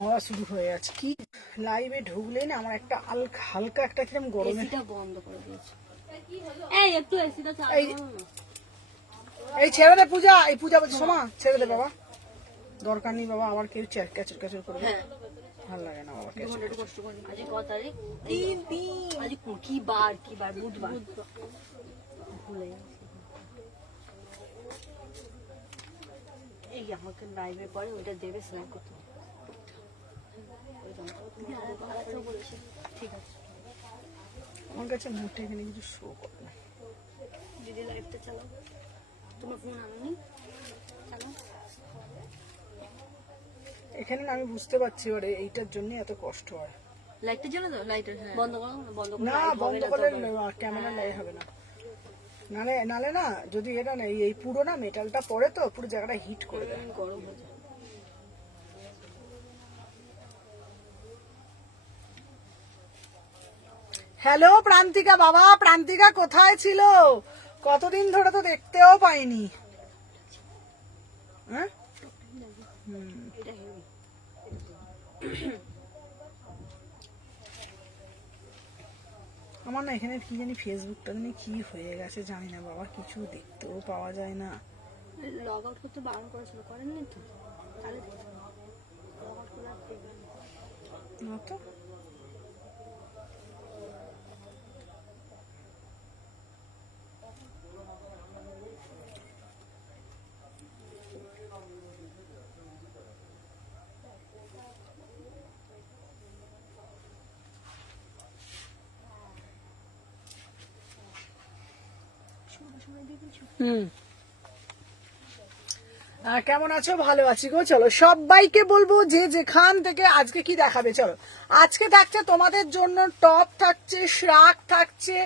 শুরু হয়ে যাচ্ছে কি লাইভে ঢুকলে না আমার একটা হালকা একটা কিরকম গরমে এসিটা বন্ধ করে দিয়েছে। এই একটু এসিটা চালু এই করো না। এই ছেড়ে দে পূজা, এই পূজা বলছি সোমা ছেড়ে দে বাবা, দরকার নেই বাবা, আবার কেউ ক্যাচর ক্যাচর করবে, হ্যাঁ ভালো লাগে না বাবা দু ক্যাচর ঘন্টা একটু ক্যাচর। কষ্ট করে আজ কত তারিখ? 3 আজ কি বার বুধবার ভুলে গেছি। এই আমাকে লাইভে পরে ওইটা দেবে স্ন্যাক করতে ঠিক আছে। আমার কাছে মুখটা এখানে কিছু শো করে না। দিদি লাইভটা চালাও, তোমার ফোন আনোনি, চালাও। এখানে না আমি বুঝতে পারছি এবারে এইটার জন্য এত কষ্ট হয়। লাইটটা জ্বালা দাও, লাইটার বন্ধ করো না, বন্ধ করো না বন্ধ করলে ক্যামেরা লাই হবে না, নালে না যদি এটা না এই পুরো না মেটালটা পড়ে তো পুরো জায়গাটা হিট করে দেয়। গরম হয়ে যায়। হ্যালো প্রান্তিকা, বাবা প্রান্তিকা কোথায় ছিল, কতদিন ধরে তো দেখতেও পাইনি। হ্যাঁ এটা হেভি। আমার না এখানে কি জানি ফেসবুকটা জানি কি হয়ে গেছে জানি না বাবা, কিছু দেখতেও পাওয়া যায় না। লগ আউট করতে বারণ করেছিল, করেননি তো? তাহলে লগ আউট করে না তো সময় দিয়ে দিয়েছো। কেমন আছো? ভালো আছি গো। চলো সবাইকে বলবো যে যেখান থেকে আজকে কি দেখাবে, চলো আজকে থাকছে তোমাদের জন্য টপ থাকছে, শ্রাক থাকছে,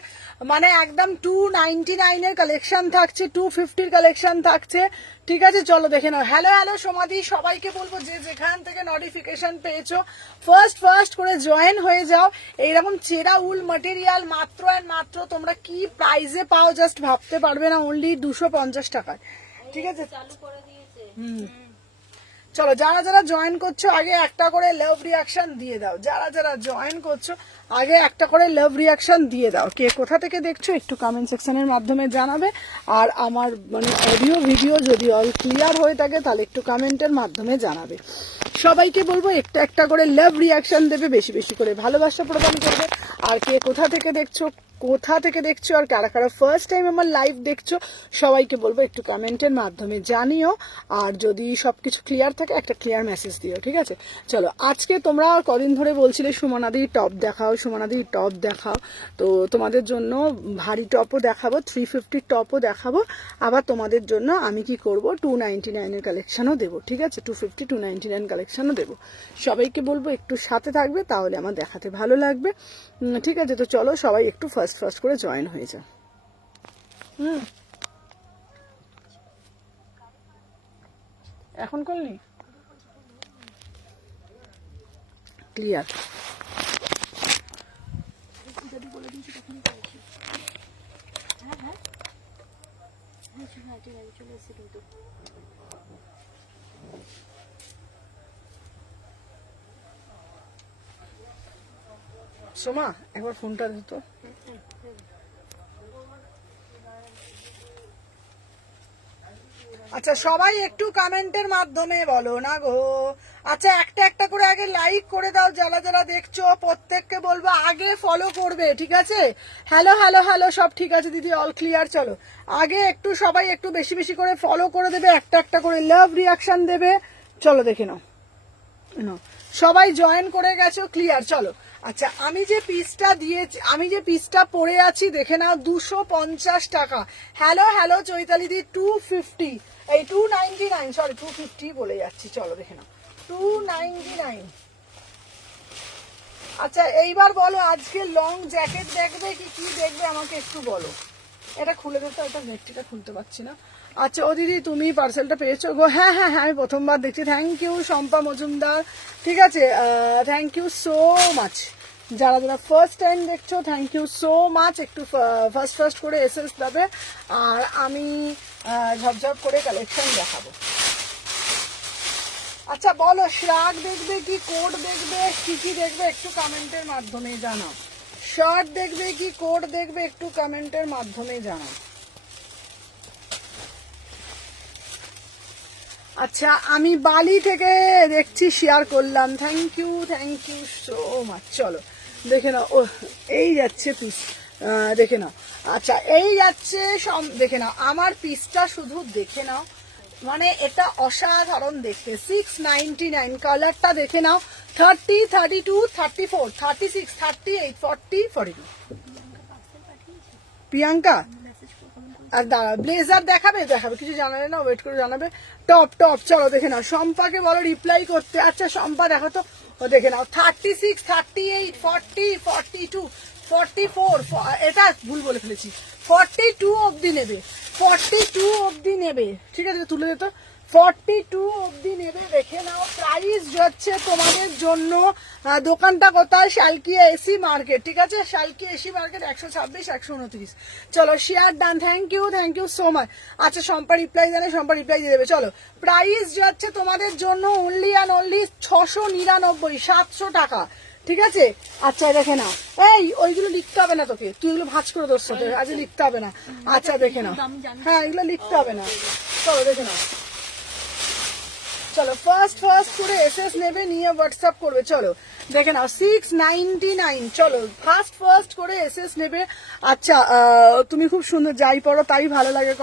মানে একদম 299 এর কালেকশন থাকছে, 250 কালেকশন থাকছে, ঠিক আছে চলো দেখে নাও। হ্যালো হ্যালো সমাধি, সবাইকে বলবো যে যেখান থেকে নোটিফিকেশন পেয়েছো ফার্স্ট করে জয়েন হয়ে যাও। এইরকম চেরা উল মাটেরিয়াল মাত্র অ্যান্ড মাত্র তোমরা কি প্রাইসে পাও জাস্ট ভাবতে পারবে না, অনলি 250 টাকায়, ঠিক আছে। চালু করে দিয়েছে। চলো যারা যারা জয়েন করছো আগে একটা করে লাভ রিয়াকশন দিয়ে দাও, যারা যারা জয়েন করছো আগে একটা করে লাভ রিয়াকশন দিয়ে দাও। কে কোথা থেকে দেখছো একটু কমেন্ট সেকশনের মাধ্যমে জানাবে, আর আমার মানে অডিও ভিডিও যদি অল ক্লিয়ার হয়ে থাকে তাহলে একটু কমেন্টের মাধ্যমে জানাবে। সবাইকে বলবো একটা একটা করে লাভ রিয়াকশন দেবে, বেশি বেশি করে ভালোবাসা প্রদান করবে। আর কে কোথা থেকে দেখছো আর কারা কারা ফার্স্ট টাইম আমার লাইভ দেখছো সবাইকে বলবো একটু কমেন্টের মাধ্যমে জানিও, আর যদি সবকিছু ক্লিয়ার থাকে একটা ক্লিয়ার মেসেজ দিও, ঠিক আছে। চলো আজকে তোমরা কদিন ধরে বলছিলে সুমনাদির টপ দেখাও, তো তোমাদের জন্য ভারী টপও দেখাবো, 350 টপও দেখাবো, আবার তোমাদের জন্য আমি কি করব 299 এর কালেকশনও দেবো, ঠিক আছে। 250 299 কালেকশনও দেবো। সবাইকে বলবো একটু সাথে থাকবে, তাহলে আমার দেখাতে ভালো লাগবে, ঠিক আছে। তো চলো সবাই একটু ফার্স্ট করে জয়েন হয়ে যাও। এখন করলি ক্লিয়ার। যদি বলে দিয়েছি তখনই করেছি। হ্যাঁ হ্যাঁ হ্যাঁ ঠিক আছে চলে এসেছি কিন্তু। সোমা একবার ফোনটা দিত। আচ্ছা সবাই একটু কমেন্টের মাধ্যমে বলো না গো। আচ্ছা একটা একটা করে আগে লাইক করে দাও, যারা যারা দেখছো প্রত্যেককে বলবো আগে ফলো করবে, ঠিক আছে। হ্যালো হ্যালো হ্যালো সব ঠিক আছে দিদি, অল ক্লিয়ার। চলো আগে একটু সবাই একটু বেশি বেশি করে ফলো করে দেবে, একটা একটা করে লাভ রিয়াকশন দেবে। চলো দেখে নাও, সবাই জয়েন করে গেছো, ক্লিয়ার। চলো আচ্ছা আমি যে পিসটা পরে আছি দেখে নাও, 250 টাকা। হ্যালো হ্যালো চৈতালি দি 250, এই 299, সরি 250 বলে যাচ্ছি, চলো দেখে নাও 299। আচ্ছা এইবার বলো আজকে লং জ্যাকেট দেখবে কি দেখবে আমাকে একটু বলো। এটা খুলে দিতে, এটা নেকটিটা খুলতে পারছি না। আচ্ছা ও দিদি তুমি পার্সেলটা পেয়েছো গো? হ্যাঁ আমি প্রথমবার দেখছি। থ্যাংক ইউ শম্পা মজুমদার, ঠিক আছে, থ্যাংক ইউ সো মাচ। যারা যারা ফার্স্ট টাইম দেখছো থ্যাংক ইউ সো মাচ। একটু ফার্স্ট করে এসএস দেবে, আর আমি ঝপঝপ করে কালেকশন দেখাবো। আচ্ছা বলো, শ্রাগ দেখবে কি কোড দেখবে, কি কি দেখবে একটু কমেন্টের মাধ্যমে জানাও। শার্ট দেখবে কি কোড দেখবে একটু কমেন্টের মাধ্যমে জানাও। আচ্ছা আমি বালি থেকে দেখছি, শেয়ার করলাম, থ্যাংক ইউ সো মাচ। চলো দেখে নাও, ও এই যাচ্ছে পিস, দেখে নাও। আচ্ছা এই যাচ্ছে দেখে নাও, আমার পিসটা শুধু দেখে নাও, মানে এটা অসাধারণ দেখতে। 699 কালারটা দেখে নাও, 30, 32, 34, 36, 38, 40, 42। প্রিয়াঙ্কা আর দাঁড়া, ব্লেজার দেখাবে কিছু জানাবে না, ওয়েট করে জানাবে। টপ চলো দেখে নাও, শম্পাকে বলো রিপ্লাই করতে। আচ্ছা শম্পা দেখো তো, ও দেখে নাও 36, 38, 40, 42, 44, এটা ভুল বলে ফেলেছি, 42 অবধি নেবে, 42 অবধি নেবে, ঠিক আছে তুলে দে তো, 42 অবধি নেবে। দেখে নাও, প্রাইস যাচ্ছে তোমাদের জন্য, দোকানটা কোথায়, শালকিয়া এসি মার্কেট, ঠিক আছে, শালকিয়া এসি মার্কেট 126, 129। চলো share done, thank you so much. আচ্ছা শম্পা রিপ্লাই জানে, শম্পা রিপ্লাই দিয়ে দেবে। চলো প্রাইস যাচ্ছে তোমাদের জন্য অনলি অ্যান্ড অনলি 699, 700 টাকা, ঠিক আছে। আচ্ছা দেখে নাও, এই ওইগুলো লিখতে হবে না তোকে, তুই এগুলো ভাঁজ করে তোর সাথে, আজ লিখতে হবে না। আচ্ছা দেখে নাও, হ্যাঁ এগুলো লিখতে হবে না। চলো দেখে নাও, চলো ফার্স্ট করে এসএস নেবে, নিয়ে হোয়াটসঅ্যাপ করবে। চলো দেখে নাও 699, চলো ফার্স্ট করে এসএস নেবে। আচ্ছা তুমি খুব সুন্দর, যাই পড়ো তাই ভালো লাগে।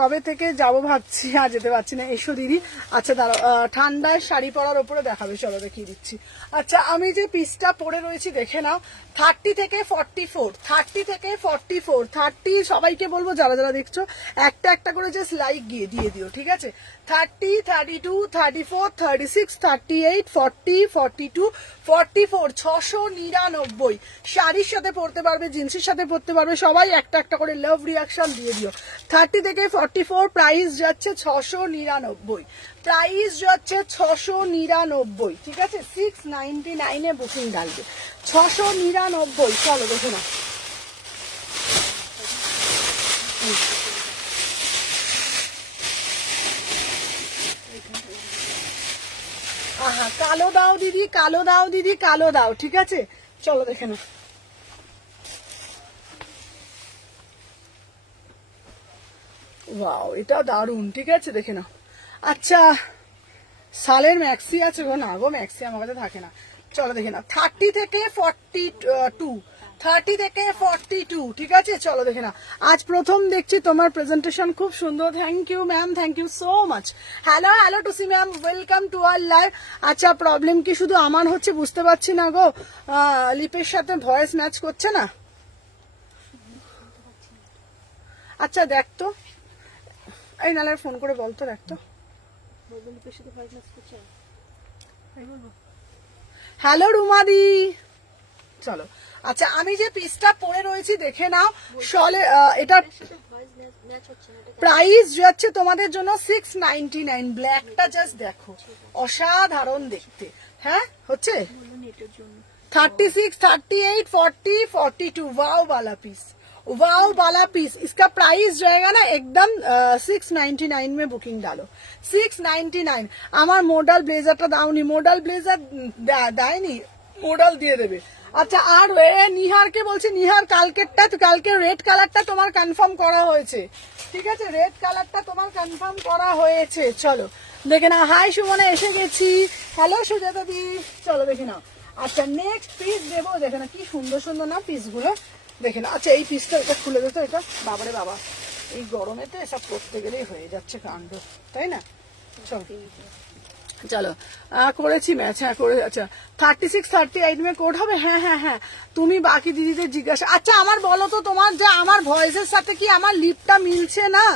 কবে থেকে যাবো ভাবছি, আর যেতে পারছি না, এসো দিদি। আচ্ছা দাঁড়াও, ঠান্ডায় শাড়ি পরার ওপরে দেখাবে, চলো দেখিয়ে দিচ্ছি। আচ্ছা আমি যে পিসটা পরে রয়েছি দেখে নাও, 30 থেকে 44, 30 থেকে 44, 30 সবাইকে বলবো যারা যারা দেখছো একটা করে জাস্ট লাইক দিয়ে দিও, ঠিক আছে। 30, 32, 34, 36, 38, 40, 42, 44, 699। শাড়ির সাথে পরতে পারবে, জিন্সের সাথে পরতে পারবে, সবাই একটা করে লাভ রিয়াকশন দিয়ে দিও। 30 থেকে 44 প্রাইস যাচ্ছে 699, প্রাইস যাচ্ছে 699, ঠিক আছে। 699 বুকিং ডালবে, 699। চলো দেখে না, আহা কালো দাও দিদি, কালো দাও, ঠিক আছে। চলো দেখে না, ওয়াও এটা দারুন, ঠিক আছে দেখে নাও। আচ্ছা সালের ম্যাক্সি আছে গো, না গো ম্যাক্সি আমার কাছে থাকে না। চলো দেখে নাও 30 থেকে 42, 30 থেকে 42, ঠিক আছে। চলো দেখে নাও, আজ প্রথম দেখছি তোমার প্রেজেন্টেশন খুব সুন্দর, thank you ma'am, thank you so much. Hello Tusi ma'am, welcome to our live. আচ্ছা প্রবলেম কি শুধু আমার হচ্ছে বুঝতে পারছি না গো, লিপের সাথে ভয়েস ম্যাচ করছে না। আচ্ছা দেখ তো, এই নালে ফোন করে বলতো, দেখ তো। হ্যালো রুমাদি, চলো। আচ্ছা আমি যে পিসটা পরে রয়েছি দেখে নাও, শলে এটা প্রাইস যাচ্ছে তোমাদের জন্য 699। ব্ল্যাকটা জাস্ট দেখো, অসাধারণ দেখতে, হ্যাঁ হচ্ছে 36, 38, 40, 42। वाओ वाला पीस, इसका प्राइस जाएगा ना एकदम 699 में बुकिंग डालो, 699। আমার মডাল ব্লেজারটা দাওনি, মডাল ব্লেজার দেয়নি, মডাল দিয়ে দেবে। আচ্ছা আর নিহারকে বলছি, নিহার কালকে রেড কালারটা তোমার কনফার্ম করা হয়েছে, ঠিক আছে, রেড কালারটা তোমার কনফার্ম করা হয়েছে। চলো দেখে নাও, হাই সুমনে এসে গেছি, হ্যালো সুজাতা দি, চলো দেখে নাও। আচ্ছা নেক্সট পিস দেবো, দেখে না কি সুন্দর না পিসগুলো, দেখে না। আচ্ছা এই পিসটা এটা খুলে দিত, এটা বাবারে বাবা, এই গরমেতে এসব করতে গেলেই হয়ে যাচ্ছে কাণ্ড, তাই না। চলো করেছি ম্যাচ, হ্যাঁ করে। আচ্ছা 36, 38 মে কোড হবে, হ্যাঁ তুমি বাকি দিদিদের জিজ্ঞাসা। আচ্ছা আমার বলো তো, তোমার যে আমার ভয়েসের সাথে কি আমার লিপটা মিলছে না,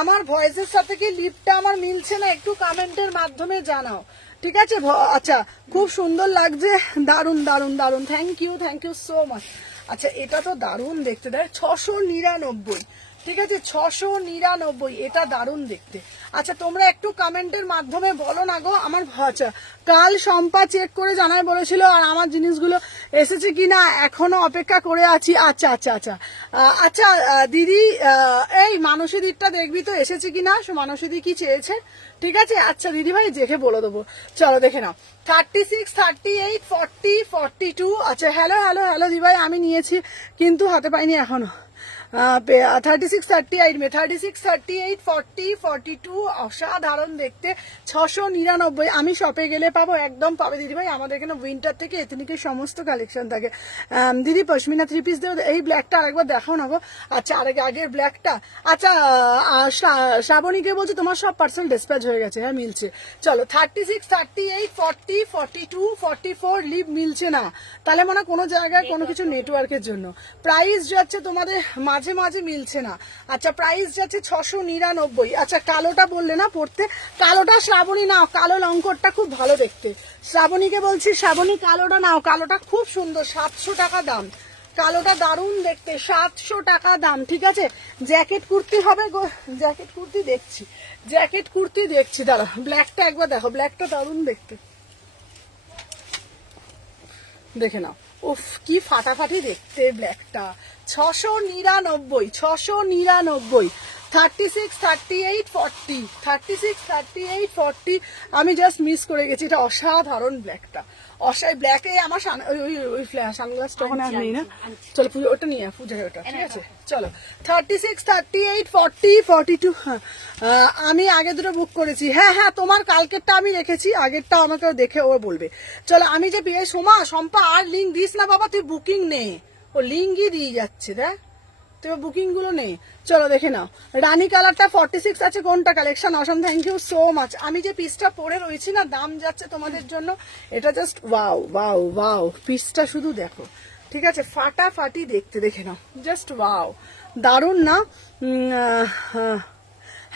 আমার ভয়েসের সাথে কি লিপটা আমার মিলছে না, একটু কমেন্টের মাধ্যমে জানাও, ঠিক আছে। আচ্ছা খুব সুন্দর লাগছে, দারুন, থ্যাংক ইউ সো মাচ। আচ্ছা এটা তো দারুন দেখতে, দেয় 699, ঠিক আছে 699, এটা দারুন দেখতে। আচ্ছা তোমরা একটু কমেন্টের মাধ্যমে বলো না গো আমার। আচ্ছা কাল শম্পা চেক করে জানাই বলেছিল, আর আমার জিনিসগুলো এসেছে কিনা এখনো অপেক্ষা করে আছি। আচ্ছা দিদি এই মানসী দিকটা দেখবি তো এসেছে কিনা, মানসী দি কি চেয়েছে, ঠিক আছে। আচ্ছা দিদি ভাই দেখে বলে দেবো, চলো দেখে নাও। 36, 38, 40, 42। আচ্ছা হ্যালো হ্যালো হ্যালো দিদি ভাই, আমি নিয়েছি কিন্তু হাতে পাইনি এখনো। 36, 38 মে 36, 38, 40, 42 অসাধারণ দেখতে। 699 আমি শপে গেলে পাবো, একদম পাবে দিদিভাই। আমাদের এখানে উইন্টার থেকে এথনিকের সমস্ত কালেকশন থাকে। দিদি পশমিনা 3 পিস দেবো। এই ব্ল্যাকটা আরেকবার দেখাও না গো। আচ্ছা আগের ব্ল্যাকটা। আচ্ছা শ্রাবণীকে বলছি তোমার সব পার্সেল ডিসপ্যাচ হয়ে গেছে, হ্যাঁ মিলছে। চলো 36, 38, 40, 42, 44 লিভ মিলছে না, তাহলে মানে কোনো জায়গায় কোনো কিছু নেটওয়ার্কের জন্য। প্রাইস যাচ্ছে তোমাদের মাঝে মাঝে মিলছে না। আচ্ছা প্রাইস যাচ্ছে 699। আচ্ছা কালোটা বললে না পড়তে, কালোটা শ্রাবণী নাও, কালো লঙ্করটা খুব ভালো দেখতে। শ্রাবণীকে বলছি শ্রাবণী কালোটা নাও, কালোটা খুব সুন্দর, 700 টাকা দাম। কালোটা দারুণ দেখতে, 700 টাকা দাম। ঠিক আছে, জ্যাকেট কুর্তি হবে গো, জ্যাকেট কুর্তি দেখছি, জ্যাকেট কুর্তি দেখছি। দাঁড়া ব্ল্যাকটা একবার দেখো, ব্ল্যাকটা দারুণ দেখতে, দেখে নাও। উফ কি ফাটাফাটি দেখতে ব্ল্যাকটা। 699, 699। 36, 38, 40, 36, 38, 40। আমি জাস্ট মিস করে গেছি, এটা অসাধারণ ব্ল্যাকটা। ব্ল্যাকে আমার ওই সানগ্লাসটা ওখানে আর নেই না। চলো পুজো ওটা নিয়ে পুজোর ওটা, ঠিক আছে চলো। 36, 38, 40, 42। হ্যাঁ আমি আগে দুটো বুক করেছি। হ্যাঁ হ্যাঁ তোমার কালকেরটা আমি রেখেছি, আগেরটা আমাকে দেখে ও বলবে। চলো আমি যে পেয়ে শম্পা আর লিঙ্ক দিস না বাবা, তুই বুকিং নে, ও লিঙ্কই দিয়ে যাচ্ছে দেখ, তুই বুকিং গুলো নেই। চলো দেখে নাও, রানী কালারটা 46 আছে, কোনটা collection awesome, thank you so much. আমি যে পিসটা পরে রয়েছি না, দাম যাচ্ছে তোমাদের জন্য, এটা জাস্ট ওয়াও ওয়াও ওয়াও, পিসটা শুধু দেখো, ঠিক আছে ফাটাফাটি দেখতে, দেখে নাও জাস্ট ওয়াও, দারুণ না?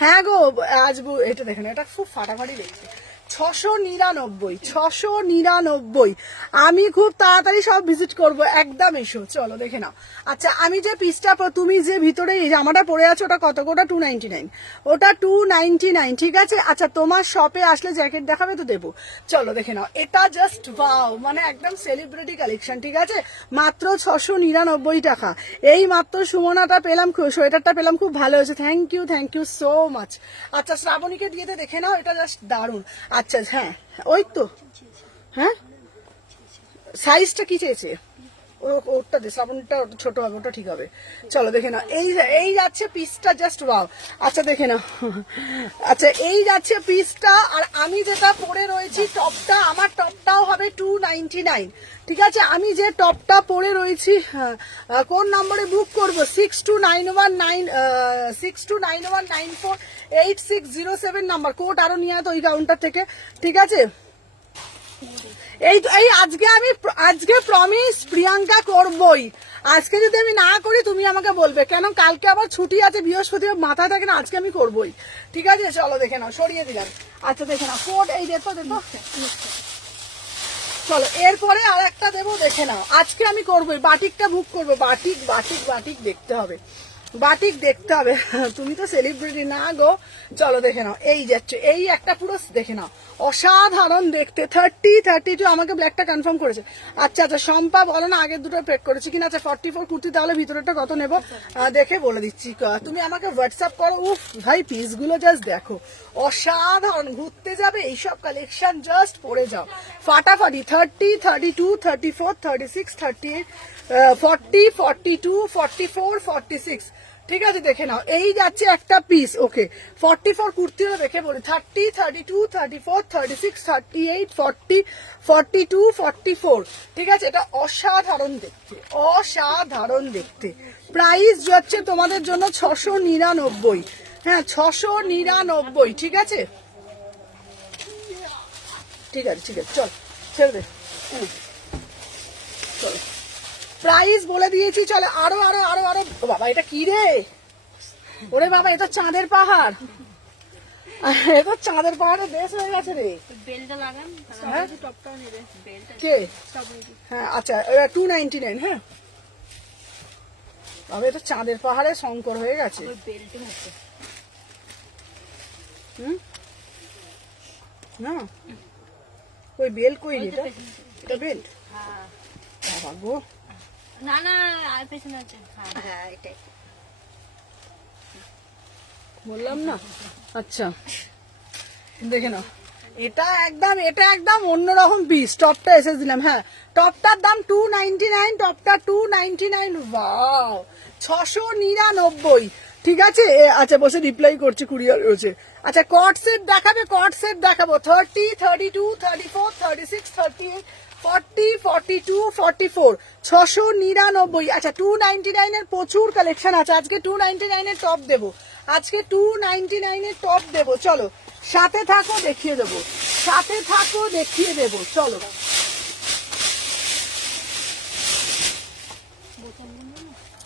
হ্যাঁ গো এটা দেখেন, এটা খুব ফাটাফাটি দেখতে। 699, 699। আমি খুব তাড়াতাড়ি সব ভিজিট করব, একদম এসো। চলো দেখে নাও। আচ্ছা আমি যে পিসটা, তুমি যে ভিতরে এই জামাটা পরে আছো, ওটা কত? ওটা 299, ওটা 299, ঠিক আছে। আচ্ছা তোমার শপে আসলে জ্যাকেট দেখাবে তো দেবো। চলো দেখে নাও, এটা জাস্ট ওয়াও, মানে একদম সেলিব্রিটি কালেকশন, ঠিক আছে। মাত্র 699 টাকা। এই মাত্র সুমনাটা পেলাম, সোয়েটারটা পেলাম, খুব ভালো হয়েছে, থ্যাংক ইউ সো মাচ। আচ্ছা শ্রাবণীকে দিয়ে দেখে নাও, এটা জাস্ট দারুণ। আচ্ছা হ্যাঁ ওই তো, হ্যাঁ সাইজটা কি চেয়েছে? ওটা দে, শ্রাবণটা ছোট হবে, ওটা ঠিক হবে। চলো দেখে নাও, এই যাচ্ছে পিসটা, জাস্ট ওয়াও। আচ্ছা দেখে নাও, আচ্ছা এই যাচ্ছে পিসটা। আর আমি যেটা পরে রয়েছি টপটা, আমার টপটাও হবে 299, ঠিক আছে। আমি যে টপটা পরে রয়েছি, কোন নম্বরে বুক করবো? 6291948607 নাম্বার, কোড আরো নিয়ে তো ওই কাউন্টার থেকে, ঠিক আছে। এই আজকে প্রমিস প্রিয়াঙ্কা করবই। আজকে যদি আমি না করি তুমি আমাকে বলবে, কেন কালকে আবার ছুটি আছে, বৃহস্পতিবার মাথায় থাকে না, আজকে আমি করবই, ঠিক আছে। চলো দেখে নাও, সরিয়ে দিলাম। আচ্ছা দেখে নাও কোড, এই দেখো। চলো এরপরে আর একটা দেবো, দেখে নাও। আজকে আমি করবোই, বাটিকটা বুক করবো। বাটিক দেখতে হবে, বাটিক দেখতে হবে। তুমি তো সেলিব্রিটি না গো। চলো দেখে নাও, এই যাচ্ছে, এই একটা পুরো দেখে নাও, অসাধারণ দেখতে। 30, 32 আমাকে ব্ল্যাকটা কনফার্ম করেছে। আচ্ছা শম্পা বলো না আগের দুটো পেড করেছি কিনা। আচ্ছা 44 কুর্তি, তাহলে ভিতরেটা কত নেব দেখে বলে দিচ্ছি, তুমি আমাকে হোয়াটসঅ্যাপ করো। উফ ভাই পিস গুলো জাস্ট দেখো, অসাধারণ। ঘুরতে যাবে এইসব কালেকশন জাস্ট পরে যাও ফাটাফাটি। 30, 32, 34, 36, 38, 40, 42, 44, 46, ঠিক আছে দেখে নাও। এই যাচ্ছে একটা পিস, ওকে। 44 কুর্তিও দেখে বলি, 30, 32, 34, 36, 38, 40, 42, 44, ঠিক আছে। এটা অসাধারণ দেখতে, অসাধারণ দেখতে। প্রাইস যাচ্ছে তোমাদের জন্য 699, হ্যাঁ 699, ঠিক আছে। ঠিক আছে চল ছেড়ে দে, চলো প্রাইস বলে দিয়েছি। চলো আরো আরো আরো আরো। বাবা এটা কি রে? ওরে বাবা, এটা চাঁদের পাহাড়, এটা চাঁদের পাহাড়ের দেশ হয়ে গেছে রে। বেলটা লাগান, হ্যাঁ টপটাও নেবে বেলটা। কে? হ্যাঁ আচ্ছা 299, হ্যাঁ বাবা এটা চাঁদের পাহাড়ে শঙ্কর হয়ে গেছে। বেলটা হচ্ছে না ওই বেল কই? এটা বেল্ট, হ্যাঁ। বাবা গো। না আর পেছনে আছে, হ্যাঁ এটাই বললাম না। আচ্ছা দেখে নাও, এটা একদম অন্যরকম পিস। টপটা এসে দিলাম, হ্যাঁ টপটার দাম 299, টপটা 299। ওয়াও, 699। ঠিক আছে, আচ্ছা বসে রিপ্লাই করছে, কুরিয়ার রয়েছে। আচ্ছা কট সেট দেখাবে, কট সেট দেখাবো 30, 32, 34, 36, 38, 40, 42, 44, 699। আচ্ছা 299 এর প্রচুর কালেকশন আছে। আজকে 299 এর টপ দেবো, আজকে 299 এর টপ দেবো। চলো সাথে থাকো, দেখিয়ে দেবো, সাথে থাকো দেখিয়ে দেবো। চলো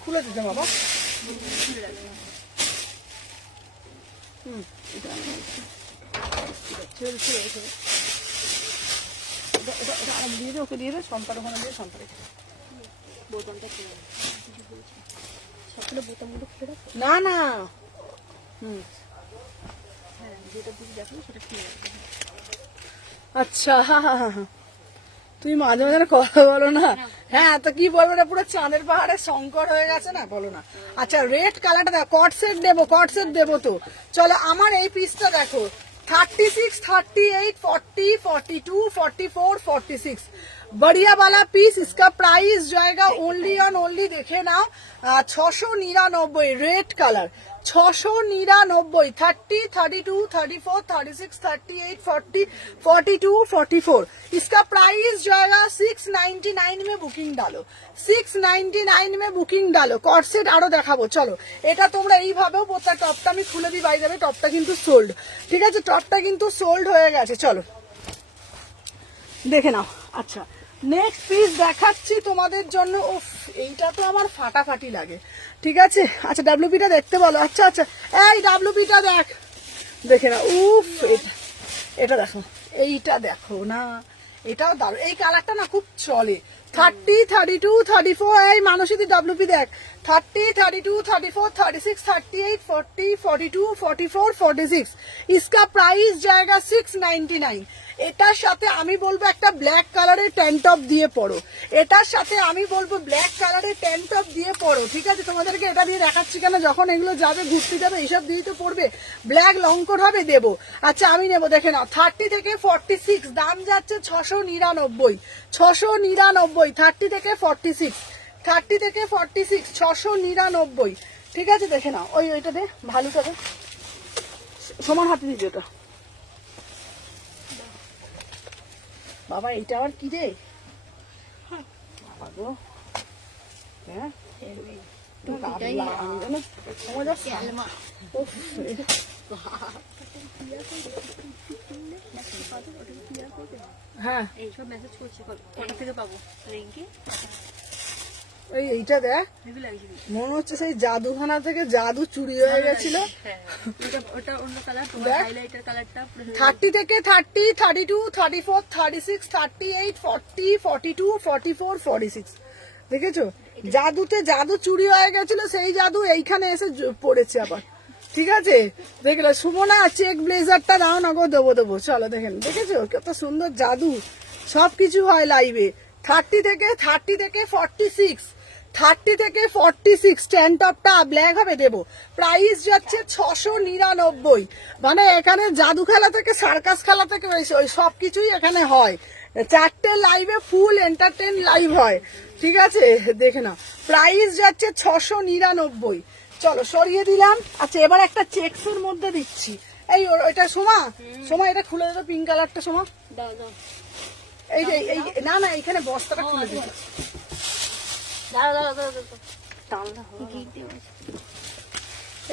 খুলে দিতে বাবা। দিয়ে দে, ওকে দিয়ে দে, সন্তান ওখানে দিয়ে সন্তান। বোতামটা খুলে দাও। কিছু বলছি সবগুলো বোতামগুলো খুলে রাখো। না না, হ্যাঁ যেটা বুঝে দেখো সেটা খুলে রাখবে। আচ্ছা হ্যাঁ হ্যাঁ হ্যাঁ, তুমি মাঝে মাঝে কথা বলো না। হ্যাঁ তো কি বলবো, না পুরো চাঁদের পাহাড়ে শঙ্কর হয়ে গেছে না, বলো না। আচ্ছা রেড কালারটা দেখো, কট সেট দেবো, কট সেট দেবো তো। চলো আমার এই পিসটা দেখো, 36, 38, 40, 42, 44, 46, बढ़िया वाला पीस। इसका प्राइस जाएगा ओनली ऑन ओनली, देखे ना 699, रेड कलर 699, 30, 32, 34, 36, 38, 40, 42, 44। इसका प्राइस जाएगा 699 में बुकिंग डालो, 699 में বুকিং ডালো। কটসেট আরো দেখাবো, চলো এটা তোমরা এইভাবেও পড়তে। টপটা আমি খুলে দিই, বাই যাবে, টপটা কিন্তু সোল্ড। ঠিক আছে, টপটা কিন্তু সোল্ড হয়ে গেছে। চলো দেখে নাও। আচ্ছা নেক্সট পিস দেখাচ্ছি তোমাদের জন্য। উফ, এইটা তো আমার ফাটাফাটি লাগে। ঠিক আছে, আচ্ছা ডাব্লিউপিটা দেখতে বলো। আচ্ছা আচ্ছা, এই ডাব্লিউপিটা দেখ, দেখে না। উফ, এটা দেখো, এইটা দেখো না, এটাও দারুণ। এই কালারটা না খুব চলে। 30, 32, 34, এই মানসীদি ডাব্লিউপি দেখ, 30, 32, 34, 36, 38, 40, 42, 44, 46। इसका प्राइस जाएगा 699। এটার সাথে আমি বলবো একটা ব্ল্যাক কালারের ট্যান টপ দিয়ে পড়ো, এটার সাথে আমি বলবো ব্ল্যাক কালারের ট্যান টপ দিয়ে পড়ো। ঠিক আছে, তোমাদেরকে এটা দিয়ে দেখাচ্ছি কেন, যখন এগুলো যাবে ঘুরতে যাবে এইসব দিয়েই তো পড়বে। ব্ল্যাক লং কোট হবে, দেবো। আচ্ছা আমি নেবো, দেখে নাও 30 থেকে 46, দাম যাচ্ছে 699, 699। 30 থেকে 46, 30 থেকে 46, 699। ঠিক আছে, দেখে নাও। ওইটা দে, ভালুটা দে, সমান হাতে দিদি ওটা। বাবা এইটা আবার কি রে, বাবা গো, হ্যাঁ একটু কাবলা, আমি জানো সময় যাচ্ছে। উফ, হ্যাঁ এইসব মেসেজ করছে কোথা থেকে পাবো রিঙ্কি? এইটা দেখ, মনে হচ্ছে সেই জাদুখানা থেকে জাদু চুরি হয়ে গেছিল। ওটা অন্য কালার, তোমার হাইলাইটার কালারটা 30 থেকে 30, 32, 34, 36, 38, 40, 42, 44, 46। দেখেছো, জাদুতে জাদু চুরি হয়ে গেছিল, সেই জাদু এইখানে এসে পড়েছে আবার। ঠিক আছে, দেখলে সুমনা চেক ব্লেজারটা দাও না গো, দেবো দেবো। চলো দেখেন, দেখেছো কত সুন্দর জাদু, সবকিছু হয় লাইভে। 30 থেকে 46, 30 থেকে 46 স্ট্যান্ড টপটা ব্ল্যাক হবে, দেবো। প্রাইস যাচ্ছে 699। মানে এখানে জাদু খেলা থেকে সার্কাস খেলা থেকে ওই সবকিছুই এখানে হয়। 4টে লাইভে ফুল এন্টারটেন লাইভ হয়। ঠিক আছে, দেখে না, প্রাইস যাচ্ছে 699। চলো সরিয়ে দিলাম। আচ্ছা এবার একটা চেকসের মধ্যে দিচ্ছি। এই ওইটা সোমা, সোমা এটা খুলে দেবো, পিঙ্ক কালারটা সোমা। দাও দাও এই যে এই না না, এইখানে বস্তাটা খুলে দিচ্ছি।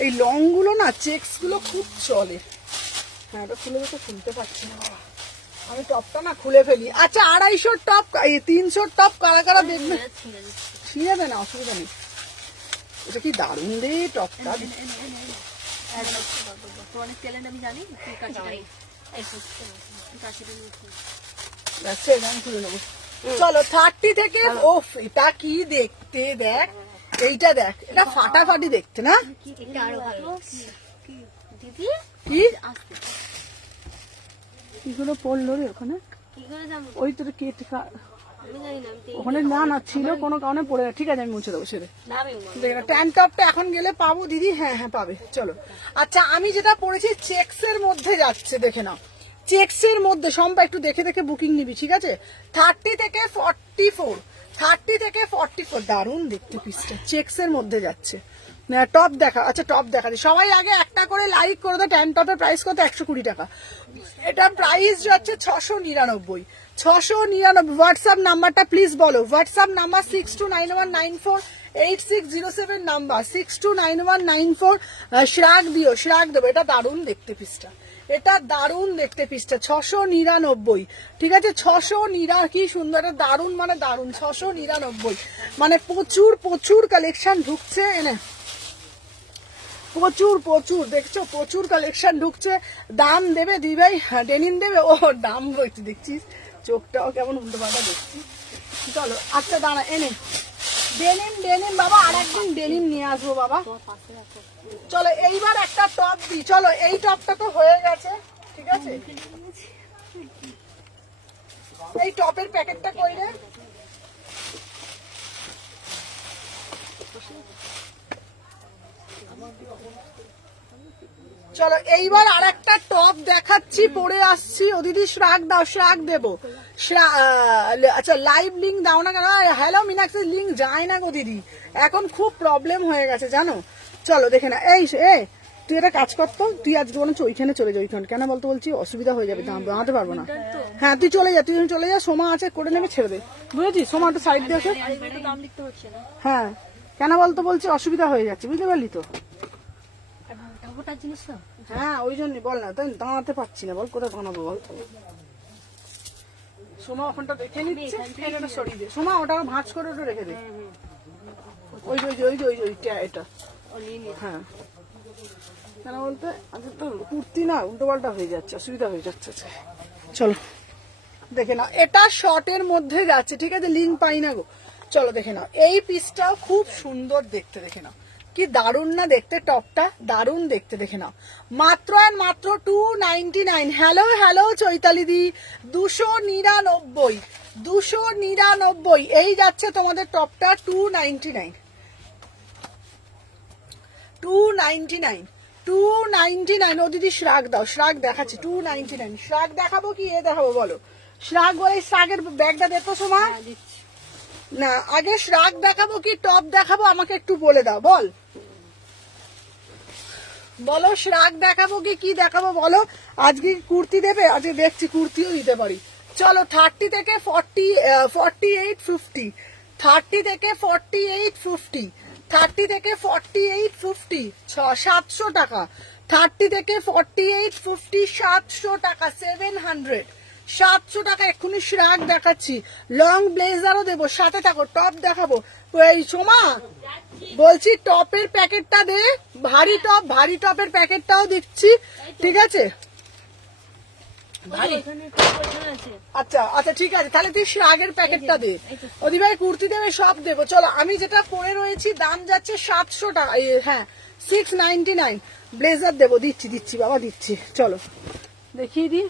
এই লং গুলো না, চেকস গুলো খুব চলে। হ্যাঁ এটা খুলে দিতে, খুলতে পারছি না বাবা, আমি টপটা না খুলে ফেলি। আচ্ছা 250 টপ, 300 টপ কারা কারা দেখবে, ছিঁড়ে দেবে না, অসুবিধা নেই। এটা কি দারুণ রে টপটা। অনেক ট্যালেন্ট আমি জানি। আমি খুলে নেবো। চলো 30 থেকে, ওফ এটা কি দেখতে, দেখ এইটা দেখ, এটা ফাটাফাটি দেখতে না। দিদি কি কি করে পড়লো রে ওখানে, কি করে যাবো? ওই তোর কেটে আমি জানি না, আমি ওখানে না না ছিল কোনো কারণে পড়ে গেছে। ঠিক আছে আমি মুছে দেবো সেরে। না আমি দেখে ট্যান টপটা এখন গেলে পাবো দিদি? হ্যাঁ হ্যাঁ পাবে। চলো আচ্ছা আমি যেটা পড়েছি চেক্স এর মধ্যে যাচ্ছে, দেখে নাও। চেক্স এর মধ্যে সম্পা একটু দেখে দেখে বুকিং নিবি, ঠিক আছে? 30 থেকে 44, 30 থেকে 44 দারুণ দেখতে পিসটা, চেক্স এর মধ্যে যাচ্ছে। টপ দেখা, আচ্ছা টপ দেখা দিই। সবাই আগে একটা করে লাইক করে দাও। ট্যান টপের প্রাইস কত? 120 টাকা। এটা প্রাইস যাচ্ছে 699। 699। হোয়াটসঅ্যাপ নাম্বারটা প্লিজ বলো। WhatsApp number 6291948607 number 629194। শ্রাগ দিও, শ্রাগ দেবো। এটা দারুণ দেখতে পিসটা, এটা দারুণ দেখতে পিসটা। 699, ঠিক আছে? 699, কি সুন্দর, এটা দারুণ মানে দারুণ। 699 মানে প্রচুর প্রচুর কালেকশন ঢুকছে এনে, প্রচুর প্রচুর দেখছো, প্রচুর কালেকশন ঢুকছে। দাম দেবে দি ভাই? ডেনিম দেবে? ও দাম বলছি, দেখছিস চোখটাও কেমন উল্টো পাল্টা দেখছি। চলো আচ্ছা দাঁড়া এনে ডেনিম, ডেনিম বাবা, আর একদিন ডেনিম নিয়ে আসবো বাবা। চলো এইবার একটা টপ দিই। চলো এই টপটা তো হয়ে গেছে, ঠিক আছে? এই টপের প্যাকেটটা কই রে? চলো এইবার আর একটা টপ দেখাচ্ছি, পরে আসছি। ও দিদি শ্রাগ দাও, শ্রাগ দেবো। আচ্ছা লাইভ লিঙ্ক দাও না কেন? হ্যালো মিনাক্সের লিঙ্ক যায় না গো দিদি, এখন খুব প্রবলেম হয়ে গেছে জানো। চলো দেখে না। এই তুই একটা কাজ করতো, তুই আজকে বলছো ওইখানে চলে যা। ওইখানে কেন বলতে বলছি, অসুবিধা হয়ে যাবে, দাঁড়াতে পারবো না। হ্যাঁ তুই চলে যা, তুই চলে যা। সোমা আছে, করে নেবে, ছেড়ে দে, বুঝেছিস? সোমা একটু সাইড দিয়ে আসে। দাম লিখতে হচ্ছে না। হ্যাঁ কেন বলতো বলছি, অসুবিধা হয়ে যাচ্ছে, বুঝতে পারলি তো? ওটার জিনিস না। হ্যাঁ ওই জন্যই বল না, তাই দাঁড়াতে পারছি না, বল কোথায় দাঁড়াবো বল। সোমা ওখানটা দেখে নিচ্ছে, এটা সরিয়ে দে। সোমা ওটা ভাঁজ করে ওটা রেখে দে। ওই যে ওই যে ওই যে ওই যে ওইটা, এটা হ্যাঁ। কেন বলতে আজকে তো কুর্তি না উল্টো পাল্টা হয়ে যাচ্ছে, অসুবিধা হয়ে যাচ্ছে। চলো দেখে নাও, এটা শর্টের মধ্যে যাচ্ছে, ঠিক আছে? লিঙ্ক পাই না গো। চলো দেখে নাও, এই পিসটাও খুব সুন্দর দেখতে, দেখে নাও কি দারুণ না দেখতে, টপটা দারুণ দেখতে, দেখে নাও। মাত্র আর মাত্র 299। হ্যালো হ্যালো চৈতালি দি, 299, 299 এই যাচ্ছে তোমাদের টপটা। 299, 299, 299। ও দিদি শ্রাগ দাও, শ্রাগ দেখাচ্ছি। 299 শ্রাগ দেখাবো কি এ দেখাবো বলো? শ্রাগ বলে, শ্রাগের ব্যাগটা দেখো সময় না, আগে শ্রাগ দেখাবো কি টপ দেখাবো আমাকে একটু বলে দাও, বল বলো। শ্রাগ দেখাবো কি দেখাবো বলো? আজকে কুর্তি দেবে? আজকে দেখছি কুর্তিও দিতে পারি। চলো 30 থেকে 48, 50, 30 থেকে 48, 50, 30 থেকে 48, 50, 700 টাকা। 30 থেকে 48, 50, 700 টাকা, 700, 700 টাকা। এক্ষুনি শ্রাগ দেখাচ্ছি, লং ব্লেজারও দেবো, সাথে থাকো। টপ দেখাবো। এই সোমা বলছি টপের প্যাকেটটা দে, ভারী টপ, ভারী টপের প্যাকেটটাও দিচ্ছি, ঠিক আছে? ভারী, আচ্ছা আচ্ছা ঠিক আছে, তাহলে তুই শ্রাগের প্যাকেটটা দে। ওদি ভাই কুর্তি দেবে, সব দেবো। চলো আমি যেটা পরে রয়েছি দাম যাচ্ছে 700 টাকা, হ্যাঁ 699। ব্লেজার দেবো, দিচ্ছি দিচ্ছি বাবা দিচ্ছি। চলো দেখিয়ে দিই,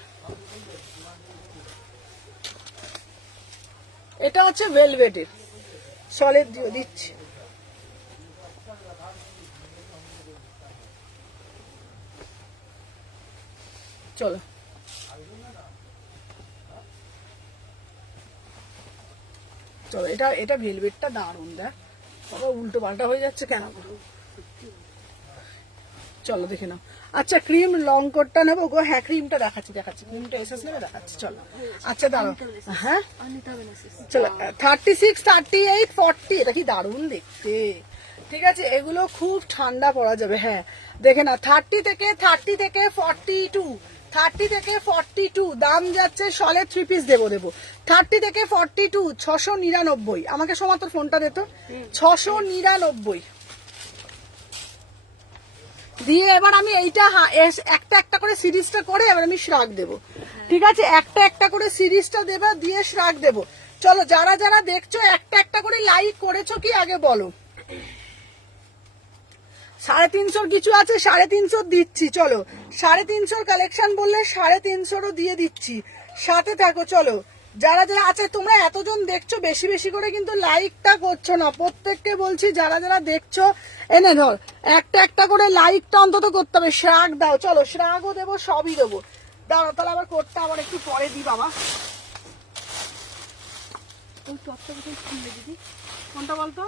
এটা হচ্ছে ভেলভেটের, সলিড দিয়ে দিচ্ছি। চলো চলো, এটা ভেলভেটটা দারুণ, দেখ বাবা উল্টো পাল্টা হয়ে যাচ্ছে কেন? চলো দেখে নাও। আচ্ছা ক্রিম লং কোটটা নেবো গো? হ্যাঁ ক্রিমটা দেখাচ্ছি, ক্রিমটা এসএস নেবে, দেখাচ্ছি। চলো আচ্ছা দাঁড়াও, হ্যাঁ চলো 36, 38, 40, এটা কি দারুণ দেখতে, ঠিক আছে? এগুলো খুব ঠান্ডা পড়া যাবে। হ্যাঁ দেখে না, 30 থেকে 42, 30 থেকে 42 দাম যাচ্ছে। সলে 3 পিস দেবো 30 থেকে 42, 699। আমাকে সময় তোর ফোনটা দে তো। 699 দিয়ে এবার আমি এইটা একটা একটা করে সিরিজটা করে এবার আমি শ্রাগ দেবো, ঠিক আছে? একটা একটা করে সিরিজটা দেবে, দিয়ে শ্রাগ দেবো। চলো যারা যারা দেখছো একটা একটা করে লাইক করেছো কি আগে বলো? 350 কিছু আছে, 350 দিচ্ছি। চলো 350 কালেকশন বললে 350 দিয়ে দিচ্ছি, সাথে থাকো। চলো যারা যারা আছে তোমরা এতজন দেখছো, বেশি বেশি করে কিন্তু লাইকটা করছো না। প্রত্যেককে বলছি যারা যারা দেখছো, এনে ধর একটা একটা করে লাইকটা অন্তত করতে হবে। শ্রাগ দাও, চলো শ্রাগও দেবো, সবই দেবো। দাঁড়াও তাহলে আবার কোটটা আবার একটু পরে দিই বাবা। ওই টপটা কোথায় খুলবে দিদি? কোনটা বলতো?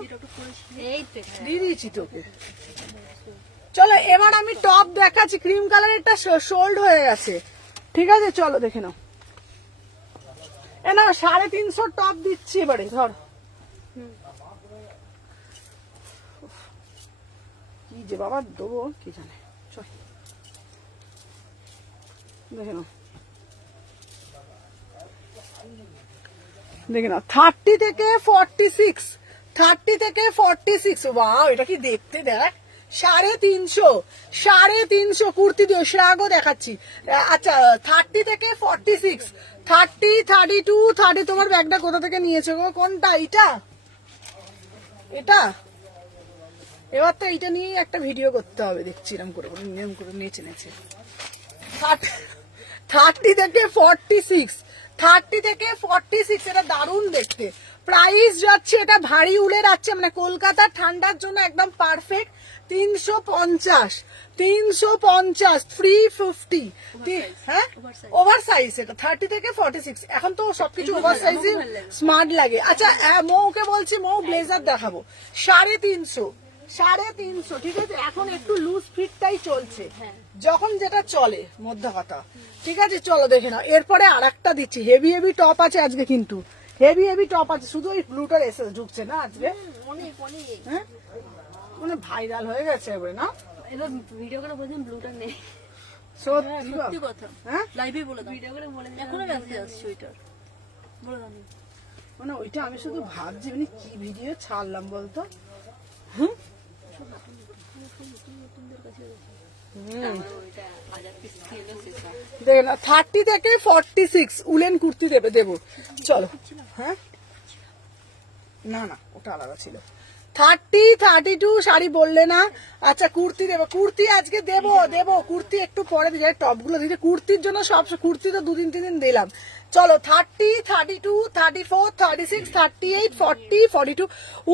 এই তো দিয়ে দিয়েছি তোকে। চলো এবার আমি টপ দেখাচ্ছি, ক্রিম কালারেরটা শোল্ড হয়ে গেছে, ঠিক আছে? চলো দেখে নাও। এ না 350 টপ দিচ্ছি এবারে, ধর। কি যে বাবা দেবো কি জানে, চল দেখে নাও, দেখে নাও। 30 থেকে 46, 30 থেকে 46। ওয়াও, এটা কি দেখতে দেখ। 350, 350 কুর্তি দিও। শ্রাগও দেখাচ্ছি। আচ্ছা 30 থেকে 46, 30, 32, 30। তোমার ব্যাগটা কোথা থেকে নিয়েছো গো? কোনটা? এটা, এটা। এবার তো এইটা নিয়েই একটা ভিডিও করতে হবে, দেখছি এরকম করে নিয়ম করে নেচে নেচে। 30 থেকে 46, 30 থেকে 46। এটা দারুণ দেখতে। প্রাইস যাচ্ছে, এটা ভারী উলের আছে, মানে কলকাতার ঠান্ডার জন্য একদম পারফেক্ট। 350, 350, 350। হ্যাঁ ওভার সাইজ এটা। 30 থেকে 46। এখন তো সবকিছু ওভার সাইজই স্মার্ট লাগে। আচ্ছা মৌকে বলছি, মৌ ব্লেজার দেখাবো। 350, 350, ঠিক আছে? এখন একটু লুজ ফিটটাই চলছে, যখন যেটা চলে মধ্য কথা, ঠিক আছে? চলো দেখে নাও। এরপরে আরেকটা দিচ্ছি, হেভি হেভি টপ আছে আজকে, কিন্তু হেভি হেভি টপ আছে। শুধু ওই ব্লুটার এসে ঢুকছে না আজকে, অনেক অনেক হ্যাঁ মানে ভাইরাল হয়ে গেছে এবারে না। এবার ভিডিও করে বলছেন ব্লুটা নেই। সত্যি সত্যি কথা, হ্যাঁ লাইভে বলে দাও, ভিডিও করে বলে দাও। এখনো ব্যস্ত আছি ওইটার, বলে দাও। মানে ওইটা আমি শুধু ভাবছি, মানে কি ভিডিও ছাড়লাম বলতো। হুম দেখে না। 30 থেকে 46 উলেন কুর্তি দেবো। চলো, হ্যাঁ না না ওটা আলাদা ছিল। 30, 32 শাড়ি বললে না। আচ্ছা কুর্তি দেবো, কুর্তি আজকে দেবো। কুর্তি একটু পরে দিয়ে টপ গুলো দিতে, কুর্তির জন্য সব কুর্তি তো 2 দিন 3 দিন দিলাম। চলো 30, 32, 34, 36, 38, 40, 42।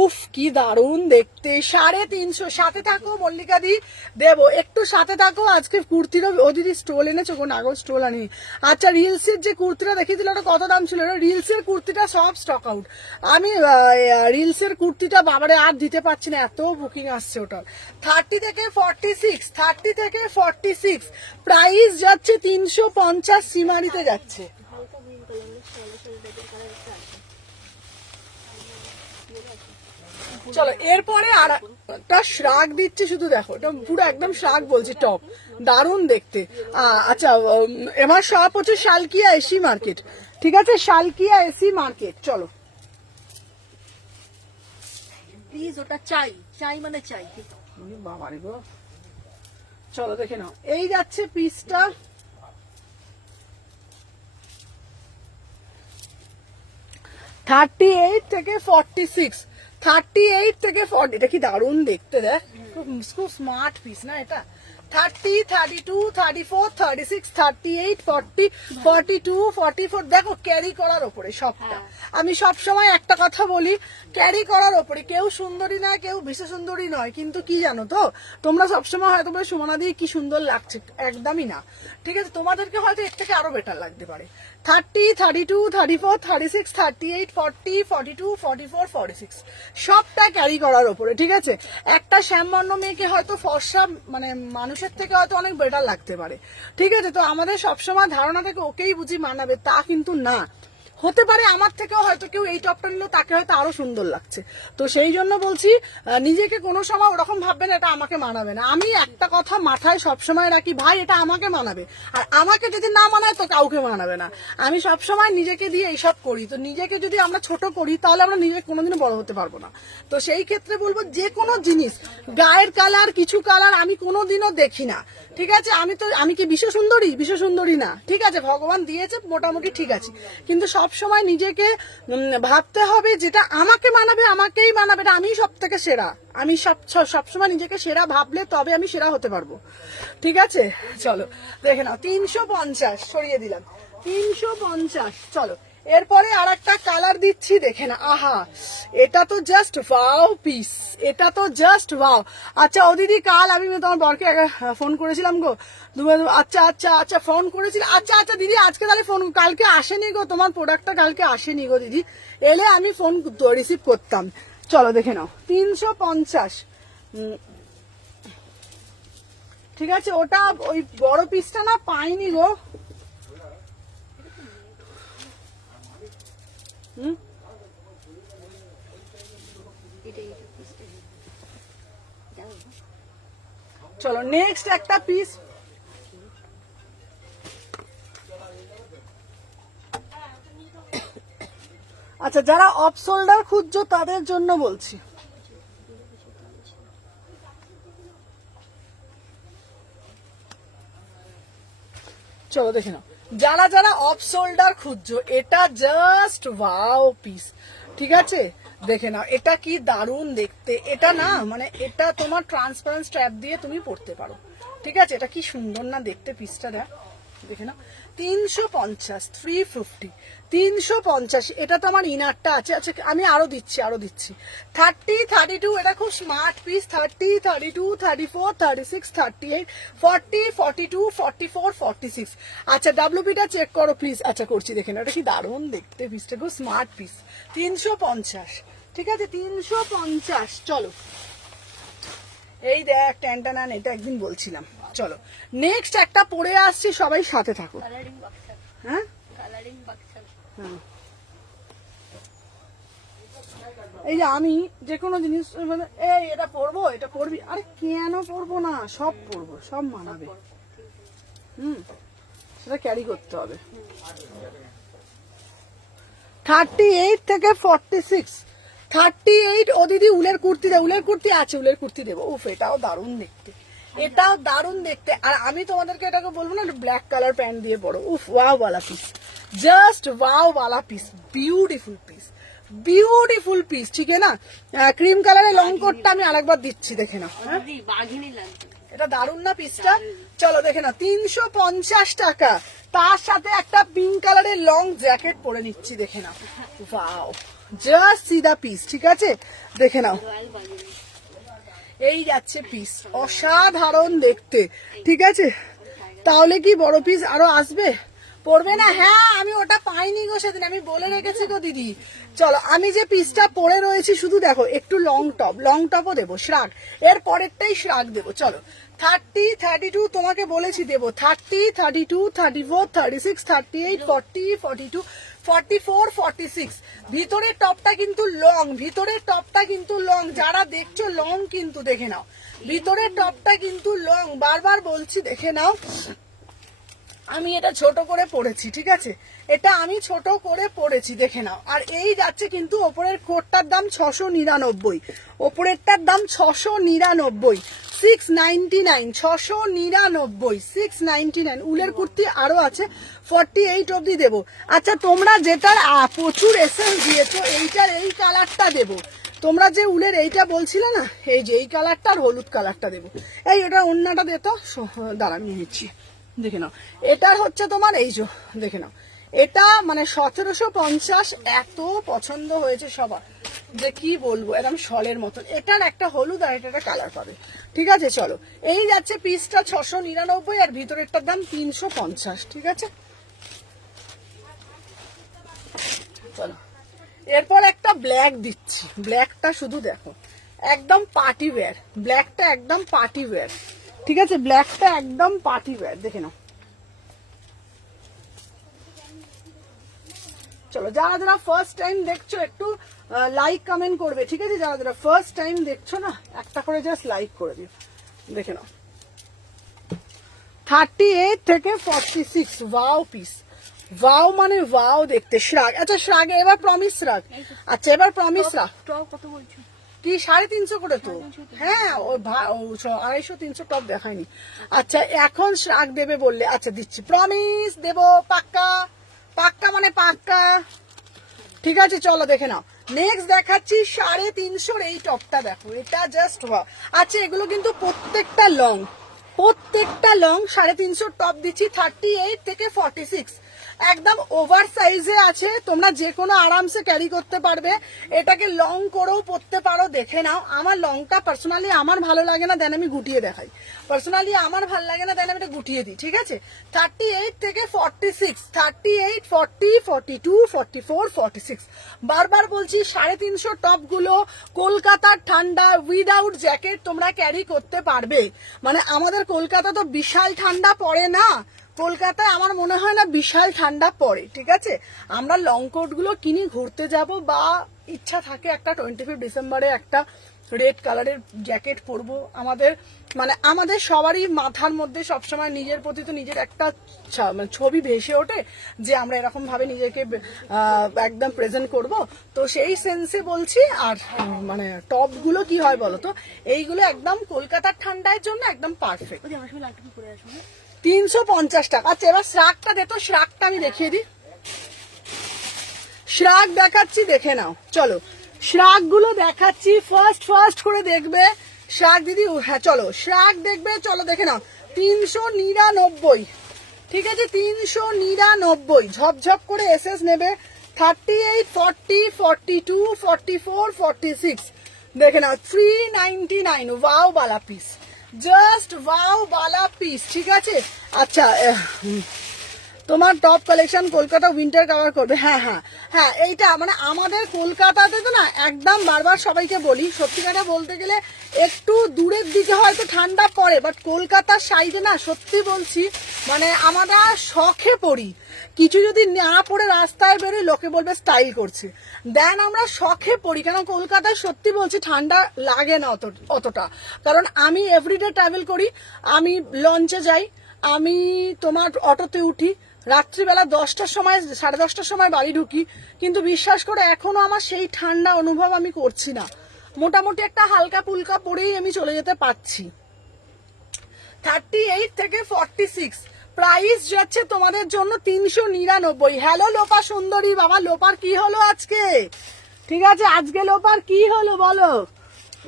উফ কি দারুণ দেখতে। 350। সাথে থাকো মল্লিকা দি, দেবো একটু সাথে থাকো। আজকে কুর্তিরও ও দিদি স্টোল এনেছো কোন? আগর স্টোল আনি। আচ্ছা রিলসের যে কুর্তিটা দেখিয়ে দিল, ওটা কত দাম ছিল? রিলসের কুর্তিটা সব স্টক আউট। আমি রিলসের কুর্তিটা বাবারে আর দিতে পারছি না, এত বুকিং আসছে ওটার। 30 থেকে 46, 30 থেকে 46। প্রাইস যাচ্ছে 350, সীমারিতে যাচ্ছে। চলো এরপরে আর একটা শ্রাগ দিচ্ছে, শুধু দেখো, এটা পুরো একদম শ্রাগ বলছি, টপ দারুণ দেখতে। আচ্ছা এবার সব হচ্ছে শালকিয়া এসি মার্কেট, ঠিক আছে? Salkia AC market. চলো প্লিজ, ওটা চাই, চাই মানে চাই। বাবারে গো, চলো দেখে নাও। এই যাচ্ছে পিসটা, থার্টি এইট থেকে 46, 38 থেকে 40। এটা কি দারুণ দেখতে, দেখ খুব স্মার্ট পিস না এটা। 30, 32, 34, 36, 38, 40, 42, 44। দেখো ক্যারি করার ওপরে সবটা। আমি সব সময় একটা কথা বলি, ক্যারি করার ওপরে। কেউ সুন্দরী না, কেউ বিশেষ সুন্দরী নয়, কিন্তু কি জানো তো, তোমরা সবসময় হয়তো বলে সুমনা দিয়ে কি সুন্দর লাগছে, একদমই না, ঠিক আছে? তোমাদেরকে হয়তো এর থেকে আরো বেটার লাগতে পারে। 30, 32, 34, 36, 38, 40, 42, 44, 46 সবটা ক্যারি করার ওপরে, ঠিক আছে? একটা শ্যামবর্ণ মেয়েকে হয়তো ফর্সা মানে মানুষের থেকে হয়তো অনেক বেটার লাগতে পারে, ঠিক আছে? তো আমাদের সবসময় ধারণা থেকে ওকেই বুঝি মানাবে, তা কিন্তু না। হতে পারে আমার থেকেও হয়তো কেউ এই টপটা নিল, তাকে হয়তো আরো সুন্দর লাগছে। তো সেই জন্য বলছি, নিজেকে কোনো সময় ওরকম ভাববেন এটা আমাকে মানাবে না। আমি একটা কথা মাথায় সবসময় রাখি, ভাই এটা আমাকে মানাবে, আর আমাকে যদি না মানায় তো কাউকে মানাবে না। আমি সবসময় নিজেকে দিয়ে এইসব করি। তো নিজেকে যদি আমরা ছোট করি, তাহলে আমরা নিজে কোনোদিনও বড় হতে পারবো না। তো সেই ক্ষেত্রে বলবো, যে কোনো জিনিস, গায়ের কালার, কিছু কালার আমি কোনোদিনও দেখি না, ঠিক আছে? আমি কি বিশ্ব সুন্দরী না, ঠিক আছে? ভগবান দিয়েছে মোটামুটি, ঠিক আছে, কিন্তু সব সময় নিজেকে ভাবতে হবে যেটা আমাকে মানাবে, আমাকেই মানাবে, এটা আমি সব থেকে সেরা। আমি সবসময় নিজেকে সেরা ভাবলে তবে আমি সেরা হতে পারবো, ঠিক আছে? চলো দেখে নাও। 350 সরিয়ে দিলাম, 350। চলো এরপরে আর একটা কালার দিচ্ছি, দেখে না, আহা এটা তো জাস্ট ওয়াও পিস, এটা তো জাস্ট ওয়াও। আচ্ছা ও দিদি, কাল আমি তোমার বরকে ফোন করেছিলাম গো, আচ্ছা আচ্ছা আচ্ছা ফোন করেছিল, আচ্ছা আচ্ছা দিদি আজকে তাহলে ফোন, কালকে আসেনি গো তোমার প্রোডাক্টটা, কালকে আসেনি গো দিদি, এলে আমি ফোন রিসিভ করতাম। চলো দেখে নাও 350, ঠিক আছে। ওটা ওই বড় পিসটা না পাইনি গো। চলো নেক্সট একটা পিস। আচ্ছা যারা অফ শোল্ডার খুঁজছো তাদের জন্য বলছি, চলো দেখে নাও, যারা যারা অফ শোল্ডার খুঁজছো, এটা জাস্ট ওয়াও পিস, ঠিক আছে। দেখে নাও এটা কি দারুণ দেখতে, এটা না মানে এটা তোমার ট্রান্সপারেন্ট স্ট্র্যাপ দিয়ে তুমি পরতে পারো, ঠিক আছে। এটা কি সুন্দর না দেখতে পিসটা, দেখে নাও 350, 350, 350। এটা তো আমার ইনারটা আছে। আচ্ছা আমি আরো দিচ্ছি 30, 32, এটা খুব স্মার্ট পিস, 30, 32, 34, 36, 38, 40, 42, 44, 46। আচ্ছা ডাব্লিউপিটা চেক করো প্লিজ। আচ্ছা করছি, দেখে না এটা কি দারুণ দেখতে পিসটা, খুব স্মার্ট পিস, 350, ঠিক আছে 350। চলো এই দেখ ট্যান্টানান, এটা একদিন বলছিলাম। চলো নেক্সট একটা পরে আসছি, সবাই সাথে থাকো। হ্যাঁ এই যে আমি যে কোনো জিনিস মানে এই এটা পরবো, এটা পরবি, আরে কেন পরবো না, সব পরবো, সব মানাবে, সেটা ক্যারি করতে হবে। 38 থেকে 46, 38। ও দিদি উলের কুর্তি দে, উলের কুর্তি আছে, উলের কুর্তি দেবো। উফ এটাও দারুণ দেখতে, এটাও দারুণ দেখতে। আর আমি তোমাদেরকে এটাকে বলবো না ব্ল্যাক কালার প্যান্ট দিয়ে পরো, উফ ওয়াও ওয়ালা পিস, জাস্ট ওয়াও ওয়ালা piece, beautiful piece, beautiful piece, ঠিক আছে না। ক্রিম কালারের লং কোটটা আমি আরেকবার দিচ্ছি, দেখে নাও। এটা দারুণ না পিসটা, চলো দেখে নাও 350 টাকা। তার সাথে একটা পিঙ্ক কালারের লং জ্যাকেট পরে নিচ্ছি, দেখে নাও, ওয়াও জাস্ট সি দা পিস, ঠিক আছে দেখে নাও। এই যাচ্ছে পিস, অসাধারণ দেখতে, ঠিক আছে। তাহলে কি বড় পিস আরো আসবে, পড়বে না? হ্যাঁ আমি ওটা পাইনি গো সেদিন, আমি বলে রেখেছি গো দিদি। চলো আমি যে পিসটা পরে রয়েছি শুধু দেখো, একটু লং টপও দেবো, শ্রাগ এর পরেরটাই শ্রাগ দেবো। চলো 30, 32 তোমাকে বলেছি দেবো, 30, 32, 34, 36, 38, 40, 42, 44, 46। ভিতরের টপটা কিন্তু লং, ভিতরের টপটা কিন্তু লং, যারা দেখছো লং কিন্তু দেখে নাও, ভিতরের টপটা কিন্তু লং, বারবার বলছি দেখে নাও। আমি এটা ছোট করে পড়েছি, ঠিক আছে, এটা আমি ছোট করে পড়েছি, দেখে নাও। আর এই যাচ্ছে কিন্তু ওপরের কোটটার দাম 699, ওপরেরটার দাম 699, 699, 699, 699। উলের কুর্তি আরো আছে, 48 অব্দি দেবো। আচ্ছা তোমরা যেটার প্রচুর এসেন্স দিয়েছো, এইটার এই কালারটা দেবো। তোমরা যে উলের এইটা বলছিলে না, এই যে এই কালারটা আর হলুদ কালারটা দেবো। এই ওটা অন্যটা দে তো, দাঁড়া নিয়ে নিচ্ছি, দেখে নাও। এটার হচ্ছে তোমার এই যে দেখে নাও, এটা মানে 1750, এত পছন্দ হয়েছে সবার যে কি বলবো, এরকম শলের মতন। এটার একটা হলুদ আর এটা কালার পাবে, ঠিক আছে। চলো এই যাচ্ছে পিসটা 699 আর ভিতরেরটার দাম 350, ঠিক আছে। চলো এরপর একটা ব্ল্যাক দিচ্ছি, ব্ল্যাকটা শুধু দেখো, একদম পার্টি ওয়্যার, ব্ল্যাকটা একদম পার্টি ওয়্যার, ঠিক আছে, ব্ল্যাকটা একদম পার্টি ওয়্যার, দেখে নাও। চলো যারা যারা ফার্স্ট টাইম দেখছো একটু লাইক কমেন্ট করবে, ঠিক আছে। যারা যারা ফার্স্ট টাইম দেখছো না একটা করে জাস্ট লাইক করে দিও, দেখে নাও। 38 থেকে 46, ওয়াও পিস, ওয়াও মানে ওয়াও দেখতে। শ্রাগ, আচ্ছা শ্রাগে এবার প্রমিস রাখ, আচ্ছা এবার প্রমিস রাখ। কত বলছো? কি 350 করে তো, হ্যাঁ ও 250, 300 টপ দেখায়নি। আচ্ছা এখন শ্রাগ দেবে বললে, আচ্ছা দিচ্ছি, প্রমিস দেবো, পাক্কা, পাক্কা মানে পাক্কা, ঠিক আছে। চলো দেখে নাও নেক্সট দেখাচ্ছি 350 এই টপটা দেখো, এটা জাস্ট ওয়াও। আচ্ছা এগুলো কিন্তু প্রত্যেকটা লং, প্রত্যেকটা লং 350 টপ দিচ্ছি, 38 থেকে 46। একদম ওভার সাইজে আছে, তোমরা যে কোনো আরামসে ক্যারি করতে পারবে। এটাকে লং করেও পরতে পারো, দেখে নাও। আমার লংটা পার্সোনালি আমার ভালো লাগে না, দেন আমি গুটিয়ে দেখাই। পার্সোনালি আমার ভালো লাগে না, দেন আমি এটা গুটিয়ে দিই, ঠিক আছে। 38 থেকে 46, 38, 40, 42, 44, 46। বারবার বলছি 350 টপ গুলো কলকাতার ঠান্ডা উইদাউট জ্যাকেট তোমরা ক্যারি করতে পারবে। মানে আমাদের কলকাতা তো বিশাল ঠান্ডা পড়ে না, কলকাতায় আমার মনে হয় না বিশাল ঠান্ডা পড়ে, ঠিক আছে। আমরা লং কোট গুলো কিনি ঘুরতে যাব, বা ইচ্ছা থাকে একটা 25 ডিসেম্বরে একটা রেড কালারের জ্যাকেট পরবো। আমাদের মানে আমাদের সবারই মাথার মধ্যে সবসময় নিজের প্রতি তো নিজের একটা ছবি ভেসে ওঠে যে আমরা এরকম ভাবে নিজেকে একদম প্রেজেন্ট করব। তো সেই সেন্সে বলছি। আর মানে টপ গুলো কি হয় বলো তো, এইগুলো একদম কলকাতার ঠান্ডার জন্য একদম পারফেক্ট। 350 টাকা। আচ্ছা এবার শ্রাগটা দে তো, শ্রাগটা আমি দেখিয়ে দিই। শ্রাগ দেখাচ্ছি, দেখে নাও। চলো শ্রাগ গুলো দেখাচ্ছি, ফার্স্ট করে দেখবে। শ্রাগ দিদি, হ্যাঁ চলো শ্রাগ দেখবে, চলো দেখে নাও। 399, ঠিক আছে, 399। ঝপঝপ করে এসএস নেবে। 38, 40, 42, 44, 46 দেখে নাও। 399। ওয়াও বালা পিস, জাস্ট ওয়াও বালা পিস, ঠিক আছে। আচ্ছা তোমার top collection Kolkata winter cover করবে। হ্যাঁ হ্যাঁ হ্যাঁ, এইটা মানে আমাদের কলকাতাতে তো না, একদম বারবার সবাইকে বলি, সত্যি কথা বলতে গেলে একটু দূরের দিকে হয়তো ঠান্ডা পড়ে, বাট কলকাতার সাইডে না, সত্যি বলছি মানে আমরা শখে পড়ি। কিছু যদি না পড়ে রাস্তায় বেরোই, লোকে বলবে স্টাইল করছে, দেন আমরা শখে পড়ি। কেন কলকাতায় সত্যি বলছি ঠান্ডা লাগে না অতটা, কারণ আমি এভরিডে ট্রাভেল করি, আমি লঞ্চে যাই, আমি তোমার অটোতে উঠি, রাত্রিবেলা 10টার সময় 10:30টার সময় বাড়ি ঢুকি, কিন্তু বিশ্বাস করে এখনো আমার সেই ঠান্ডা অনুভব আমি করছি না। মোটামুটি একটা হালকা পুলকা পরেই আমি চলে যেতে পারছি। 38 থেকে 46 প্রাইস যাচ্ছে তোমাদের জন্য 399। হ্যালো লোপা সুন্দরী, বাবা লোপার কি হলো আজকে? ঠিক আছে, আজকে লোপার কি হলো বলো?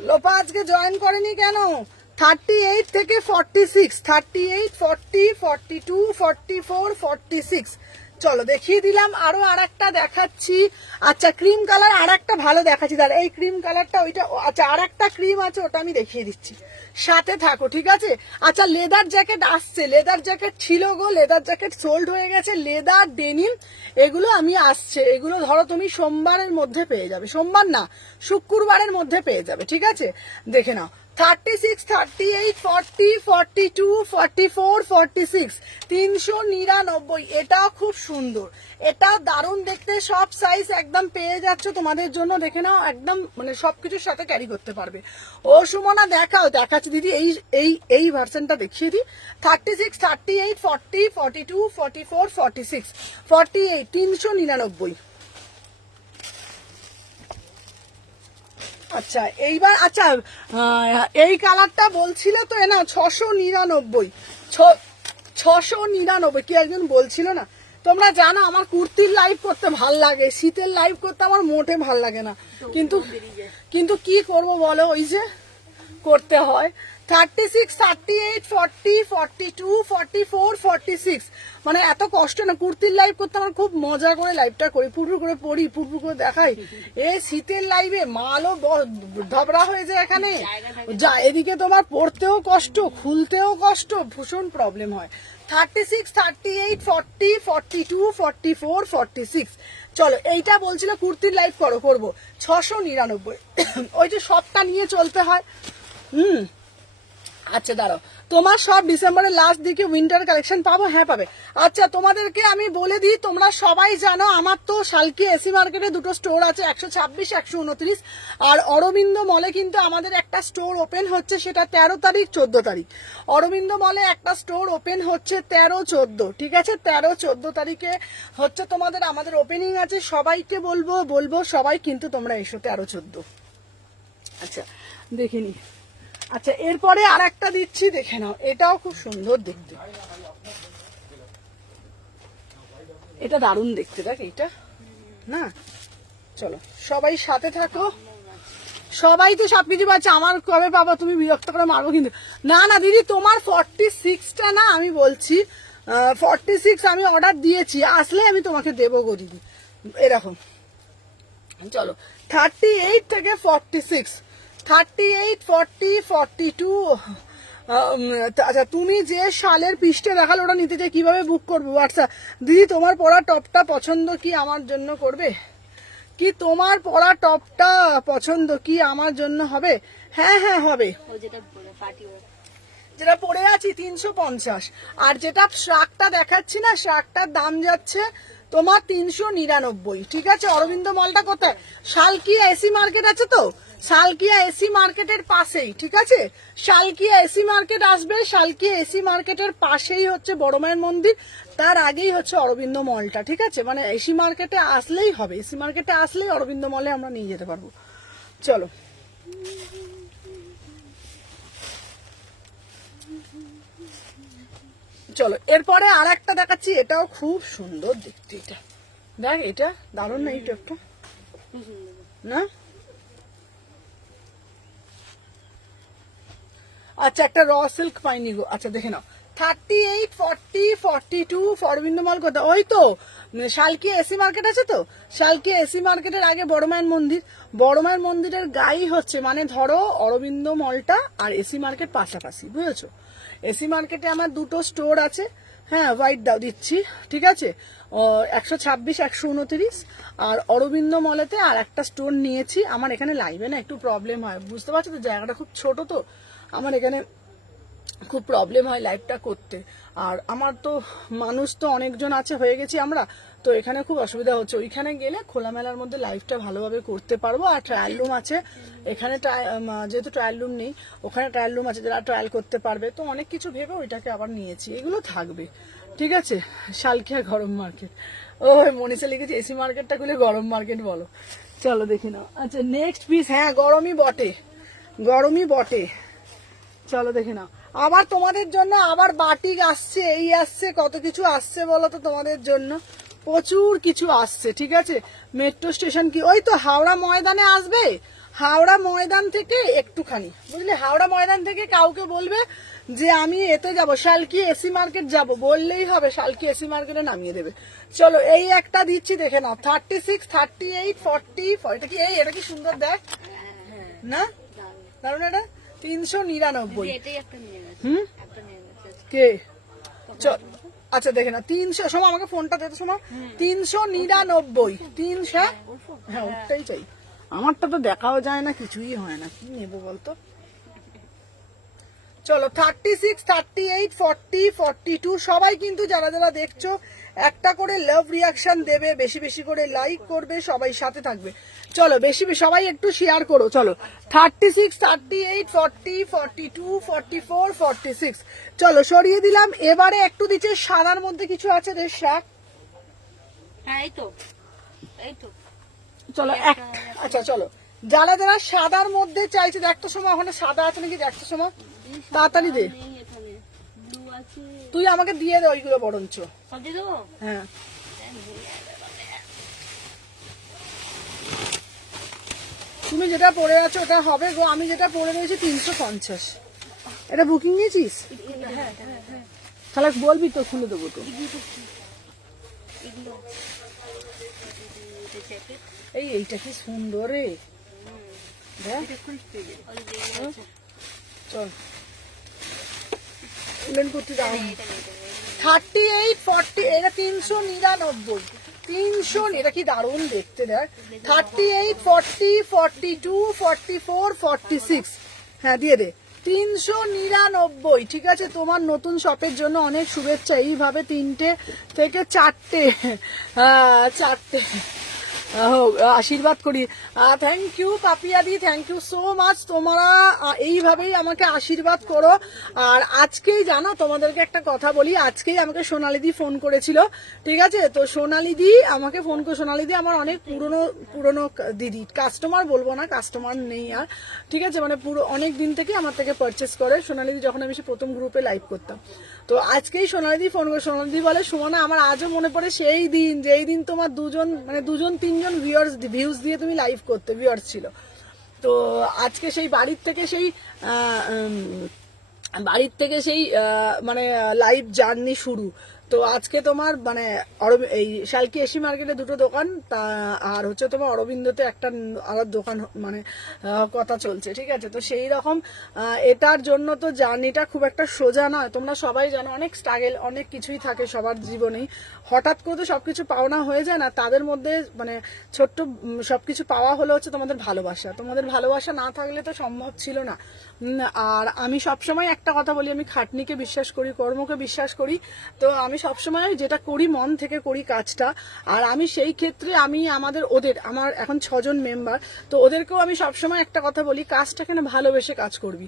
লোপা আজকে জয়েন করেনি কেন? 38 থেকে 46, 38, 40, 42, 44, 46। চলো দেখিয়ে দিলাম। আরো আরেকটা দেখাচ্ছি। আচ্ছা ক্রিম কালার আরেকটা ভালো দেখাচ্ছি, দাঁড়া এই ক্রিম কালারটা ওইটা। আচ্ছা আরেকটা ক্রিম আছে, ওটা আমি দেখিয়ে দিচ্ছি, সাথে থাকো, ঠিক আছে। আচ্ছা লেদার জ্যাকেট আসছে, লেদার জ্যাকেট ছিল গো, লেদার জ্যাকেট সোল্ড হয়ে গেছে। লেদার ডেনিম এগুলো আমি আসছে, এগুলো ধরো তুমি সোমবারের মধ্যে পেয়ে যাবে, সোমবার না শুক্রবারের মধ্যে পেয়ে যাবে, ঠিক আছে। দেখে নাও 36, 38, 40, 42, 44, 46 399। এটাও খুব সুন্দর, এটাও দারুণ দেখতে, সব সাইজ একদম পেয়ে যাচ্ছ তোমাদের জন্য। দেখে নাও একদম মানে সবকিছুর সাথে ক্যারি করতে পারবে। ও সুমনা দেখাচ্ছি দিদি, এই ভার্সনটা দেখিয়ে দিই। 36, 38, 40, 42, 44, 46, 48 399। আচ্ছা এইবার আচ্ছা এই কালারটা বলছিল তো, এ না 699, 699। কি একজন বলছিল না, তোমরা জানো আমার কুর্তির লাইভ করতে ভাল লাগে, শীতের লাইভ করতে আমার মোটে ভাল লাগে না, কিন্তু কি করব বলো, ওই যে করতে হয়। 36, 38, 40, 42, 44, 46 মানে এত কষ্ট না, কুর্তির লাইভ করতে আমার খুব মজা করে লাইভটা করি, পুরপুর করে পড়ি, পুরপুর করে দেখাই। এই শীতের লাইভে মালও ধবরা হয়ে যায় এখানে, যা এদিকে তোমার পড়তেও কষ্ট, খুলতেও কষ্ট, ভীষণ প্রবলেম হয়। 36, 38, 40, 42, 44, 46। চলো এইটা বলছিল কুর্তির লাইভ করবো 699। ওই যে সবটা নিয়ে চলতে হয়। আচ্ছা দাঁড়াও, তোমার সব ডিসেম্বরের লাস্ট দিকে উইন্টার কালেকশন পাবো? হ্যাঁ পাবে। আচ্ছা তোমাদেরকে আমি বলে দিই, তোমরা সবাই জানো আমার তো শালকি এসি মার্কেটে দুটো স্টোর আছে, 126, 129। আর অরবিন্দ মলে কিন্তু আমাদের একটা স্টোর ওপেন হচ্ছে, সেটা 13 তারিখ 14 তারিখ। অরবিন্দ মলে একটা স্টোর ওপেন হচ্ছে 13, 14, ঠিক আছে। 13, 14 তারিখে হচ্ছে তোমাদের আমাদের ওপেনিং আছে। সবাইকে বলবো সবাই কিন্তু তোমরা এসো 13, 14। আচ্ছা দেখিনি। আচ্ছা এরপরে আর একটা দিচ্ছি, দেখে নাও, এটাও খুব সুন্দর দেখতে, এটা দারুণ দেখতে, দেখ এইটা না। চলো সবাই সাথে থাকো, সবাই তো সবকিছু পাচ্ছে, আমার কবে পাবো? তুমি বিরক্ত করে মারবো কিন্তু। না দিদি তোমার 46টা না, আমি বলছি 46 আমি অর্ডার দিয়েছি, আসলে আমি তোমাকে দেবো গো দিদি। এরকম চলো 38 থেকে 46, 38, 40, 42। আচ্ছা তুমি যে শালের পিসটা দেখালো ওটা নিতে চাই, কিভাবে বুক করবো? হোয়াটসঅ্যাপ। দিদি তোমার পরা টপটা পছন্দ কি আমার জন্য করবে? কি তোমার পরা টপটা পছন্দ কি আমার জন্য হবে? হ্যাঁ হ্যাঁ হবে। ও যেটা পরে পার্টি ওয়ার। যেটা পরে আছি 350, আর যেটা শার্টটা দেখাচ্ছি না, শার্টটার দাম যাচ্ছে তোমার 399। ঠিক আছে, অরবিন্দ মলটা কোথায়? শালকিয়া এসি মার্কেট আছে তো, শালকিয়া এসি মার্কেটের পাশেই। ঠিক আছে, শালকিয়া এসি মার্কেট আসবে, শালকিয়া এসি মার্কেটের পাশেই হচ্ছে বড় মায়ের মন্দির, তার আগেই হচ্ছে অরবিন্দ মলটা। ঠিক আছে, মানে এসি মার্কেটে আসলেই হবে, এসি মার্কেটে আসলেই অরবিন্দ মলে আমরা নিয়ে যেতে পারবো। চলো চলো এরপরে আর একটা দেখাচ্ছি, এটাও খুব সুন্দর দেখতে। এটা দেখ, এটা দারুণ না এই টপটা? না আচ্ছা, একটা র সিল্ক পাইনি গো। আচ্ছা দেখে নাও, 38, 40, 42 অরবিন্দ মল কোথায়? ওই তো শালকিয়া এসি মার্কেট আছে তো, শালকিয়া এসি মার্কেটের আগে বড় মায়ের মন্দির, বড় মায়ের মন্দিরের গাই হচ্ছে, মানে ধরো অরবিন্দ মলটা আর এসি মার্কেট পাশাপাশি, বুঝেছো? এসি মার্কেটে আমার দুটো স্টোর আছে। হ্যাঁ হোয়াইট দাও দিচ্ছি, ঠিক আছে, 126, 129। আর অরবিন্দ মলেতে আর একটা স্টোর নিয়েছি। আমার এখানে লাইভে না একটু প্রবলেম হয়, বুঝতে পারছো তো, জায়গাটা খুব ছোট তো, আমার এখানে খুব প্রবলেম হয় লাইভটা করতে। আর আমার তো মানুষ তো অনেকজন আছে, হয়ে গেছি আমরা তো, এখানে খুব অসুবিধা হচ্ছে। ওইখানে গেলে খোলামেলার মধ্যে লাইভটা ভালোভাবে করতে পারবো। আর ট্রায়াল রুম আছে এখানে, যেহেতু ট্রায়াল রুম নেই, ওখানে ট্রায়াল রুম আছে, যারা ট্রায়াল করতে পারবে। তো অনেক কিছু ভেবে ওইটাকে আবার নিয়েছি, এগুলো থাকবে। ঠিক আছে, শালকিয়া গরম মার্কেট, ও মনীষা লিখেছে এসি মার্কেটটা খুলে গরম মার্কেট বলো। চলো দেখি নাও। আচ্ছা নেক্সট পিস, হ্যাঁ গরমই বটে, গরমই বটে। চলো দেখে নাও, আবার তোমাদের জন্য আবার বাটিক আসছে, এই আসছে, কত কিছু আসছে বলো তো তোমাদের জন্য, প্রচুর কিছু আসছে। ঠিক আছে, মেট্রো স্টেশন কি ওই তো হাওড়া ময়দানে আসবে, হাওড়া ময়দান থেকে একটুখানি, বুঝলে, হাওড়া ময়দান থেকে কাউকে বলবে যে আমি এতে যাব, শালকি এসি মার্কেট যাব, বললেই হবে, শালকি এসি মার্কেটে নামিয়ে দেবে। চলো এই একটা দিচ্ছি দেখে নাও, 36, 38, 40। এটা কি এটা কি সুন্দর দেখ না, দারুণ। এটা 399। এটাই একটা নিয়ে গেছে, হুম একটা নিয়ে গেছে। কে আচ্ছা দেখে না, 300 সময় আমাকে ফোনটা দিতে সময়, 399। 300, হ্যাঁ ওটাই চাই, আমারটা তো দেখাও যায় না, কিছুই হয় না, কি নেবো বলতো। চলো 36, 38, 40, 42 সবাই কিন্তু যারা যারা দেখছো একটা করে লাভ রিয়াকশন দেবে, বেশি বেশি করে লাইক করবে, সবাই সাথে থাকবে। চলো বেশি বেশি সবাই একটু শেয়ার করো। চলো 36, 38, 40, 42, 44, 46 চলো সরিয়ে দিলাম। এবারে একটু দিচ্ছে সাদার মধ্যে কিছু আছে রে শাক। হ্যাঁ এই তো, এই তো চলো আচ্ছা চলো, যারা যারা সাদার মধ্যে চাইছে, দেখতো সময় ওখানে সাদা আছে নাকি, দেখতো সময় তাড়াতাড়ি দে, নেই এখানে, ব্লু আছে। তুই আমাকে দিয়ে দে ওইগুলো বরঞ্চ। সব দিয়ে দেবো? হ্যাঁ তুমি যেটা পরে আছো ওটা হবে গো, আমি যেটা পরে রয়েছি 350। এটা বুকিং নিয়েছিস? হ্যাঁ হ্যাঁ হ্যাঁ, তাহলে বলবি তো, খুলে দেবো তো। এগুলো আছে, এটা জ্যাকেট, এইটা কি সুন্দর রে, দেখ এটা খুব স্পেশাল। ওই যে এগুলো আছে, চল উলেন কুর্তি দাম এটা নেই, এটা নেই। 38, 40 এটা 399। 300, এটা কি দারুণ দেখতে দেখ। 38, 40, 42, 44, 46 হ্যাঁ দিয়ে দে 399। ঠিক আছে, তোমার নতুন শপের জন্য অনেক শুভেচ্ছা। এইভাবে 3টে থেকে 4টে, হ্যাঁ 4টে আশীর্বাদ করি। থ্যাংক ইউ পাপিয়াদি, থ্যাংক ইউ সো মাচ। তোমরা এইভাবেই আমাকে আশীর্বাদ করো। আর আজকেই জানো তোমাদেরকে একটা কথা বলি, আজকেই আমাকে সোনালিদি ফোন করেছিল। ঠিক আছে, তো সোনালিদি আমাকে ফোন করে, সোনালিদি আমার অনেক পুরনো দিদি, কাস্টমার বলবো না, কাস্টমার নেই আর। ঠিক আছে, মানে পুরো অনেক দিন থেকে আমার থেকে পারচেস করে সোনালিদি, যখন আমি সে প্রথম গ্রুপে লাইভ করতাম। তো আজকেই সোনালিদি ফোন করে, সোনালিদি বলে সুমনা আমার আজও মনে পড়ে সেই দিন, যেই দিন তোমার দুজন তিনজন ভিউজ দিয়ে তুমি লাইভ করতে, ভিউয়ার্স ছিল। তো আজকে সেই বাড়ির থেকে সেই মানে লাইভ জার্নি শুরু। তো আজকে তোমার মানে এই শালকি এসি মার্কেটে দুটো দোকান, তা আর হচ্ছে তোমার অরবিন্দতে একটা আর দোকান মানে কথা চলছে, ঠিক আছে। তো সেই রকম এটার জন্য তো জার্নিটা খুব একটা সোজা নয়, তোমরা সবাই জানো অনেক স্ট্রাগল অনেক কিছুই থাকে সবার জীবনেই। হঠাৎ করে তো সবকিছু পাওনা হয়ে যায় না, তাদের মধ্যে মানে ছোট্ট সবকিছু পাওয়া হলো হচ্ছে তোমাদের ভালোবাসা। তোমাদের ভালোবাসা না থাকলে তো সম্ভব ছিল না। আর আমি সবসময় একটা কথা বলি, আমি খাটনিকে বিশ্বাস করি, কর্মকে বিশ্বাস করি। তো আমি সবসময় যেটা করি মন থেকে করি কাজটা। আর আমি সেই ক্ষেত্রে আমি আমার এখন 6 জন মেম্বার, তো ওদেরকেও আমি সবসময় একটা কথা বলি, কাজটাকে না ভালোবেসে কাজ করবি।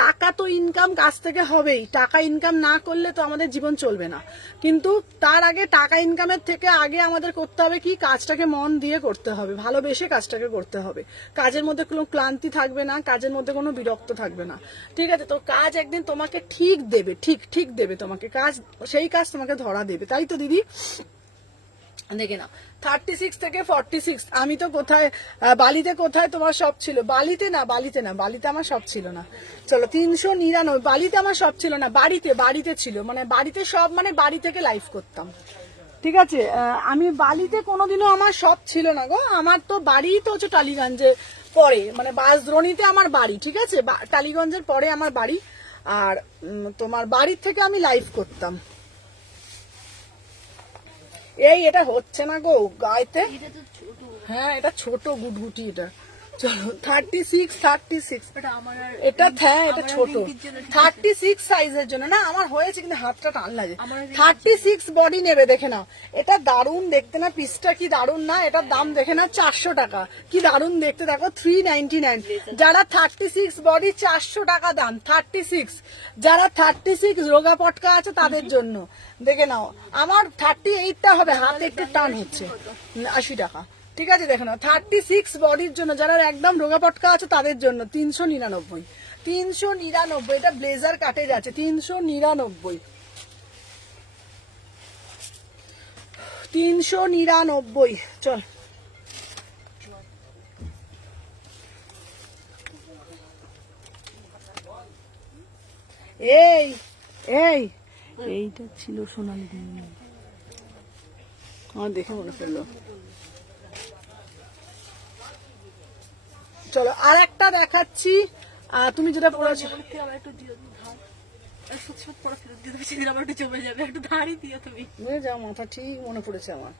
টাকা তো ইনকাম কাজ থেকে হবেই, টাকা ইনকাম না করলে তো আমাদের জীবন চলবে না। কিন্তু তার আগে টাকা ইনকামের থেকে আগে আমাদের করতে হবে কি, কাজটাকে মন দিয়ে করতে হবে, ভালোবেসে কাজটাকে করতে হবে। কাজের মধ্যে কোনো ক্লান্তি থাকবে না, কাজের মধ্যে কোনো বিরক্ত থাকবে না, ঠিক আছে। তো কাজ একদিন তোমাকে ঠিক দেবে, ঠিক দেবে তোমাকে কাজ, সেই কাজ তোমাকে ধরা দেবে, তাই তো দিদি? দেখে নাও 36 থেকে 46। আমি তো কোথায় বালিতে, কোথায় তোমার সব ছিল? বালিতে বালিতে আমার সব ছিল না। চলো 399, বালিতে আমার সব ছিল না, বাড়িতে ছিল, মানে বাড়িতে সব, মানে বাড়ি থেকে লাইভ করতাম, ঠিক আছে। আমি বালিতে কোনোদিনও আমার সব ছিল না গো। আমার তো বাড়ি তো হচ্ছে টালিগঞ্জে পরে, মানে বাসদ্রোণীতে আমার বাড়ি, ঠিক আছে, টালিগঞ্জের পরে আমার বাড়ি। আর তোমার বাড়ির থেকে আমি লাইভ করতাম। এটা হচ্ছে না গো গাইতে, হ্যাঁ এটা ছোট গুটগুটি, এটা চলো 36 এটা, হ্যাঁ এটা ছোট 36 সাইজের জন্য না আমার হয়েছে, কিন্তু হাতটা টান লাগে। 36 বডি নেবে, দেখে নাও, এটা দারুণ দেখতে না, পিসটা কি দারুণ না, এটার দাম দেখে নাও 400 টাকা, কি দারুণ দেখতে, দেখো 399। যারা 36 বডি 400 টাকা দাম, 36 যারা 36 রোগা পটকা আছে তাদের জন্য, দেখে নাও। আমার 38টা হবে, হাতে একটু টান হচ্ছে, 80 টাকা, ঠিক আছে। দেখো না 36 বডির জন্য, যারা একদম রোগা পটকা আছে তাদের জন্য 399। এটা ব্লেজার কাটে যাচ্ছে 399, 399। চল এইটা ছিল সোনালি দিন, আমার দেখে মনে পড়লো। চলো আর একটা দেখাচ্ছি, তুমি যেটা পড়েছো, যাও, মাথা ঠিক মনে পড়েছে আমার।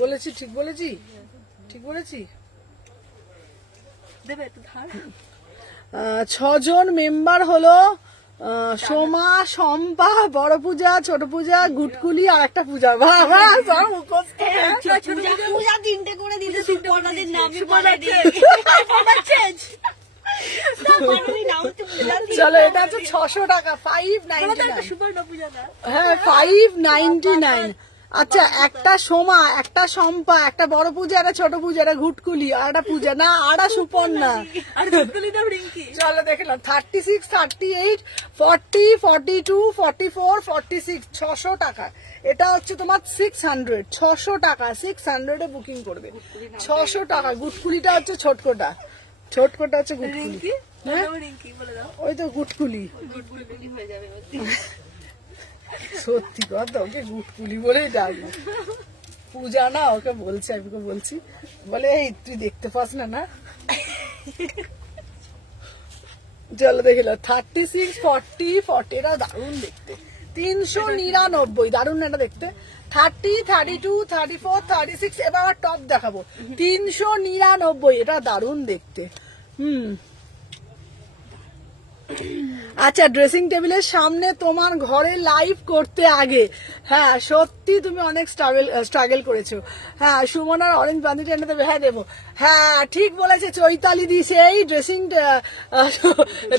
বলেছি ঠিক বলেছি, ঠিক বলেছি। 6 জন মেম্বার হলো সোমা, শম্পা, বড় পূজা, ছোট পূজা, গুটকুলি আর একটা পূজা। তিনটে করে দিতে, সুপর্ণাদের নাম চলো এটা হচ্ছে 600 টাকা, 599। হ্যাঁ 599। আচ্ছা একটা সোমা, একটা শম্পা, একটা বড় পূজা, একটা ছোট পূজা, একটা ঘুটকুলি আর একটা পূজা না, আর সুপর্ণা। চলো দেখলাম 36, 38, 40, 42, 44, 46, 600 টাকা। এটা হচ্ছে তোমার 600 টাকা, 600 বুকিং করবে, 600 টাকা। গুটকুলিটা হচ্ছে ছোটকোটা হচ্ছে গুটকুলি, ওই তো গুটকুলি, সত্যি কথা, ওকে গুটকুলি বলেই ডাকবো। পূজা না ওকে বলছে, আমি ওকে বলছি, বলে এই তুই দেখতে পাস না না। চলো দেখিল 36, 40, 40, এটা দারুণ দেখতে, 399, দারুণ এটা দেখতে। 30, 32, 34, 36, এবার আবার টপ দেখাবো, 399, এটা দারুণ দেখতে। আচ্ছা ড্রেসিং টেবিলের সামনে তোমার ঘরে লাইভ করতে আগে, হ্যাঁ সত্যি তুমি অনেক স্ট্রাগল করেছো। হ্যাঁ সুমনার অরেঞ্জ বান্দিটা এনে দেবে, হ্যাঁ দেবো, হ্যাঁ ঠিক বলেছে চৈতালি দি, সেই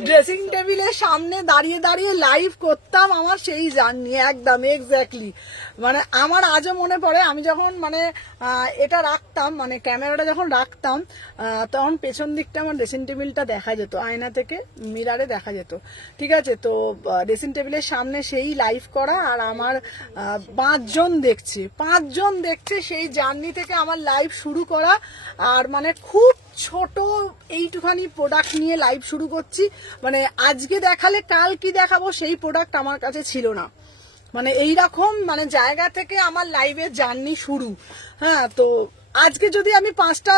ড্রেসিং টেবিলের সামনে দাঁড়িয়ে লাইভ করতাম, আমার সেই জার্নি একদম এক্স্যাক্টলি। মানে আমার আজও মনে পড়ে আমি যখন মানে এটা রাখতাম, মানে ক্যামেরাটা যখন রাখতাম তখন পেছন দিকটা আমার ড্রেসিং টেবিলটা দেখা যেত, আয়না থেকে মিরারে দেখা যেত। ঠিক আছে, তো ড্রেসিং টেবিলের সামনে সেই লাইভ করা, আর আমার 5 জন দেখছে সেই জার্নি থেকে আমার লাইভ শুরু করা। আর মানে খুব ছোট এইটুখানি প্রোডাক্ট নিয়ে লাইভ শুরু করছি, মানে আজকে দেখালে কাল কি দেখাবো সেই প্রোডাক্ট আমার কাছে ছিল না। মানে এইরকম মানে জায়গা থেকে আমার লাইভের জার্নি শুরু। হ্যাঁ, তো আজকে যদি আমি 5টা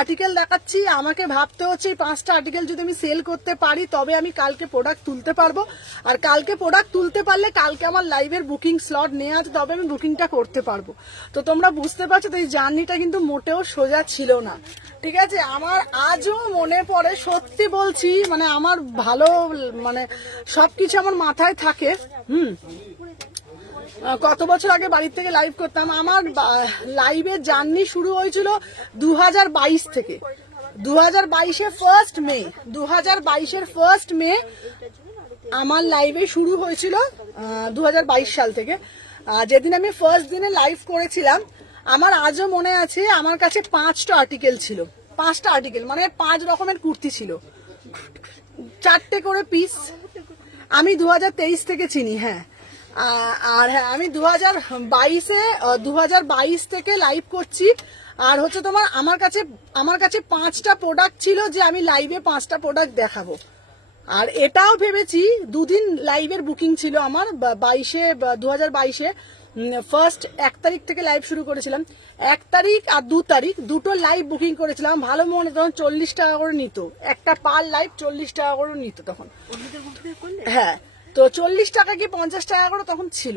আর্টিকেল দেখাচ্ছি, আমাকে ভাবতে হচ্ছে এই 5টা আর্টিকেল যদি আমি সেল করতে পারি তবে আমি কালকে প্রোডাক্ট তুলতে পারবো, আর কালকে প্রোডাক্ট তুলতে পারলে কালকে আমার লাইভের বুকিং স্লট নেওয়া আছে, তবে আমি বুকিংটা করতে পারবো। তো তোমরা বুঝতে পারছো তো এই জার্নিটা কিন্তু মোটেও সোজা ছিল না। ঠিক আছে, আমার আজও মনে পড়ে, সত্যি বলছি, মানে আমার ভালো মানে সবকিছু আমার মাথায় থাকে। কত বছর আগে বাড়ির থেকে লাইভ করতাম, আমার লাইভের জার্নি শুরু হয়েছিল 2022 থেকে। 2022-এর ফার্স্ট মে আমার লাইভে শুরু হয়েছিল, 2022 সাল থেকে। যেদিন আমি ফার্স্ট দিনে লাইভ করেছিলাম, আমার আজও মনে আছে আমার কাছে 5টা আর্টিকেল ছিল। 5টা আর্টিকেল মানে 5 রকমের কুর্তি ছিল, 4টে করে পিস। আমি 2023 থেকে চিনি, হ্যাঁ। আর হ্যাঁ, আমি 2022 থেকে লাইভ করছি। আর হচ্ছে তোমার আমার কাছে 5টা প্রোডাক্ট ছিল যে আমি লাইভে 5টা প্রোডাক্ট দেখাবো। আর এটাও ভেবেছি, 2 দিন লাইভের বুকিং ছিল আমার, 2022-এ ফার্স্ট 1 তারিখ থেকে লাইভ শুরু করেছিলাম। 1 তারিখ আর 2 তারিখ দুটো লাইভ বুকিং করেছিলাম। ভালো মনে, তখন 40 টাকা করে নিত, একটা পার লাইভ 40 টাকা করে নিত তখন। হ্যাঁ, তো 40 টাকা কি 50 টাকা করে তখন ছিল।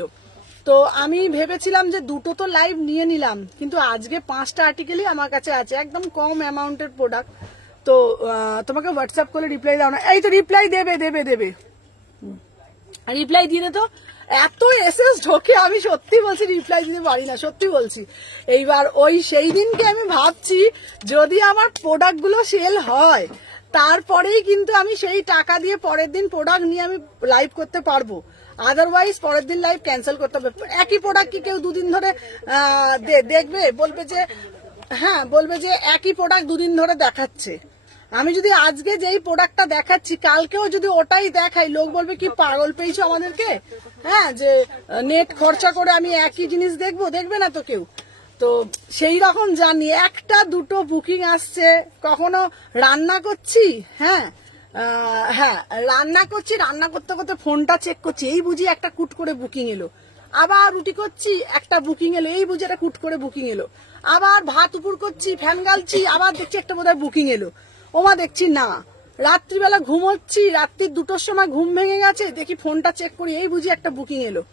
তো আমি ভেবেছিলাম যে দুটো তো লাইভ নিয়ে নিলাম, কিন্তু আজকে 5টা আর্টিকেলই আমার কাছে আছে, একদম কম অ্যামাউন্টের প্রোডাক্ট। তো তোমাকে হোয়াটসঅ্যাপ করলে রিপ্লাই দাও না, এই তো রিপ্লাই দেবে রিপ্লাই দিয়ে দে। তো এত এসএস ঢোকে, আমি সত্যি বলছি রিপ্লাই দিতে পারি না, সত্যি বলছি। এইবার ওই সেই দিনকে আমি ভাবছি যদি আমার প্রোডাক্টগুলো সেল হয় তারপরেই কিন্তু আমি সেই টাকা দিয়ে পরের দিন প্রোডাক্ট নিয়ে আমি লাইভ করতে পারবো, আদারওয়াইজ পরের দিন লাইভ ক্যান্সেল করতে হবে। একই প্রোডাক্ট কি কেউ 2 দিন ধরে দেখবে? বলবে যে একই প্রোডাক্ট 2 দিন ধরে দেখাচ্ছে। আমি যদি আজকে যেই প্রোডাক্টটা দেখাচ্ছি কালকেও যদি ওটাই দেখাই, লোক বলবে কি পাগল পেয়েছো আমাদেরকে, হ্যাঁ, যে নেট খরচা করে আমি একই জিনিস দেখবে না তো কেউ। তো সেই রকম জানি, 1টা 2টো বুকিং আসছে। কখনো রান্না করছি, হ্যাঁ রান্না করতে করতে ফোনটা চেক করছি, এই বুঝি একটা কুট করে বুকিং এলো। আবার রুটি করছি, একটা বুকিং এলো, এই বুঝি একটা কুট করে বুকিং এলো। আবার ভাত উপর করছি, ফ্যান গালছি, আবার দেখছি একটা বোধহয় বুকিং এলো। ওমা দেখছি না, রাত্রিবেলা ঘুমোচ্ছি, রাত্রির 2টোর সময় ঘুম ভেঙে গেছে, দেখি ফোনটা চেক করি, এই বুঝি একটা বুকিং এলো।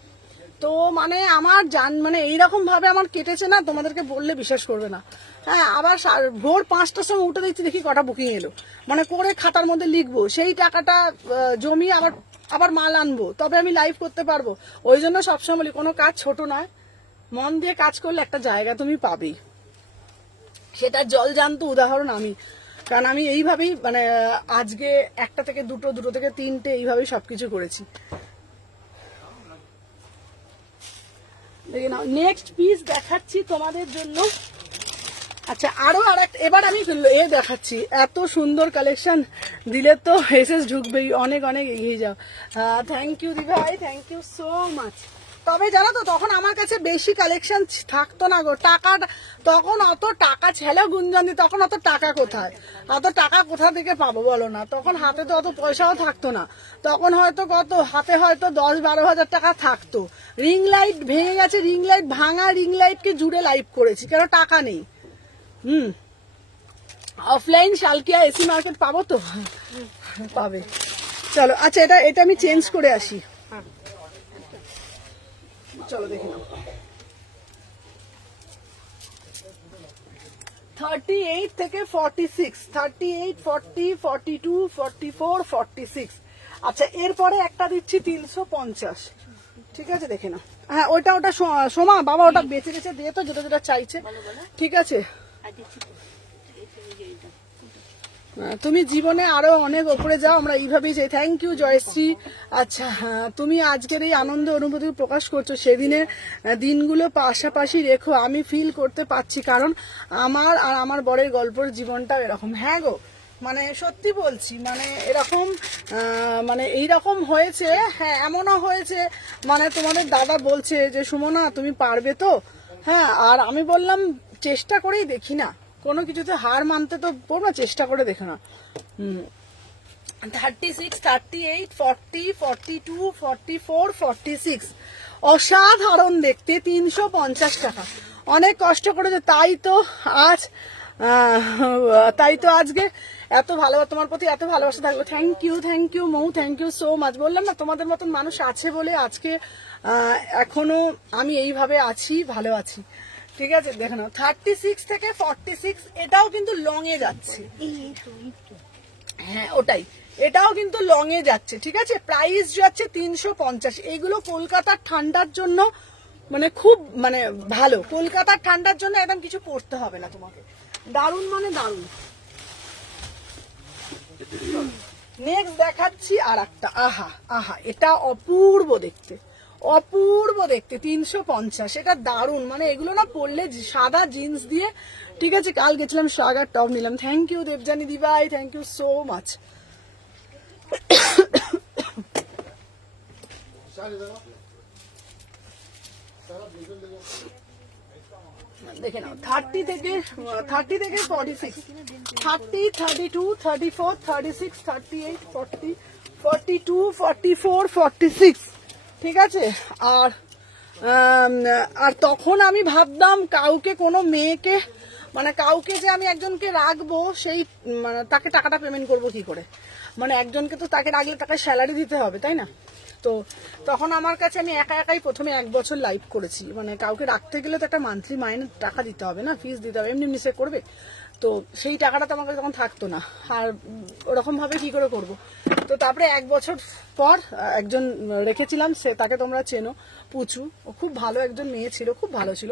তো মানে আমার মানে এইরকম ভাবে আমার কেটেছে না, তোমাদেরকে বললে বিশ্বাস করবে না। হ্যাঁ, আবার ভোর 5টার সময় উঠে দেখছি, দেখি কটা বুকিং এলো, মানে করে খাতার মধ্যে লিখবো, সেই টাকাটা জমিয়ে আবার মাল আনবো, তবে আমি লাইভ করতে পারবো। ওই জন্য সবসময় বলি কোনো কাজ ছোট নয়, মন দিয়ে কাজ করলে একটা জায়গা তুমি পাবেই। সেটা জলজান্ত উদাহরণ আমি, কারণ আমি এইভাবেই মানে আজকে 1টা থেকে 2টো, 2টো থেকে 3টে এইভাবেই সবকিছু করেছি। দেখে নাও, নেক্সট পিস দেখাচ্ছি তোমাদের জন্য। আচ্ছা, আরো আরেকটা, এবার আমি দেখাচ্ছি। এত সুন্দর কালেকশন দিলে তো এসএস ঢুকবেই, অনেক এগিয়ে যাও। থ্যাংক ইউ দিভাই, থ্যাংক ইউ সো মাচ। তবে জানো তো, তখন আমার কাছে বেশি কালেকশন থাকতো না গো, তখন অত টাকা ছেলে গুঞ্জনি, তখন অত টাকা কোথায়, কোথা থেকে পাবো বলো না। তখন হাতে তো অত পয়সাও থাকতো না, তখন হয়তো হাতে হয়তো 10-12 হাজার টাকা থাকতো। রিং লাইট ভেঙে গেছে, ভাঙা রিং লাইটকে জুড়ে লাইভ করেছি, কেন টাকা নেই। অফলাইন শালকিয়া এসি মার্কেট পাবো তো, পাবে। চলো, আচ্ছা এটা আমি চেঞ্জ করে আসি, চলো দেখে নাও। 38 থেকে 46, 38, 40, 42, 44, 46। আচ্ছা, এরপরে একটা দিচ্ছি 350। ঠিক আছে, দেখে নাও। হ্যাঁ, ওটা সোমা বাবা, ওটা বেঁচে দিয়ে তো, যেটা চাইছে। ঠিক আছে, তুমি জীবনে আরো অনেক ওপরে যাও, আমরা এইভাবেই চাই। Thank you Joyshree. আচ্ছা, তুমি আজকের এই আনন্দ অনুভূতি প্রকাশ করছো, সেদিনের দিনগুলো পাশাপাশি রেখো, আমি ফিল করতে পারছি, কারণ আমার আর আমার বরের গল্পের জীবনটাও এরকম। হ্যাঁ গো, মানে সত্যি বলছি, মানে এরকম মানে এইরকম হয়েছে। হ্যাঁ, এমনও হয়েছে, মানে তোমাদের দাদা বলছে যে সুমনা তুমি পারবে তো। হ্যাঁ, আর আমি বললাম চেষ্টা করেই দেখি না, কোনো কিছুতে হার মানতে তো না, চেষ্টা করে দেখো না। 36, 38, 40, 42, 44, 46 অসাধারণ দেখতে, 350 টাকা। অনেক কষ্ট করেছে, তাই তো আজকে এত ভালোবাসা, তোমার প্রতি এত ভালোবাসা থাকলো। Thank you Mou, thank you so much. বললাম না তোমাদের মতন মানুষ আছে বলে আজকে এখনো আমি এইভাবে আছি, ভালো আছি। ঠিক আছে, দেখে নাও 36 থেকে 46, এটাও কিন্তু লং এ যাচ্ছে। হ্যাঁ ওটাই, এটাও কিন্তু লং এ যাচ্ছে। ঠিক আছে, প্রাইস যাচ্ছে 350। এইগুলো কলকাতার ঠান্ডার জন্য মানে খুব মানে ভালো, কলকাতার ঠান্ডার জন্য একদম কিছু পড়তে হবে না তোমাকে, দারুণ মানে দারুণ। নেক্সট দেখাচ্ছি আর একটা, আহা এটা অপূর্ব দেখতে, অপূর্ব দেখতে, 350। এটা দারুণ, মানে এগুলো না পরলে সাদা জিন্স দিয়ে। ঠিক আছে, কাল গেছিলাম সাগার টপ নিলাম। থ্যাংক ইউ দেবজানি দিবাই, থ্যাংক ইউ সো মাচ। দেখে নাও 30 থেকে 46, 30, 32, 34, 36, 38, 40, 42, 44, 46। ঠিক আছে, আর তখন আমি ভাবতাম কাউকে, কোনো মেয়েকে, মানে কাউকে যে আমি একজনকে রাখবো, সেই মানে তাকে টাকাটা পেমেন্ট করবো কি করে, মানে একজনকে তো তাকে রাখলে তাকে স্যালারি দিতে হবে, তাই না? তো তখন আমার কাছে, আমি একাই প্রথমে 1 বছর লাইভ করেছি, মানে কাউকে রাখতে গেলে তো একটা মান্থলি মাইনে টাকা দিতে হবে না, ফিস দিতে হবে, এমনি সে করবে, তো সেই টাকাটা তো আমার কাছে তখন থাকতো না, আর ওরকম ভাবে কি করে করব। তো তারপরে 1 বছর পর একজন রেখেছিলাম, সে তাকে তোমরা চেনো, পুচু, ও খুব ভালো একজন মেয়ে ছিল, খুব ভালো ছিল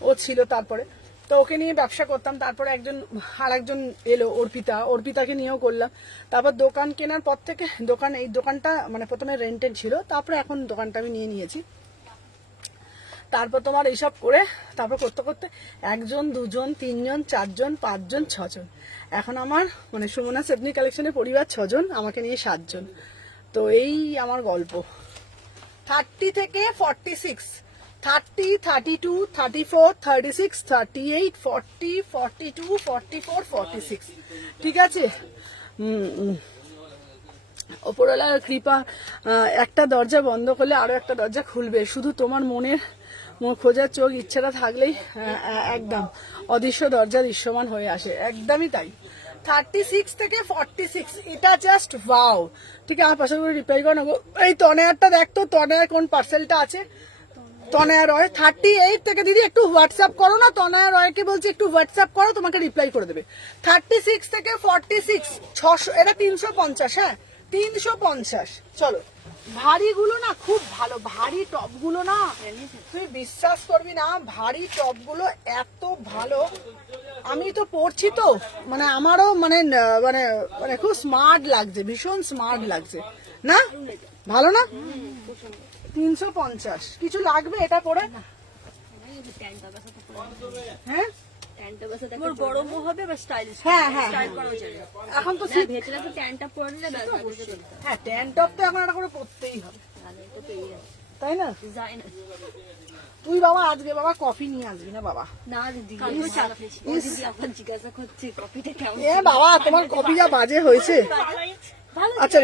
ও ছিল। তারপরে তো ওকে নিয়ে ব্যবসা করতাম, তারপরে আরেকজন এলো, অর্পিতাকে নিয়েও করলাম। তারপর দোকান কেনার পর থেকে এই দোকানটা মানে প্রথমে রেন্টেড ছিল, তারপরে এখন দোকানটা আমি নিয়েছি। তারপর তোমার এইসব করে, তারপর করতে করতে 1 জন 2 জন 3 জন 4 জন 5 জন 6 জন, এখন আমার মানে সুমনা সেবনি কালেকশনের পরিবার 6 জন, আমাকে নিয়ে 7 জন। তো এই আমার গল্প। 30 থেকে 46, 30, 32, 34, 36, 38, 40, 42, 44, 46। ঠিক আছে, ওপরওয়ালার কৃপা, একটা দরজা বন্ধ করলে আরো একটা দরজা খুলবে, শুধু তোমার মনের খোঁজার চোখ ইচ্ছাটা থাকলেই একদম অদৃশ্য দরজা দৃশ্যমান হয়ে আসে। একদমই তাই। 36 থেকে 46, এটা জাস্ট ওয়াও। ঠিক আছে, আমার পাশে করে রিপ্লাই করো না। এই তনয়ারটা দেখতো, তনয়ার কোন পার্সেলটা আছে, তনয়া রয় 38 থেকে। দিদি একটু হোয়াটসঅ্যাপ করো না, তনয়া রয়কে বলছি একটু হোয়াটসঅ্যাপ করো, তোমাকে রিপ্লাই করে দেবে। 36 থেকে 46, 600, এটা 350। হ্যাঁ 350। চলো, ভারী গুলো না খুব ভালো, ভারী টপ গুলো না তুই বিশ্বাস করবি না, ভারী টপ গুলো এত ভালো। আমি তো পড়ছি তো, মানে আমারও মানে মানে মানে খুব স্মার্ট লাগছে, ভীষণ স্মার্ট লাগছে না, ভালো না? 350। কিছু লাগবে এটা পরে? হ্যাঁ গরমও হবে বা স্টাইলিশ। হ্যাঁ হ্যাঁ, এখন তো ভেতরে তো ট্যানটা পরলে হ্যাঁ ট্যান টপ তো এখন একটা করে পরতেই হবে, তাই না? তুই বাবা আজকে বাবা কফি নিয়ে আসবি না বাবা? না দিদি, এখন জিজ্ঞাসা করছে কফিটা কেমন। এ বাবা তোমার কফি যা বাজে হয়েছে। আচ্ছা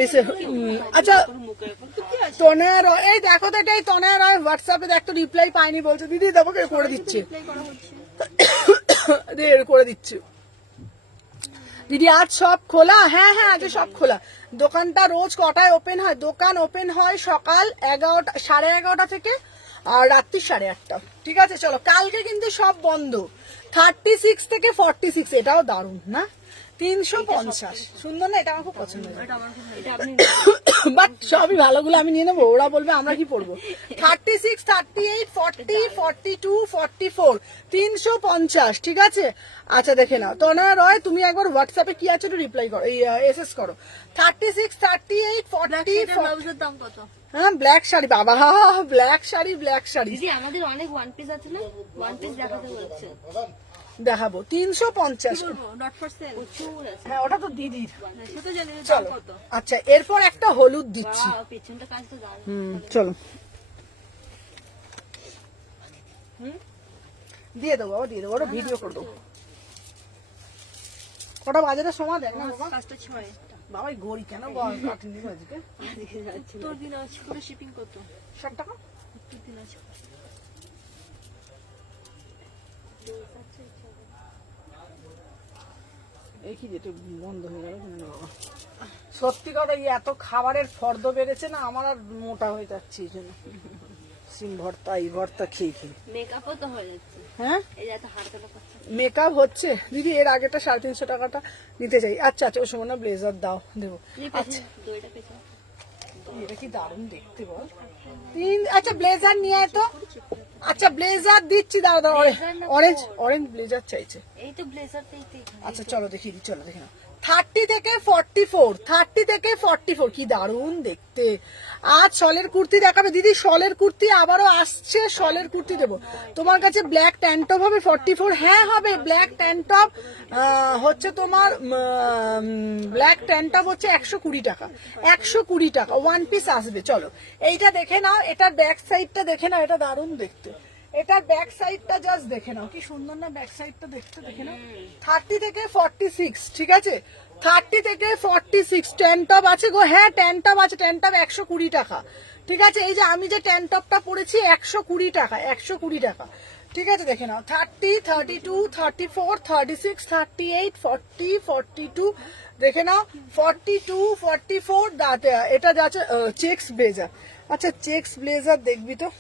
আচ্ছা, তনয়া রয়, এই দেখো তো, এটাই তনয়া রয় হোয়াটসঅ্যাপে দেখ তো, রিপ্লাই পাইনি বলছে। দিদি দেখো করে দিচ্ছে, করে দিচ্ছে দিদি। আজ সব খোলা? হ্যাঁ হ্যাঁ, আজ সব খোলা। দোকানটা রোজ কটায় ওপেন হয়? দোকান ওপেন হয় সকাল 11টা, 11:30 থেকে আর রাত্রি 8:30। ঠিক আছে, চলো কালকে কিন্তু সব বন্ধ। 36 থেকে 46, এটাও দারুণ না? 350 সুন্দর না? এটা আমার খুব পছন্দ হয়েছে। এটা আমার খুব- এটা আপনি বাট সবই ভালোগুলো আমি নিয়ে নেবো, ওরা বলবে আমরা কি পড়বো। 36, 38, 40, 42, 44, 350, ঠিক আছে। আচ্ছা দেখে নাও তনয়া রয়, তুমি একবার হোয়াটসঅ্যাপে কি আছে একটু রিপ্লাই করো, এসএস করো। 36, 38, 40, এটা ব্লাউজের দাম কত? হ্যাঁ ব্ল্যাক শাড়ি, বাবা ব্ল্যাক শাড়ি, ব্ল্যাক শাড়ি দিদি আমাদের অনেক ওয়ান পিস আছে না, ওয়ান পিস দেখাতে বলছে। দেখাবো। 350, নট ফর সেল প্রচুর আছে। হ্যাঁ ওটা তো দিদির। সেটা জানি না দাম চলো কত। আচ্ছা এরপর একটা হলুদ দিচ্ছি। বাহ, পেছনটা কাজ তো দারুণ। চলো দিয়ে দেবো বাবা, দিয়ে দেবো, ওটা ভিডিও করে দেবো। কটা বাজারে সময় দেখ না বাবা। 5টা 6 বাবা গড়ি কেন কাটেনি আজকে? তোর দিন আছে পুরো শিপিং কত? 60 টাকা। তোর দিন আছে এই কি যেটা বন্ধ হয়ে গেল কেন বাবা? সত্যি কথা, এই এত খাবারের ফর্দ বেড়েছে না, আমার আর মোটা হয়ে যাচ্ছে এই জন্য। সিম ভর্তা এই ভর্তা খেয়ে খেয়ে। মেকআপও তো হয়ে যাচ্ছে। হ্যাঁ এই যে এত হাড়কাটা করছে। মেকআপ হচ্ছে দিদি, এর আগেটা 350 টাকাটা নিতে চাই। আচ্ছা আচ্ছা ওই সময় না ব্লেজার দাও, দেবো। আচ্ছা দইটা পেছন। এটা কি দারুণ দেখতে বল। আচ্ছা ব্লেজার নিয়ে আয় তো। আচ্ছা ব্লেজার দিচ্ছি, দাঁড়া দাঁড়া, অরেঞ্জ অরেঞ্জ ব্লেজার চাইছে। এই তো ব্লেজারটাই তো এখানে। আচ্ছা চলো দেখিয়ে দিই, চলো দেখে নাও। 30 থেকে 44, 30 থেকে 44, কি দারুণ দেখতে। আজ শলের কুর্তি দেখাবে দিদি, শলের কুর্তি আবারও আসছে, শলের কুর্তি দেবো তোমার কাছে। ব্ল্যাক ট্যান টপ হবে 44, হ্যাঁ হবে ব্ল্যাক ট্যান টপ। হচ্ছে তোমার ব্ল্যাক ট্যান টপ হচ্ছে 120 টাকা, 120 টাকা ওয়ান পিস আসবে। চলো এইটা দেখে নাও, এটার ব্যাক সাইডটা দেখে নাও, এটা দারুণ দেখতে। এটার ব্যাক সাইডটা জাস্ট দেখে নাও, কি সুন্দর না ব্যাক সাইডটা দেখতে, দেখে নাও। 30 থেকে 46, ঠিক আছে 30 থেকে 46 ট্যান টপ আছে গো। হ্যাঁ ট্যান টপ আছে, ট্যান টপ 120 টাকা, ঠিক আছে। এই যে আমি যে ট্যান টপটা পরেছি 120 টাকা, 120 টাকা, ঠিক আছে দেখে নাও। 30, 32, 34, 36, 38, 40, 42 দেখে নাও। 42, 44 এটা যাচ্ছে চেক্স ব্লেজার। আচ্ছা চেক্স ব্লেজার দেখবি তো।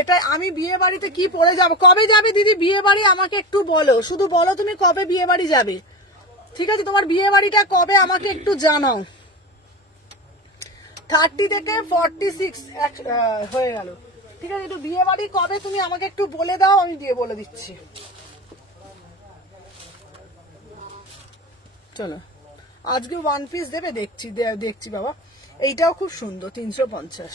এটা আমি বিয়ে বাড়িতে কি পরে যাব? কবে যাবে দিদি বিয়ে বাড়ি? আমাকে একটু বলো, শুধু বলো তুমি কবে বিয়ে বাড়ি যাবে, ঠিক আছে। তোমার বিয়ে বাড়িটা কবে আমাকে একটু জানাও। 30 থেকে 46 হয়ে গেল, ঠিক আছে। একটু বিয়ে বাড়ি কবে তুমি আমাকে একটু বলে দাও, আমি দিয়ে বলে দিচ্ছি। চলো আজকে ওয়ান পিস দেবে, দেখছি দেখছি বাবা। এইটাও খুব সুন্দর, 350।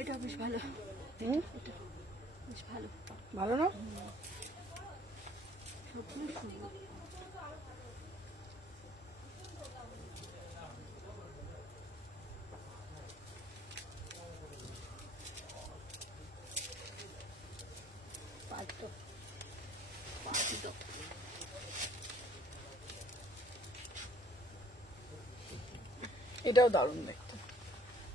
এটা বেশ ভালো, হুম বেশ ভালো, ভালো না? সবগুলো সুন্দর। পাঁচটা এটাও দারুণ দেখতে।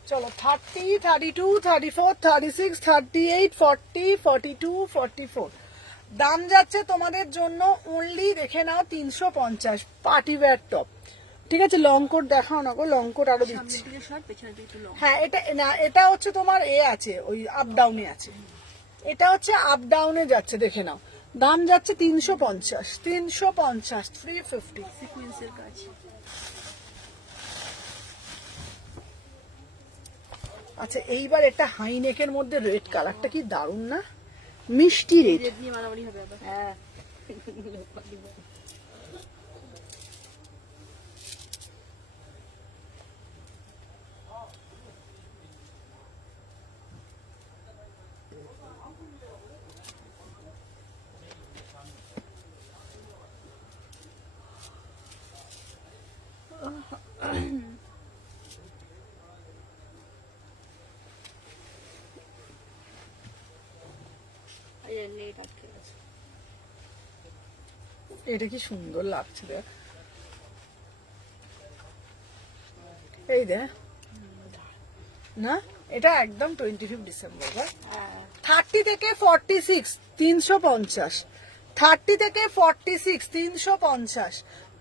চলো 30, 32, 34, 36, 38, 40, 42, 44 দাম যাচ্ছে তোমাদের জন্য অনলি দেখে নাও 350। পার্টি ওয়্যার টপ, ঠিক আছে। লং কোট দেখাও না গো, লং কোট আরো দিচ্ছি। সামনের দিকে শর্ট, পেছনের দিকে লং। হ্যাঁ এটা না, এটা হচ্ছে তোমার আছে ওই আপ ডাউনে আছে, এটা হচ্ছে আপ ডাউনে যাচ্ছে, দেখে নাও। দাম যাচ্ছে 350, 350, 350। সিকোয়েন্সের কাজ। আচ্ছা এইবার এটা হাই নেকের মধ্যে রেড কালারটা কি দারুণ না, মিষ্টি রেড। রেড নিয়ে মারামারি হবে আবার। হ্যাঁ এই লেট আটকে গেছে। এটা কি সুন্দর লাগছে দেখ, এই দেখ না, এটা একদম 25 ডিসেম্বর। 30 থেকে 46 350, 30 থেকে 46 350,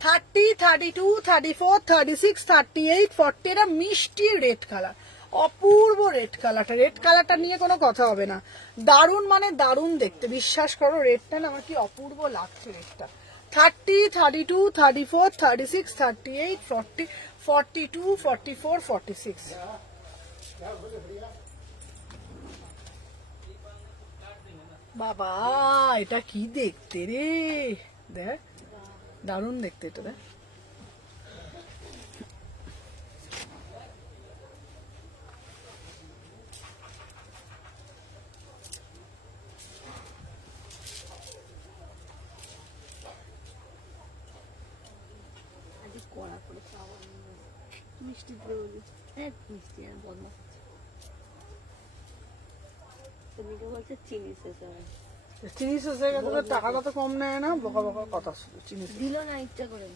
30, 32, 34, 36, 38, 40 এটা মিষ্টি রেড কালার। অপূর্ব রেড কালারটা নিয়ে কোনো কথা হবে না, দারুণ মানে দারুণ দেখতে, বিশ্বাস করো রেডটা না আমার কি অপূর্ব লাগছে রেডটা। 30, 32, 34, 36, 38, 40, 42, 44, 46। বাবা এটা কি দেখতে রে, দেখ দারুণ দেখতে এটা, দেখ আজকে কড়া করে খাওয়া মিষ্টি দিয়ে বলি হ্যাঁ মিষ্টি আর বদমাস তুমি তো বলছো চিনি শেষ হবে চিনি শেষ হয়ে গেছে তো টাকাটা তো কম নেয় না, বকা বকা কথা শুধু চিনি শেষ। দিল না ইচ্ছা করে,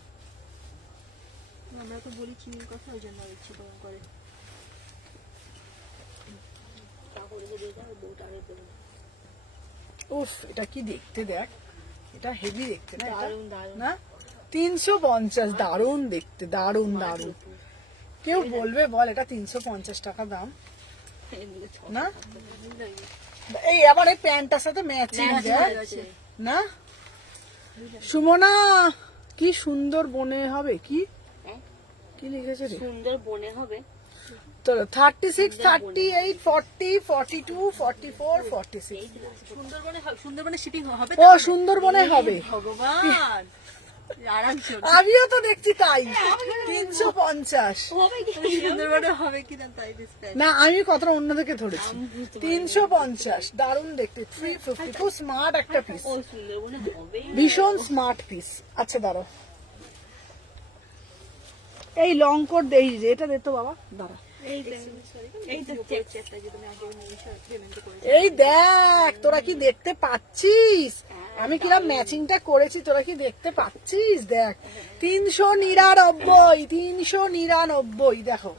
আমরা তো বলি চিনির কথা ওই জন্য ইচ্ছে করে তাহলে দিয়ে যাও বউটা আগে দেবে। উফ এটা কি দেখতে, দেখ এটা হেভি দেখতে না, এটা দারুণ দারুণ না 350, দারুণ দেখতে, দারুণ দারুণ। কেউ বলবে বল এটা 350 টাকা দাম না, এই আবার এই প্যান্টটার সাথে ম্যাচিং না। সুমনা কি সুন্দর বনে হবে, কি কি লিখেছে রে, সুন্দর বনে হবে। তো 36, 38, 40, 42, 44, 46। সুন্দরবনে শিপিং হবে ও সুন্দরবনে হবে, ভগবান আরামসে আমিও তো দেখছি তাই 350 হবে কি সুন্দরবনে হবে কিনা তাই ডিসপ্লে না, আমি কথাটা অন্যদিকে ধরেছি। 350 দারুণ দেখতে, 350 খুব স্মার্ট একটা পিস, ও সুন্দরবনে হবে ভীষণ স্মার্ট পিস। আচ্ছা দাঁড়াও, এই লং কোট দেই যে এটা দে তো বাবা, দাঁড়া এই তো চেকটা যে তুমি আগে পেমেন্ট করেছো এই দেখ তোরা কি দেখতে পাচ্ছিস, আমি কিরম ম্যাচিংটা করেছি তোরা কি দেখতে পাচ্ছিস, দেখ 399, 399 দেখো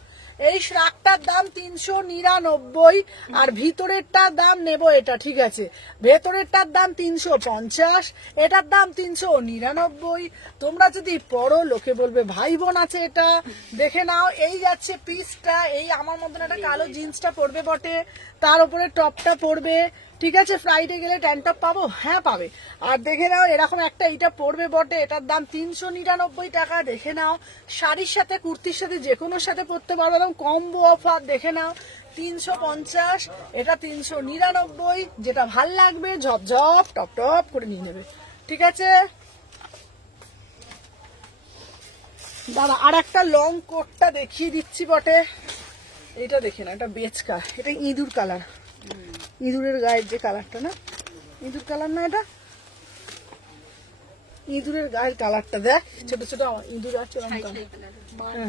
এই শ্রাকটার দাম 399 আর ভিতরেরটার দাম নেব এটা, ঠিক আছে ভেতরেরটার দাম 350, এটার দাম 399। তোমরা যদি পড়ো লোকে বলবে ভাই বোন আছে এটা, দেখে নাও এই যাচ্ছে পিসটা, এই আমার মতন একটা কালো জিন্সটা পরবে বটে, তার উপরে টপটা পরবে, ঠিক আছে ফ্রাইডে গেলে ট্যান টপ পাবো, হ্যাঁ পাবে। আর দেখে নাও এরকম একটা এইটা পড়বে বটে, এটার দাম 399 টাকা। দেখে নাও শাড়ির সাথে কুর্তির সাথে যে কোনো সাথে পরতে পারবে, একদম কম্বো অফার। দেখে নাও 350, এটা 399, যেটা ভাল লাগবে ঝপঝপ টপ টপ করে নিয়ে নেবে, ঠিক আছে। দাদা আর একটা লং কোটটা দেখিয়ে দিচ্ছি বটে, এটা দেখে না, এটা বেচকা, এটা ইঁদুর কালার, ইঁদুরের গায়ের যে কালারটা না, ইঁদুর কালার না, এটা ইঁদুরের গায়ের কালারটা দেখ, ছোট ছোট ইঁদুর আছে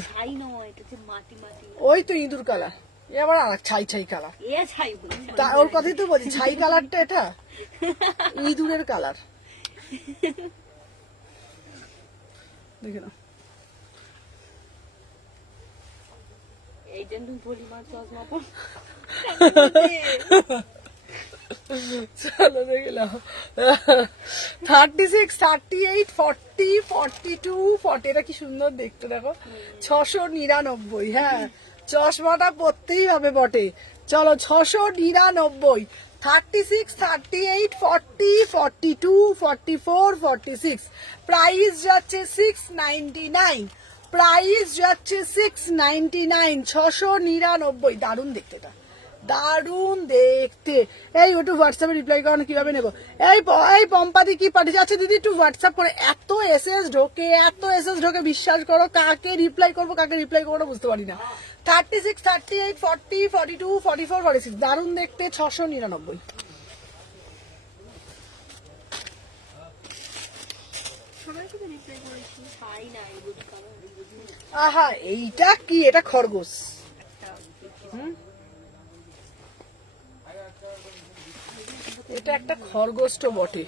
ছাই নয় এটা হচ্ছে মাটি মাটি ওই তো ইঁদুর কালার, এ আবার আর ছাই ছাই কালার, এ ছাই বলে তা ওর কথাই তো বলছি ছাই কালারটা, এটা ইঁদুরের কালার দেখে না। এই জন্য বলি মার চশমা পর চলো দেখে নাও 36, 38, 40, 42, 40, এটা কি সুন্দর দেখতে দেখো 699। হ্যাঁ চশমাটা পরতেই হবে বটে, চলো 699, 36, 38, 40, 42, 44, 46, প্রাইস যাচ্ছে 699, প্রাইস যাচ্ছে 699, 699। দারুণ দেখতে, এটা দারুণ দেখতে। এই একটু হোয়াটসঅ্যাপে রিপ্লাই করানো কিভাবে নেবো, এই পম্পাদি কি পাঠিয়েছে, আচ্ছা দিদি একটু হোয়াটসঅ্যাপ করে, এত এসএস ঢোকে বিশ্বাস করো কাকে রিপ্লাই করবো বুঝতে পারি না। 36, 38, 40, 42, 44, 46 দারুণ দেখতে 699। সবাইকে তো রিপ্লাই করেছি পাই না এই বুঝ কারণ আহা এইটা কি, এটা খরগোশ, এটা একটা খরগোশ তো বটে।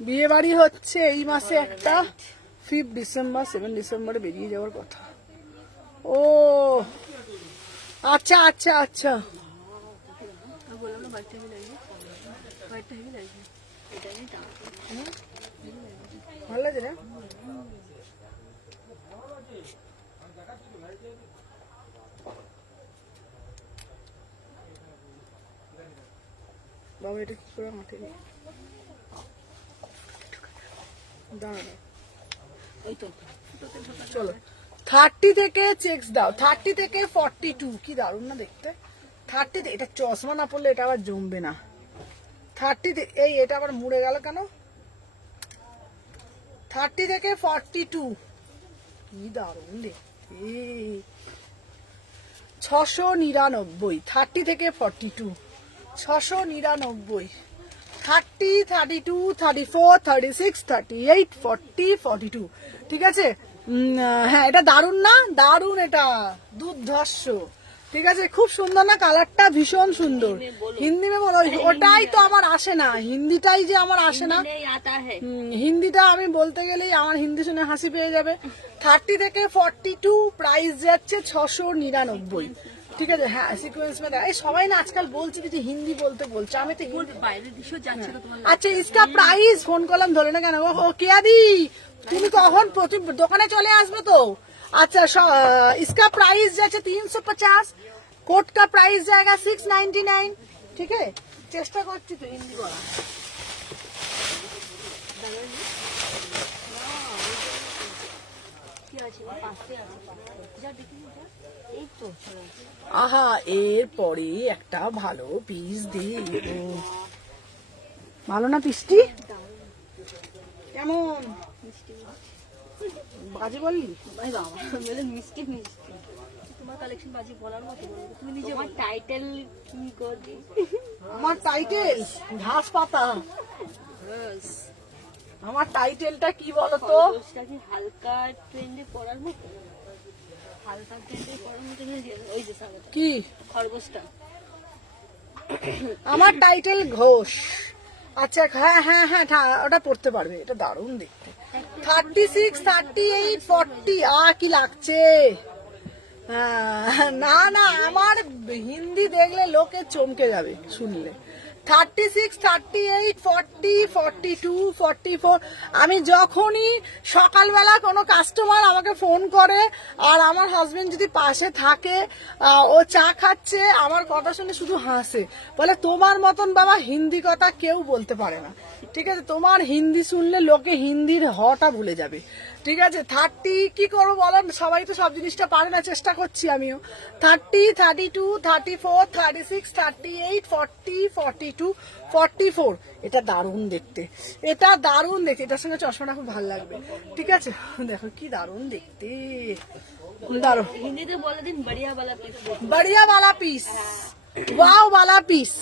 বিয়ে বাড়ি হচ্ছে এই মাসে একটা, 5 ডিসেম্বর 7 ডিসেম্বরে বেরিয়ে যাওয়ার কথা। ও আচ্ছা আচ্ছা আচ্ছা, বললাম না বাড়িতে হেভি লাগবে, বাড়িতে হেভি লাগবে এটা নিয়ে দাম ভালো লাগে না। বাবা এটা কি করে মাঠে রে? দাঁড়া ওই তো চলো 30 থেকে চেকস দাও, 30 থেকে 42 কি দারুণ না দেখতে। 30 এটা চশমা না পড়লে এটা আবার জমবে না। 30 এই এটা আবার মুড়ে গেল কেন? 30 থেকে 42 কি দারুণ দেখতে। 699 30 থেকে 42 699 30 32 34 36 38 40 42 ঠিক আছে। হ্যাঁ এটা দারুণ না? দারুণ, এটা দুর্ধর্ষ। ঠিক আছে, খুব সুন্দর না কালারটা? ভীষণ সুন্দর। হিন্দি মে বলো। ওটাই তো আমার আসে না, হিন্দিটাই যে আমার আসে না। नहीं आता है। হিন্দিটা আমি বলতে গেলেই আমার হিন্দি শুনে হাসি পেয়ে যাবে। 30 থেকে 42 প্রাইস যাচ্ছে 699। ঠিক আছে, হ্যাঁ সিকোয়েন্স में এই সবাই না আজকাল বলছি যে হিন্দি বলতে বলছে, আমি তো হিন্দি। বাইরের দেশেও যাচ্ছে তো তোমার। আচ্ছা ইসকা প্রাইস ফোন করলাম ধরে না কেন? ও কেয়াদি তুমি কখন প্রতি দোকানে চলে আসবে তো? अच्छा इसका प्राइस जैसे 350, कोट का प्राइस जाएगा 699। ठीक है, চেষ্টা করছি তো হিন্দি বলা। কি আছে পাশে আছে, যা দেখি যা এই তো চলে আসে। আহা এরপরে একটা ভালো পিস দিই। ভালো না পিসটি? কেমন বাজে বললি? ভাই বাবা বলে মিষ্টি মিষ্টি। তোমার কালেকশন বাজি বলার মতো বলবো, তুমি নিজে তোমার টাইটেল কি করবি? আমার টাইটেল ঘাস পাতা। বাস আমার টাইটেলটা কি বলতো? খরগোশটা কি হালকা ট্রেন্ডে পড়ার মতো? হালকা ট্রেন্ডে পড়ার মতো ওই যে সামনে কি খরগোশটা। আমার টাইটেল ঘোষ। আচ্ছা হ্যাঁ হ্যাঁ হ্যাঁ ওটা পড়তে পারবে, এটা দারুণ দেখতে। 36 38 40 কি লাগছে? না না আমার হিন্দি দেখলে লোকে চমকে যাবে শুনলে। 36 38 40 42 44 আমি যখনই সকালবেলা কোনো কাস্টমার আমাকে ফোন করে আর আমার হাজবেন্ড যদি পাশে থাকে, ও চা খাচ্ছে, আমার কথা শুনে শুধু হাসে, বলে তোমার মতন বাবা হিন্দি কথা কেউ বলতে পারে না। ঠিক আছে, তোমার হিন্দি শুনলে লোকে হিন্দির হটা ভুলে যাবে। ঠিক আছে, 30 কি করবো বলো, সবাই তো সব জিনিসটা পারে না, চেষ্টা করছি আমিও। 30 32 34 36 38 40 42 44 এটা দারুণ দেখতে, এটা দারুণ দেখতে। এটার সঙ্গে চশমাটা খুব ভালো লাগবে। ঠিক আছে, দেখো কি দারুণ দেখতে, দারুণ। হিন্দিতে বলে দিন বড়িয়া वाला পিস। बढ़िया वाला पीस, वाव वाला पीस।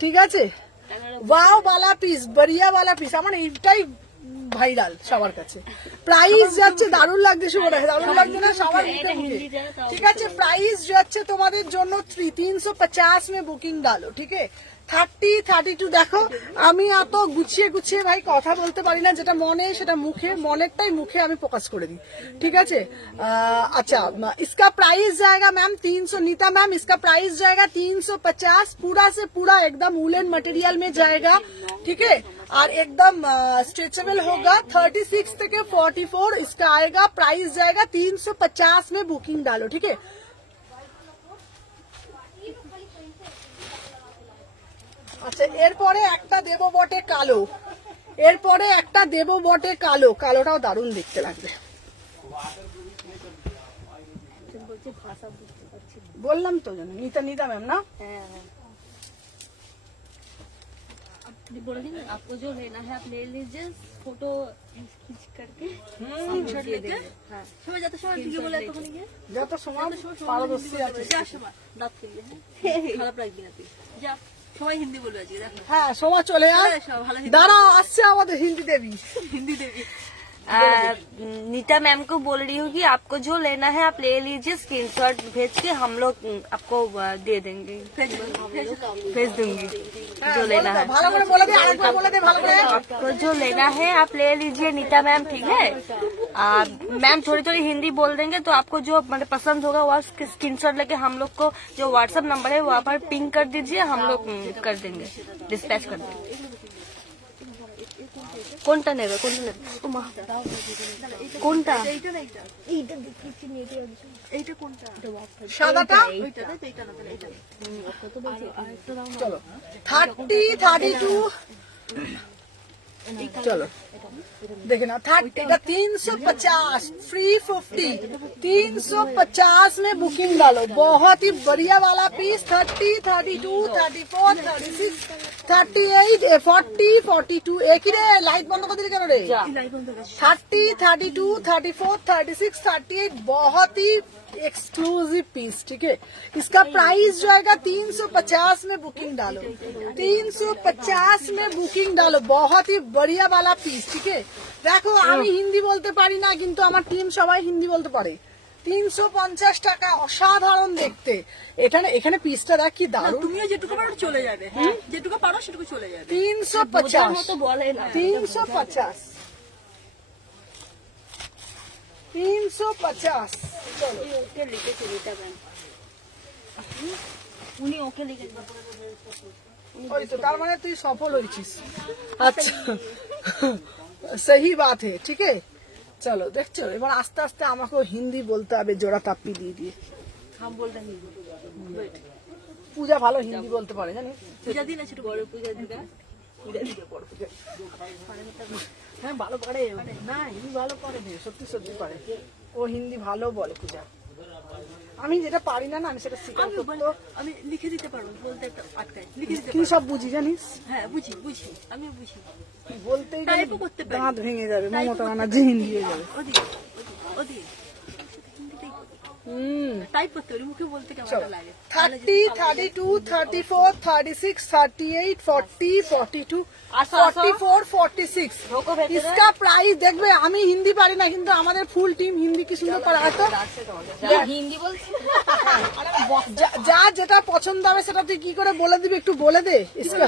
ঠিক আছে, ওয়াও वाला পিস, बढ़िया वाला পিস, আমার এইটাই ভাইরাল সবার কাছে। প্রাইস যাচ্ছে দারুণ লাগছে, শুভরা দারুণ লাগছে না সবার মুখে মুখে। ঠিক আছে, প্রাইস যাচ্ছে তোমাদের জন্য 350 में বুকিং ডালো। ঠিক আছে, 30 32 দেখো আমি এত গুছিয়ে গুছিয়ে ভাই কথা বলতে পারি না, যেটা মনে সেটা মুখে, মনেরটাই মুখে আমি প্রকাশ করে দিই। ঠিক আছে, अच्छा इसका प्राइस जाएगा मैम 300, नीता मैम इसका प्राइस जाएगा 350, पूरा से पूरा एकदम वुलन मटेरियल में जाएगा। ठीक है, और एकदम स्ट्रेचेबल होगा। 36 থেকে 44 इसका आएगा, प्राइस जाएगा 350 में बुकिंग डालो। ठीक है, আচ্ছা এরপরে একটা দেবো বটে কালো, এরপরে একটা দেবো বটে কালো, কালোটাও দারুণ দেখতে লাগবে। বলছে ভাষা বুঝতে পারছি না। বললাম তো জানো नीता नीता मैम ना। হ্যাঁ আপনি বলে দিন आपको जो लेना है आप ले लीजिए, फोटो खींच करके स्क्रीनशॉट लेके। হ্যাঁ সবাই যত সময় ভিডিও বলে তখন গিয়ে যত সময় পারদর্শী আছে। যা সময় দাঁত খেলবে, হ্যাঁ খারাপ লাগবে না তুই যা। সবাই হিন্দি বলবে আজকে দেখো। হ্যাঁ সময় চলে আয়, সব ভালো দাঁড়াও আসছে আমাদের হিন্দি দেবী। हिंदी देवी। नीता मैम को बोल रही हूँ कि आपको जो लेना है आप ले लीजिए, स्क्रीनशॉट भेज के हम लोग आपको दे देंगे, भेज दूंगी जो लेना है। ভালো করে বলে দে, আরেকবার বলে দে ভালো করে। आपको जो लेना है आप ले लीजिए नीता मैम, ठीक है। मैम थोड़ी थोड़ी हिंदी बोल देंगे तो आपको जो मतलब पसंद होगा वो स्क्रीनशॉट लेके हम लोग को जो व्हाट्सएप नंबर है वहाँ पर पिंग कर दीजिए, हम लोग कर देंगे, डिस्पैच कर देंगे। কোনটা নেবে কোনটা নেবে ও মা কোনটা সাদাটা চলো 30-32 चलो देखे ना था এটা 350 फ्री 50 350 में बुकिंग डालो बहुत ही बढ़िया वाला पीस 30 32 34 36 38 40 42 एक ही रे लाइट बंद कर दिली কেন রে 30 32 34 36 38 बहुत ही एक्सक्लूसिव पीस ठीक है इसका प्राइस जो आएगा 350 में बुकिंग डालो 350 में बुकिंग डालो बहुत ही बढ़िया वाला पीस ठीक है देखो আমি হিন্দি বলতে পারি না কিন্তু আমার টিম সবাই হিন্দি বলতে পারে 350 টাকা অসাধারণ দেখতে এখানে এখানে পিসটা দেখ কি দারুণ তুমিও যেটুকু পারো চলে যাবে হ্যাঁ যেটুকু পারো সেটুকু চলে যাবে 350 মতো বলে না 350 350 চলো ওকে লিখেছে নিতা ম্যাম উনি ওকে লিখেছে ওই তো তার মানে তুই সফল হয়েছিস আচ্ছা सही बात है ठीक है চলো দেখছো এবার আস্তে আস্তে আমাকেও হিন্দি বলতে হবে জোড়া তাপ্পি দিয়ে দিয়ে हम बोल रहे हैं পূজা ভালো হিন্দি বলতে পারে জানিস পূজা দিন আছে বড় পূজা দিদা হ্যাঁ ভালো পারে না হিন্দি ভালো পারে রে, সত্যি সত্যি পারে ও হিন্দি ভালো বলে পূজা আমি যেটা পারি না না আমি সেটা স্বীকার করতে আমি লিখে দিতে পারবো বলতে একটা আটকায় লিখে দিতে কি সব বুঝি জানিস হ্যাঁ বুঝি আমি বুঝি বলতেই গেলে টাইপও করতে পারি। দাঁত ভেঙে যাবে মমতা ব্যানার্জি হিন্দি হয়ে যাবে ওদি হুম টাইপ করতে পারি মুখে বলতে কেমন একটা লাগে 30 32 34 36 38 40 42 44 46 ঢোকো ভেতরে। इसका प्राइस দেখবে আমি হিন্দি পারি না কিন্তু আমাদের ফুল টিম হিন্দি কি সুন্দর পারে তো হিন্দি বলছি যা যেটা পছন্দ হবে সেটা তুই কি করে বলে দিবি একটু বলে দে इसका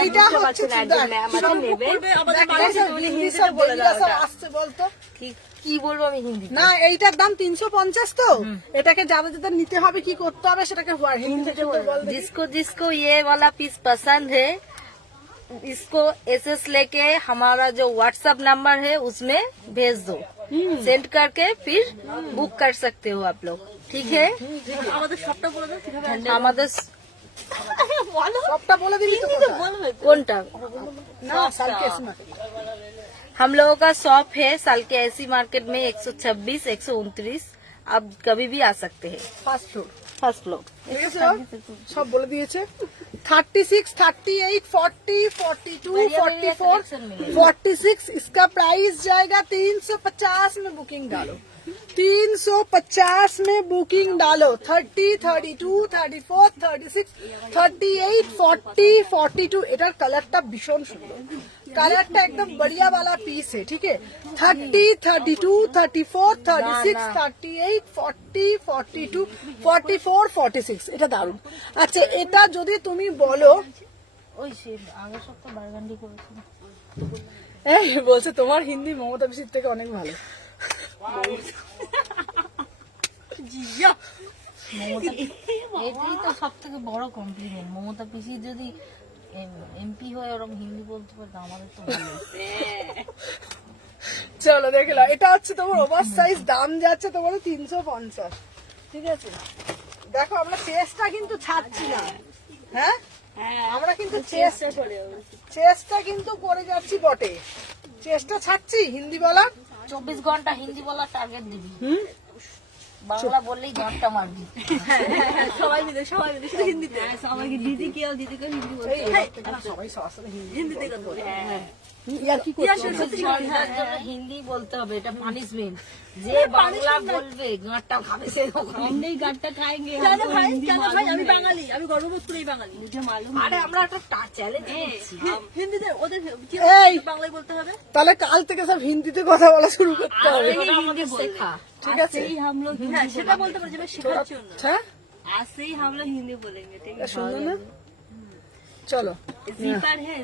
এইটা হচ্ছে ম্যাম আছে নেবে করবে আমাদের দেখ, বাড়িতে এইসব হিন্দি সব বেরিয়ে সব আসছে বলতো কি বলবো আমি হিন্দি না এইটার দাম 350 তো এটাকে যাদের যাদের নিতে হবে কি করতে হবে সেটাকে হিন্দিতে বল দে। जिसको जिसको ये वाला पीस पसंद है इसको एसएस लेके हमारा जो व्हाट्सएप नंबर है उसमें भेज दो सेंड करके फिर बुक कर सकते हो आप लोग ठीक है আমাদের সবটা বলে দাও কিভাবে हमारे সবটা বলে দিবি তো कोनटा না সালকে इसमें हम लोगों का शॉप है साल के ऐसी मार्केट में 126 129 आप कभी भी आ सकते हैं ফার্স্ট ফ্লোর फर्स्ट फ्लोर দেখেছো? সব বলে দিয়েছে 36 38 40 42 44 46 इसका प्राइस जाएगा 350 में बुकिंग डालो 350 में बुकिंग डालो 30 32 34 36 38 40 42 এটার কালারটা ভীষণ সুন্দর কালারটা একদম बढ़िया वाला पीस है ठीक है 30 32 34 36 38 40 42 44 46 এটা দারুণ আচ্ছা এটা যদি তুমি বলো ওই সে আগের সপ্তাহ বারগান্ডি করেছিল এই বলছে তোমার হিন্দি মমতা পিসির থেকে অনেক ভালো জিয়া এটাই তো সব থেকে বড় কমপ্লিমেন্ট মমতা পিসি যদি এমপি হয়ে ওরকম হিন্দি বলতে পারতো আমাদের তো ভালো চলো দেখে নাও এটা হচ্ছে তোমার ওভার সাইজ দাম যাচ্ছে তোমার 350 ঠিক আছে দেখো আমরা চেষ্টা কিন্তু ছাড়ছি না হ্যাঁ আমরা কিন্তু চেষ্টা কিন্তু করে যাচ্ছি বটে চেষ্টা ছাড়ছি হিন্দি বলা 24 ঘন্টা হিন্দি বলার টার্গেট দিবি বাংলা বললেই ঘন্টা মারবি সবাই মিলে শুধু হিন্দিতে সবাইকে দিদি কেউ দিদিকে হিন্দি বলতে সবাই সরাসরি হিন্দি হিন্দিতে কথা বলে ইয়ার কি করছো হিন্দি বলতে হবে এটা পানিশমেন্ট যে বাংলা বলবে গাঁটটা খাবে সে হিন্দি গাঁটটা খাएंगे কেন ভাই আমি বাঙালি আমি গর্ববোধ করি বাঙালি আরে আমরা একটা চ্যালেঞ্জ দিচ্ছি হিন্দিতে ওদের কি এই বাংলায় বলতে হবে তাহলে কাল থেকে সব হিন্দিতে কথা বলা শুরু করতে হবে আমাদের শেখা ঠিক আছে हम लोग হ্যাঁ সেটা বলতে পারি যেটা শেখার জন্য হ্যাঁ आज से ही हम लोग हिंदी बोलेंगे ठीक है সুন্দর না চলো जीपर है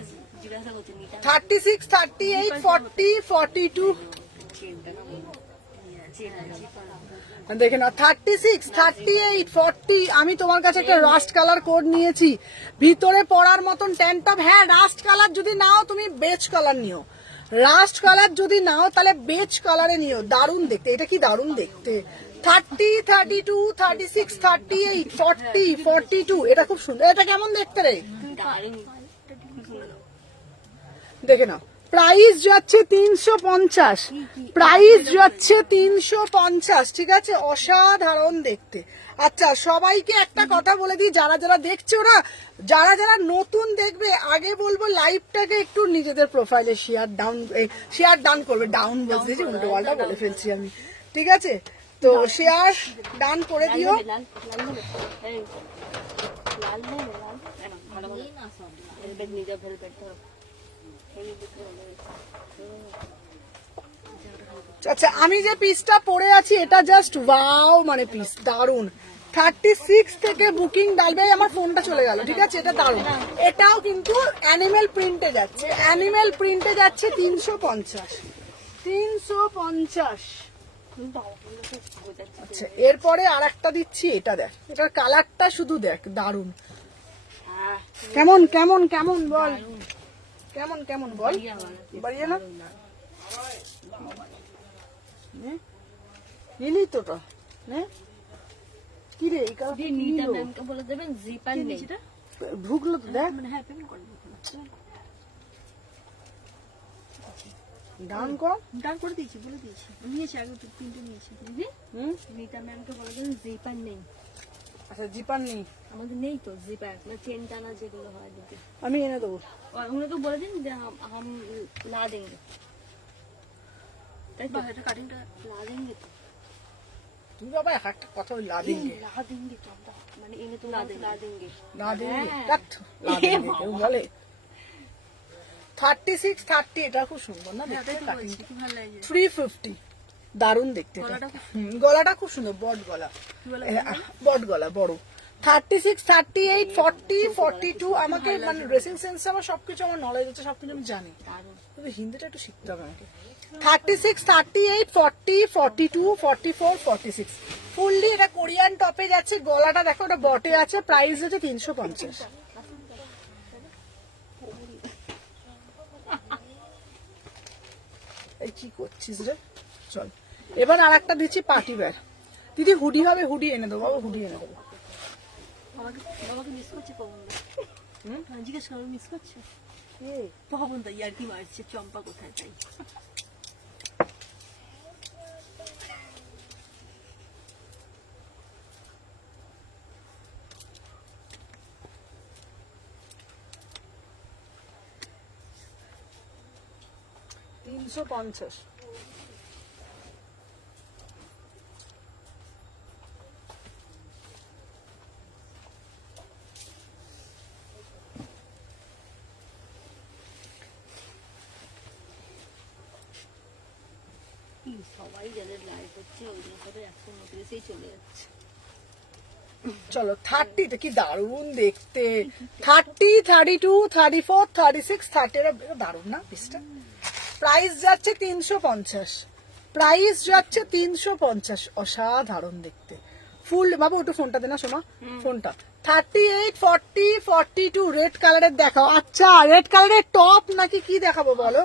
जिज्ञासा होती नीता 36 38 40 42 দেখে না 36 38 40 আমি তোমার কাছে একটা রাস্ট কালার কোড নিয়েছি ভিতরে পরার মতন ট্যান টপ হ্যাঁ রাস্ট কালার যদি নাও তুমি বেজ কালার নিও রাস্ট কালার যদি নাও তাহলে বেজ কালারে নিও, দারুণ দেখতে। এটা কি দারুণ দেখতে। 30, 32, 36, 38, 40, 42, এটা খুব সুন্দর। এটা কেমন দেখতে রে? দেখে নাও, প্রাইস যাচ্ছে 350, প্রাইস যাচ্ছে 350, ঠিক আছে? অসাধারণ দেখতে। আচ্ছা, সবাইকে একটা কথা বলে দিই, যারা যারা দেখছো না, যারা যারা নতুন দেখবে, আগে বলবো লাইভটাকে একটু নিজেদের প্রোফাইলে শেয়ার ডান করবে। ডাউন বলতে যে উল্টো পাল্টা বলে ফেলছি আমি, ঠিক আছে? তো শেয়ার ডান করে দিও। আচ্ছা, আমি যে পিসটা পরে আছি এটা জাস্ট ওয়াও, মানে পিস দারুন। 36 থেকে বুকিং ডালবে। আমার ফোনটা চলে গেল, ঠিক আছে? এটা দারুন। এটাও কিন্তু অ্যানিমেল প্রিন্টে যাচ্ছে, অ্যানিমেল প্রিন্টে যাচ্ছে 350, 350। আচ্ছা, এরপরে আর একটা দিচ্ছি, এটা দেখ, এটার কালারটা শুধু দেখ, দারুন। কেমন কেমন কেমন বল, কেমন কেমন বল, বাড়িয়ে না নিলি তোটা নে কি রে? এই কালারটা কি नीता নিলো? मैम को बोले देवें जीपन नहीं ঢুকলো তো দেখ, মানে হ্যাঁ পেমেন্ট করে দেবো। ডান কর। ডান করে দিয়েছি, বলে দিয়েছি, নিয়েছি আগে তিনটে নিয়েছি। হুম, नीता मैम को बोले देवें जीपन नहीं আচ্ছা জিপার নেই, আমাদের নেই তো জিপার, মানে চেন টানা যেগুলো হয় দিতে। আমি এনে দেবো। और उन लोग को बोले दें हम ला देंगे, বাহ, এটা কাটিংটা ला देंगे तो তুই বাবা এক একটা কথা ওই লাদিনকে ला देंगे तो हम मैंने इन्हें तो ला देंगे লাদিনকে কাট লাদিনকে কেউ বলে। 36, 30, এটা খুব সুন্দর না দেখতে, কাটিং কি ভালো লাগে। 350, দারুণ দেখতে এটা। গলাটা খুব সুন্দর, বট গলা, বট গলা বড়। 36, 38, 40, 42। আমাকে মানে ড্রেসিং সেন্স, আমার সবকিছু, আমার নলেজ আছে, সবকিছু আমি জানি, কিন্তু হিন্দিটা একটু শিখতে হবে আমাকে। 36, 38, 40, 42, 44, 46। ফুললি এটা কোরিয়ান টপে যাচ্ছে। গলাটা দেখো, ওটা বটে আছে। প্রাইস হচ্ছে 350। এই কি করছিস রে? চল, এবার আর একটা দিচ্ছি পার্টি ওয়্যার। দিদি হুডি হবে, হুডি এনে দেবো বাবা, হুডি এনে দেবো। বাবাকে মিস করছে পবন দা? হ্যাঁ, জিজ্ঞেস করো, মিস করছো? পবন দা ইয়ার কি মারছে, চম্পা কোথায় তাই? তিনশো 50। সবাই যাদের লাইভ হচ্ছে ওই করে 129 চলে যাচ্ছে। চলো 30, কি দারুণ দেখতে। 30, 32, 34, 36, 30, এটা দারুণ না পিসটা? প্রাইস যাচ্ছে 350, প্রাইস যাচ্ছে 350। অসাধারণ দেখতে। ফুল বাবা, ওটা ফোনটা দে না সোমা, ফোনটা। 38, 40, 42 রেড কালারের দেখাও। আচ্ছা, রেড কালারের টপ নাকি কি দেখাবো বলো?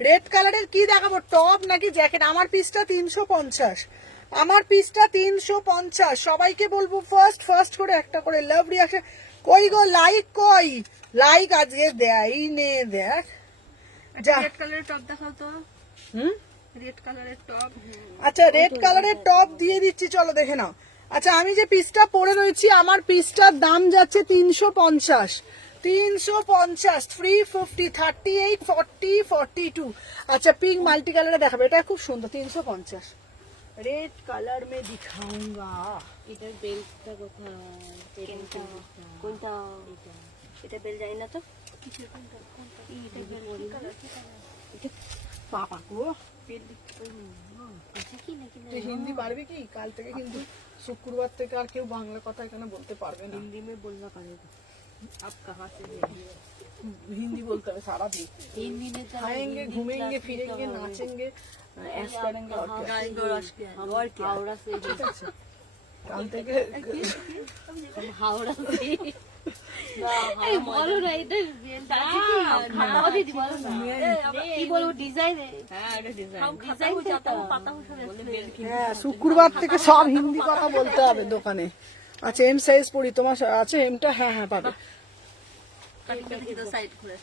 রেড কালারের কি দেখাবো, টপ নাকি জ্যাকেট? আমার পিসটা 350, আমার পিসটা 350। সবাইকে বলবো ফার্স্ট করে একটা করে লাভ রিঅ্যাকশন। কই গো লাইক, কই লাইক? আজকে দেয় নে, দেখ যা। রেড কালারের টপ দেখাও তো। হুম, রেড কালারের টপ। আচ্ছা রেড কালারের টপ দিয়ে দিচ্ছি, চলো দেখে নাও। আচ্ছা, আমি যে পিসটা পরে রয়েছি, আমার পিসটার দাম যাচ্ছে 350, 350, 350, 38, 40, 42। আচ্ছা, পিঙ্ক মাল্টি কালারে দেখাবে, এটা খুব সুন্দর। 350 রেড কালার মে দিখাউঙ্গা। এটার বেল্টটা কোথায়? কোনটা? এটা বেল যাই না তো। বাবা গো, আছে কি নাকি? তুই হিন্দি পারবি কি? কাল থেকে কিন্তু শুক্রবার থেকে আর কেউ বাংলা কথা এখানে বলতে পারবে না। हिंदी में बोलना पड़ेगा। आप कहाँ से हिंदी बोलते হবে সারাদিন। हिंदी में तो खाएंगे, घूमेंगे, फिरेंगे, नाचेंगे, ऐश करेंगे और क्या। और क्या? हावड़ा से ঠিক আছে, কাল থেকে हम हावड़ा से এই বলো না এটা খাতা দিদি বলো না কি বলবো ডিজাইন হ্যাঁ এটা ডিজাইন ডিজাইন চাতা পাতা হুসরে হ্যাঁ শুক্রবার থেকে সব হিন্দি কথা বলতে হবে দোকানে। আচ্ছা এম সাইজ পড়ি তোমার আছে এমটা? হ্যাঁ হ্যাঁ পাবে। সাইড করে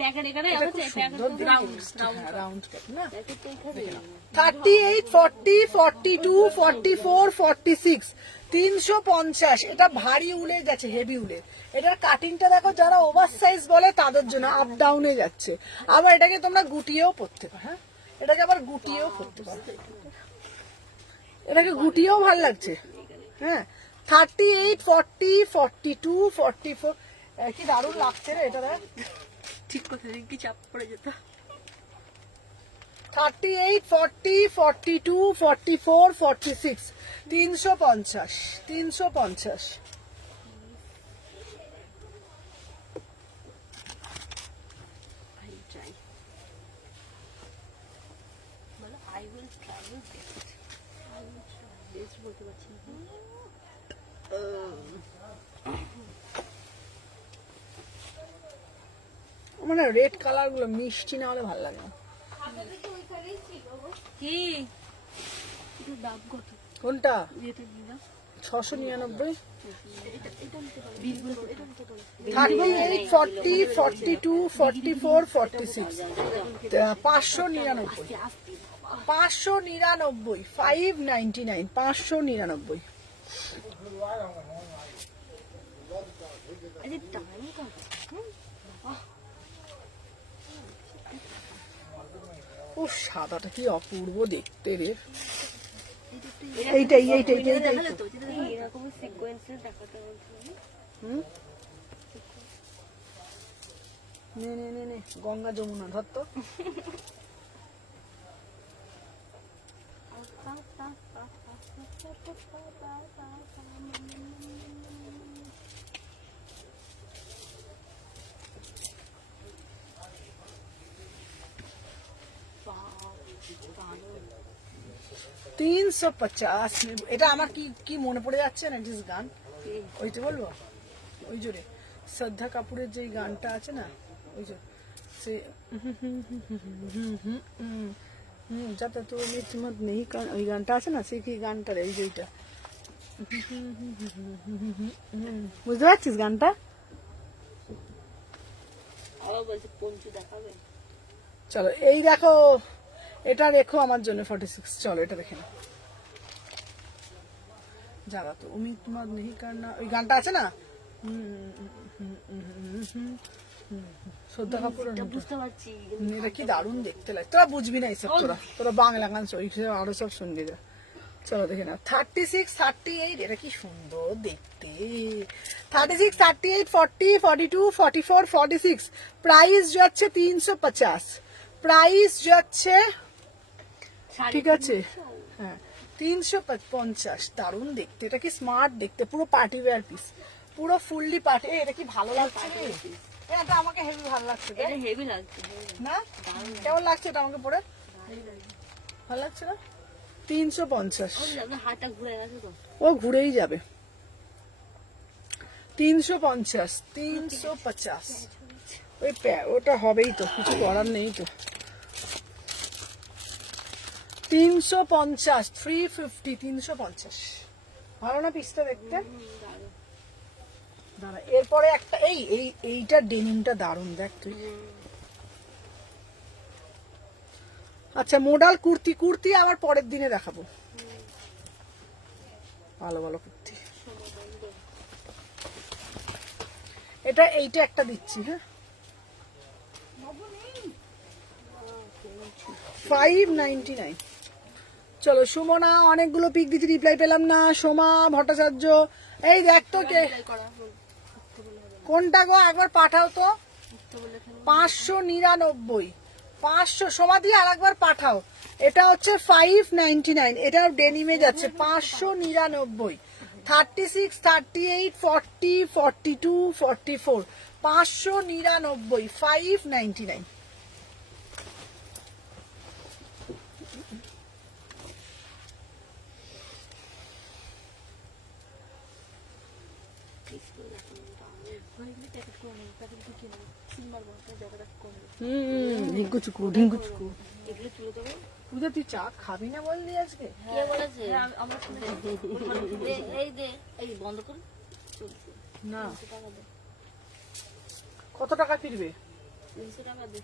প্যাকেট এখানে এটা আছে খুব প্যাকেট সুন্দর দেখতে। রাউন্ড হ্যাঁ, রাউন্ড কাপ না। প্যাকেট এখানে 38, 40, 42, 44, 46, 350। এটা ভারী উলের যাচ্ছে, হেভি উলের। এটার কাটিংটা দেখো, যারা ওভার সাইজ বলে তাদের জন্য আপ ডাউনে যাচ্ছে। আবার এটাকে তোমরা গুটিয়েও পরতে পারো। হ্যাঁ এটাকে আবার গুটিয়েও পরতে পারো, এটাকে গুটিয়েও ভালো লাগছে। হ্যাঁ 38, 40, 42, 44 কি দারুণ লাগছে রে এটা দেখ। ঠিক করতে কি চাপ পড়ে যেত 38, 40, 42, 44, 46, 350, 350। আই ট্রাই বলো I will try you best I will try best বলতে পারছি না মানে রেড কালার গুলো মিষ্টি না হলে ভালো লাগে না। কি এটা দাম কত কোনটা? এটা দিলাম 699। বিলগুলো এটা নিতে পারো 38, 40, 42, 44, 46, 599, 599, 599, 599। আরে দাম কত ও সাদাটা কি অপূর্ব দেখতে রে। এইটাই এইটাই এইটাই দেখালে তো। তো যেটা এরকম সিকোয়েন্সে দেখাতে বলছি। হুম? নে নে নে নে গঙ্গা যমুনা ধর তো। তিন 350। এটা আমার কি কি মনে পড়ে যাচ্ছে না ডিস গান, ওইটা বলবো, ওই জোরে শ্রদ্ধা কাপুরের যে গানটা আছে না, ওই যে সে যাতে তো মিট নেই, ওই গানটা আছে না, সে কি গানটা রে, ওই যেটা, বুঝতে পারছিস গানটা? আবার বলছে পঞ্চু দেখাবে চলো এই দেখো, এটা রেখো আমার জন্য 46। চলো এটা দেখে না, যারা তো উমিদ মত নেই করনা, ওই গানটা আছে না, শ্রদ্ধা কাপুর। বুঝতে পারছি এটা কি দারুণ দেখতে লাগে, তোরা বুঝবি না এইসব, তোরা তোরা বাংলা গান আরো সব শুনবি যা। চলো দেখে না 36, 38, এটা কি সুন্দর দেখতে। 36, 38, 40, 42, 44, 46, প্রাইস যাচ্ছে 350, প্রাইস যাচ্ছে, ঠিক আছে হ্যাঁ 350। দারুণ দেখতে, এটা কি স্মার্ট দেখতে, পুরো পার্টি ওয়্যার পিস, পুরো ফুললি পার্টি। এটা কি ভালো লাগছে রে, এটা আমাকে হেভি ভালো লাগছে তাই? এটা হেভি লাগছে না কেমন লাগছে এটা আমাকে পরে, ভালো লাগছে না? 350। আপনার হাতটা ঘুরে গেছে তো ও ঘুরেই যাবে। 350, 350। ওই ওটা হবেই তো, কিছু করার নেই তো। 350, 350, 350। ভালো না পিসটা দেখতে? দাঁড়া এরপরে একটা এইটা ডেনিমটা দারুণ দেখ তুই। আচ্ছা মোডাল কুর্তি, কুর্তি আবার পরের দিনে দেখাবো, ভালো ভালো কুর্তি। এটা এইটা একটা দিচ্ছি, হ্যাঁ 599। চলো সুমনা, অনেকগুলো পিক দিচ্ছি, রিপ্লাই পেলাম না। সোমা ভট্টাচার্য, এই দেখ তো কে কোনটা গো, একবার পাঠাও তো। 599, 500। সোমা দিয়ে আর একবার পাঠাও। এটা হচ্ছে 599, এটাও ডেনিমে যাচ্ছে 599। 36, 38, 40, 42, 44, 599, 599। ওইগুলো প্যাকেট করে নেবো, প্যাকেট ঢুকিয়ে নেবো, সিলমার বলতে জায়গাটা করে নেবো। ঢিঙ্কু চুকু ঢিঙ্কু চুকু। এগুলো তুলে দেবো। পূজা তুই চা খাবি না বললি আজকে? কে বলেছে? আমরা শুনেছি। এই দে, এই বন্ধ করুন। চলছে। না 300 টাকা দে। কত টাকা ফিরবে? 300 টাকা দে।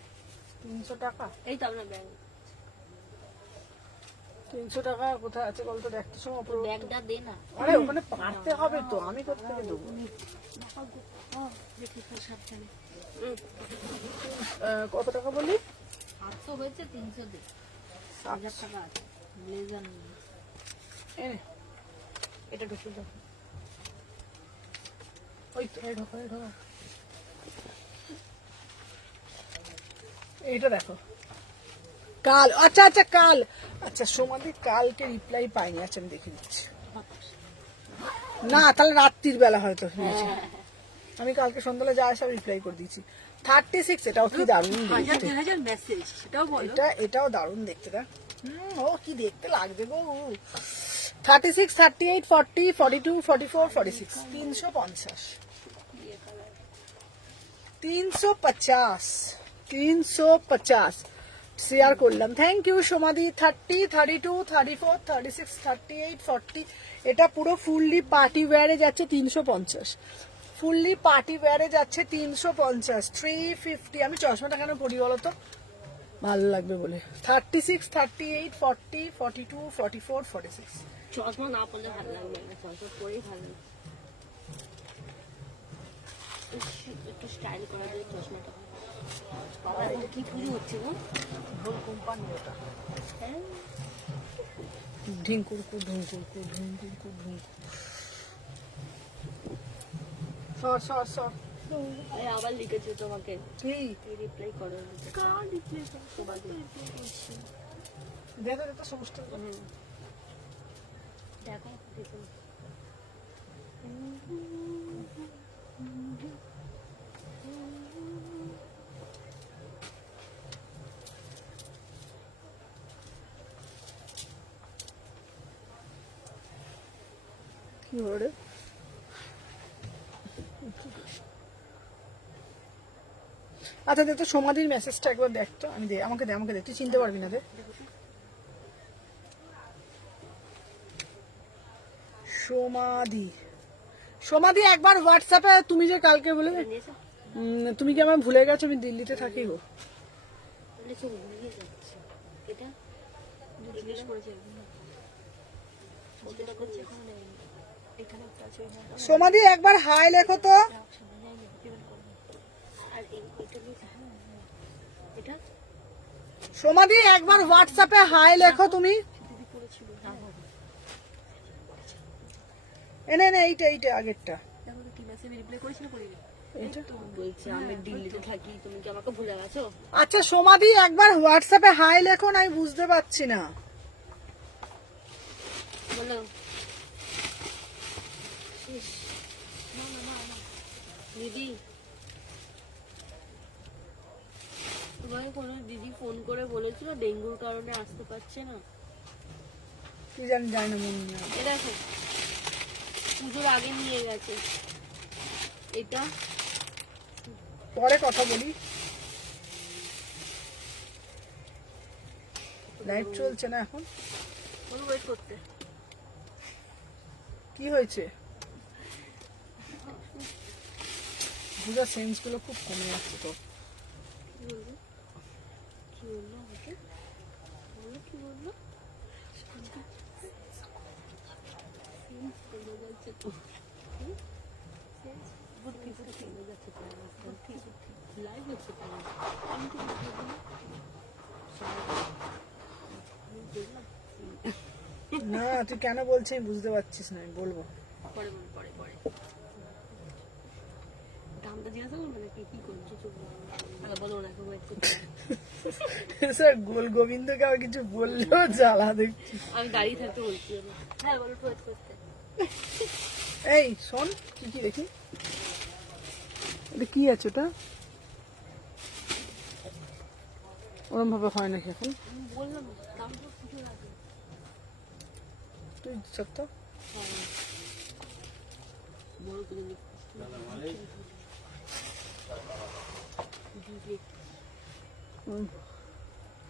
300 টাকা। এই তো আপনার ব্যাগ। 300 টাকা কোথায় আছে বলতো, দেখতে সময় উপরে। ব্যাগটা দে না। আরে ওখানে পারতে হবে তো, আমি কোথা থেকে দেবো? দেখি তো সাবধানে। কত টাকা বলি? 800 হয়েছে, 300 দে। 1000 টাকা আছে। ব্লেজার নিয়ে। এনে এটা ঢুকিয়ে দাও। ওই তো এই ঢোকা, এই ঢোকা। এইটা দেখো কাল, আচ্ছা আচ্ছা কাল, আচ্ছা সমাধি কালকে রিপ্লাই পাইনি, আচ্ছা আমি দেখে দিচ্ছি। না তাহলে রাত্রির বেলা হয়তো হয়েছে। আমি কালকে সন্ধ্যাবেলা যা সব রিপ্লাই করে দিয়েছি। 36, এটাও কি দারুণ দেখতে। 1000 মেসেজ, সেটাও বলো। এটাও দারুণ দেখতে না। ও কি দেখতে লাগবে গো। 36, 38, 40, 42, 44, 46, 350, 350, 350 শেয়ার করলাম। থ্যাংক ইউ সমাধি। 30, 32, 34, 36, 38, 40, এটা পুরো ফুললি পার্টি ওয়্যারে যাচ্ছে 350, ফুললি পার্টি ওয়্যারে যাচ্ছে 350, 350। আমি চশমাটা কেন পরি বলো তো, ভালো লাগবে বলে। 36, 38, 40, 42, 44, 46। চশমা না পড়লে ভালো লাগবে না, চশমা পরেই ভালো লাগবে। একটু স্টাইল করা যায় চশমাটা। বাবা এটা কি পুজো হচ্ছে গো? ঢোল কোম্পানি ওটা। হ্যাঁ, ঢিঙ্কুরকু ঢুঙ্কুরকু ঢুঙ্কুরকু ঢুঙ্কু। সর সর সর। এই আবার লিখেছে তোমাকে, কি রিপ্লাই করো। কার রিপ্লাই করো? সবাই করছি। দেখো দেখো সমস্ত। দেখো দেখুন। কি হলো রে? আচ্ছা দে তো সমাধির মেসেজটা একবার দেখ তো। আমি দে, আমাকে দে, আমাকে দে, তুই চিনতে পারবি না। দে সমাধি, সমাধি একবার হোয়াটসঅ্যাপে, তুমি যে কালকে বলে নিয়েছো? তুমি কি আমার ভুলে গেছো? আমি দিল্লিতে থাকি গো। লিখে ভুলে যাচ্ছে। এটা জিজ্ঞেস করেছে। কতটা করছে এখন নেই। এখানে একটা আছে, সমাধি একবার হাই লেখো তো। আর এটা লিখে, এটা সমাধি একবার হোয়াটসঅ্যাপে হাই লেখো তুমি। দিদি করেছিল। এনে নে, এইটা এইটা আগেরটা। দেখো তো কি মেসেজ রিপ্লাই করেছিল করিনি। এইটা বলছি আমি দিল্লিতে থাকি, তুমি কি আমাকে ভুলে গেছো? আচ্ছা সমাধি একবার হোয়াটসঅ্যাপে হাই লেখো না, আমি বুঝতে পারছি না। বলো। না না না না দিদি, তোমাকে কোনো দিদি ফোন করে বলেছিল ডেঙ্গুর কারণে আসতে পারছে না। কি জানি, জানি না, মনে নেই। এ দেখো পুজোর আগে নিয়ে গেছে এটা। পরে কথা বলি, লাইভ চলছে না এখন। বলো ওয়েট করতে। কি হয়েছে? বুঝা সেন্স গুলো খুব কমে যাচ্ছে তো। কি বলবো? কি বললো আমাকে? বলো কি বললো? কমে যাচ্ছে তো। বুদ্ধি বুদ্ধি কমে যাচ্ছে তো। বুদ্ধি বুদ্ধি লাইভ হচ্ছে তো। আমি তো দেখলাম। না তুই কেন বলছিস আমি বুঝতে পারছিস না, আমি বলবো। পরে বলো, পরে পরে দামটা জিজ্ঞাসা করবো নাকি কি করছো? চুপ বলো না, এখন ওয়েট করতে। স্যার গোল গোবিন্দকে আর কিছু বললেও জ্বালা দেখছি। আমি দাঁড়িয়ে থাকতে বলছি। হ্যাঁ বলো ওয়েট করতে। এই শোন, কি কি দেখি, এটা কি আছে ওটা? ওরম ভাবে হয় নাকি এখন? আমি বললাম দামটা পুজো লাগে। তুই সত্য বড় করে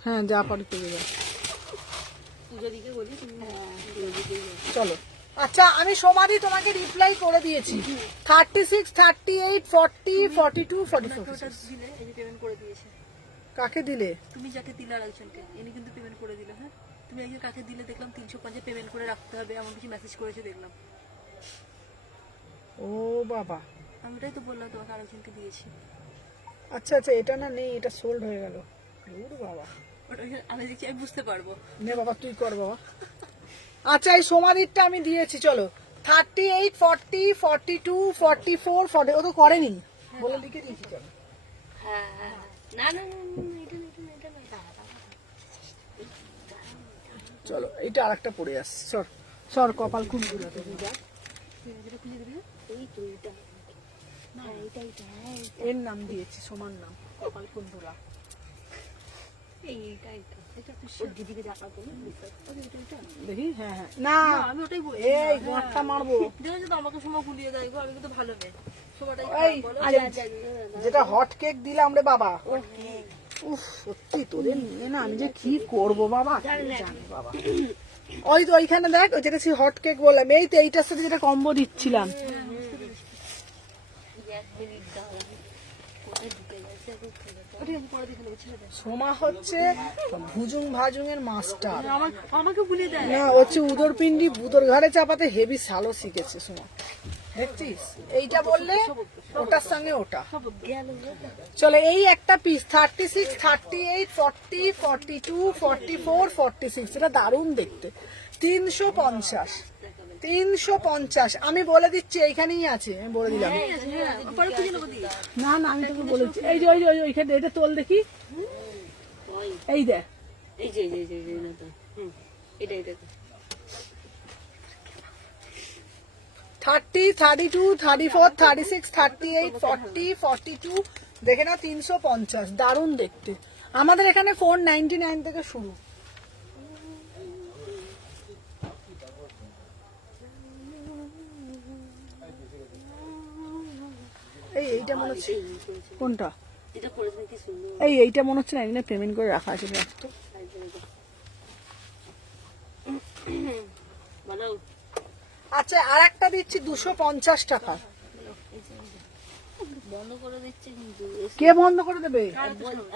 হ্যাঁ যা পারি করে যা। পূজা দিকে বলি তুমি পূজা দিকে চলো আচ্ছা আমি সমাধি তোমাকে রিপ্লাই করে দিয়েছি 36 38 40 42 44 ওটা দিলে এই যে পেমেন্ট করে দিয়েছে। কাকে দিলে তুমি যাকে দিলে আর একজনকে ইনি কিন্তু পেমেন্ট করে দিলে। হ্যাঁ তুমি একজন কাকে দিলে দেখলাম 350 পেমেন্ট করে রাখতে হবে এমন কিছু মেসেজ করেছে দেখলাম। ও বাবা আমি ওটাই তো বললাম তোমাকে আরেকজনকে দিয়েছি। আচ্ছা আচ্ছা এটা না নেই এটা সোল্ড হয়ে গেল দূর বাবা ওটা আমি দেখছি আমি বুঝতে পারবো। নে বাবা তুই কর বাবা আচ্ছা এই সমাধিরটা আমি দিয়েছি চলো 38 40 42 44 40 ও তো করেনি বলে লিখে দিয়েছি চলো হ্যাঁ হ্যাঁ না না না এটা না চলো এইটা আরেকটা পড়ে আসছে সর সর কপাল খুব ঘুরাতে এই তো এটা হ্যাঁ এটা এর নাম দিয়েছি সমান নাম কপাল কুণ্ডলা এইটা এটা ওর দিদিকে দেখা করুন দেখি হ্যাঁ হ্যাঁ না আমি ওটাই বলছি। এই গোঁটটা মারবো দেখো তো আমাকে সময় গুলিয়ে দেয় গো আমি কিন্তু ভালো নেই সময়টাই এই যেটা হট কেক দিলাম রে বাবা উফ সত্যি তোদের নিয়ে না আমি যে কি করবো বাবা জানি বাবা ওই তো ওইখানে দেখ ওই যেটা হট কেক বললাম এই তো এইটার সাথে যেটা কম্বো দিচ্ছিলাম সোমা হচ্ছে ভুজুং ভাজুং এর মাস্টার আমাকে গুলিয়ে দেয়। না হচ্ছে উদর পিন্ডি বুদর ঘাড়ে চাপাতে হেভি সালো শিখেছে সোমা দেখছিস এইটা বললে ওটার সঙ্গে ওটা চলে এই একটা পিস 36 38 40 42 44 46 এটা দারুণ দেখতে 350 350 আমি বলে দিচ্ছি এইখানেই আছে আমি বলে দিলাম পরে খুঁজে নেবো দিয়ে। না না আমি তোকে বলেছি এই যে ওইখানে এটা তোল দেখি এই দেখ এই যে না তো এটা 30 32 34 36 38 40 42 দেখে না 350 দারুণ দেখতে আমাদের এখানে 499 থেকে শুরু এইটা মনে হচ্ছে কোনটা এটা করেছেন কি সুন্দর এইটা মনে হচ্ছে না এখানে পেমেন্ট করে রাখা আছে রাখতো বলো আচ্ছা আর একটা দিচ্ছি 250 টাকা বন্ধ করে দিচ্ছে কিন্তু কে বন্ধ করে দেবে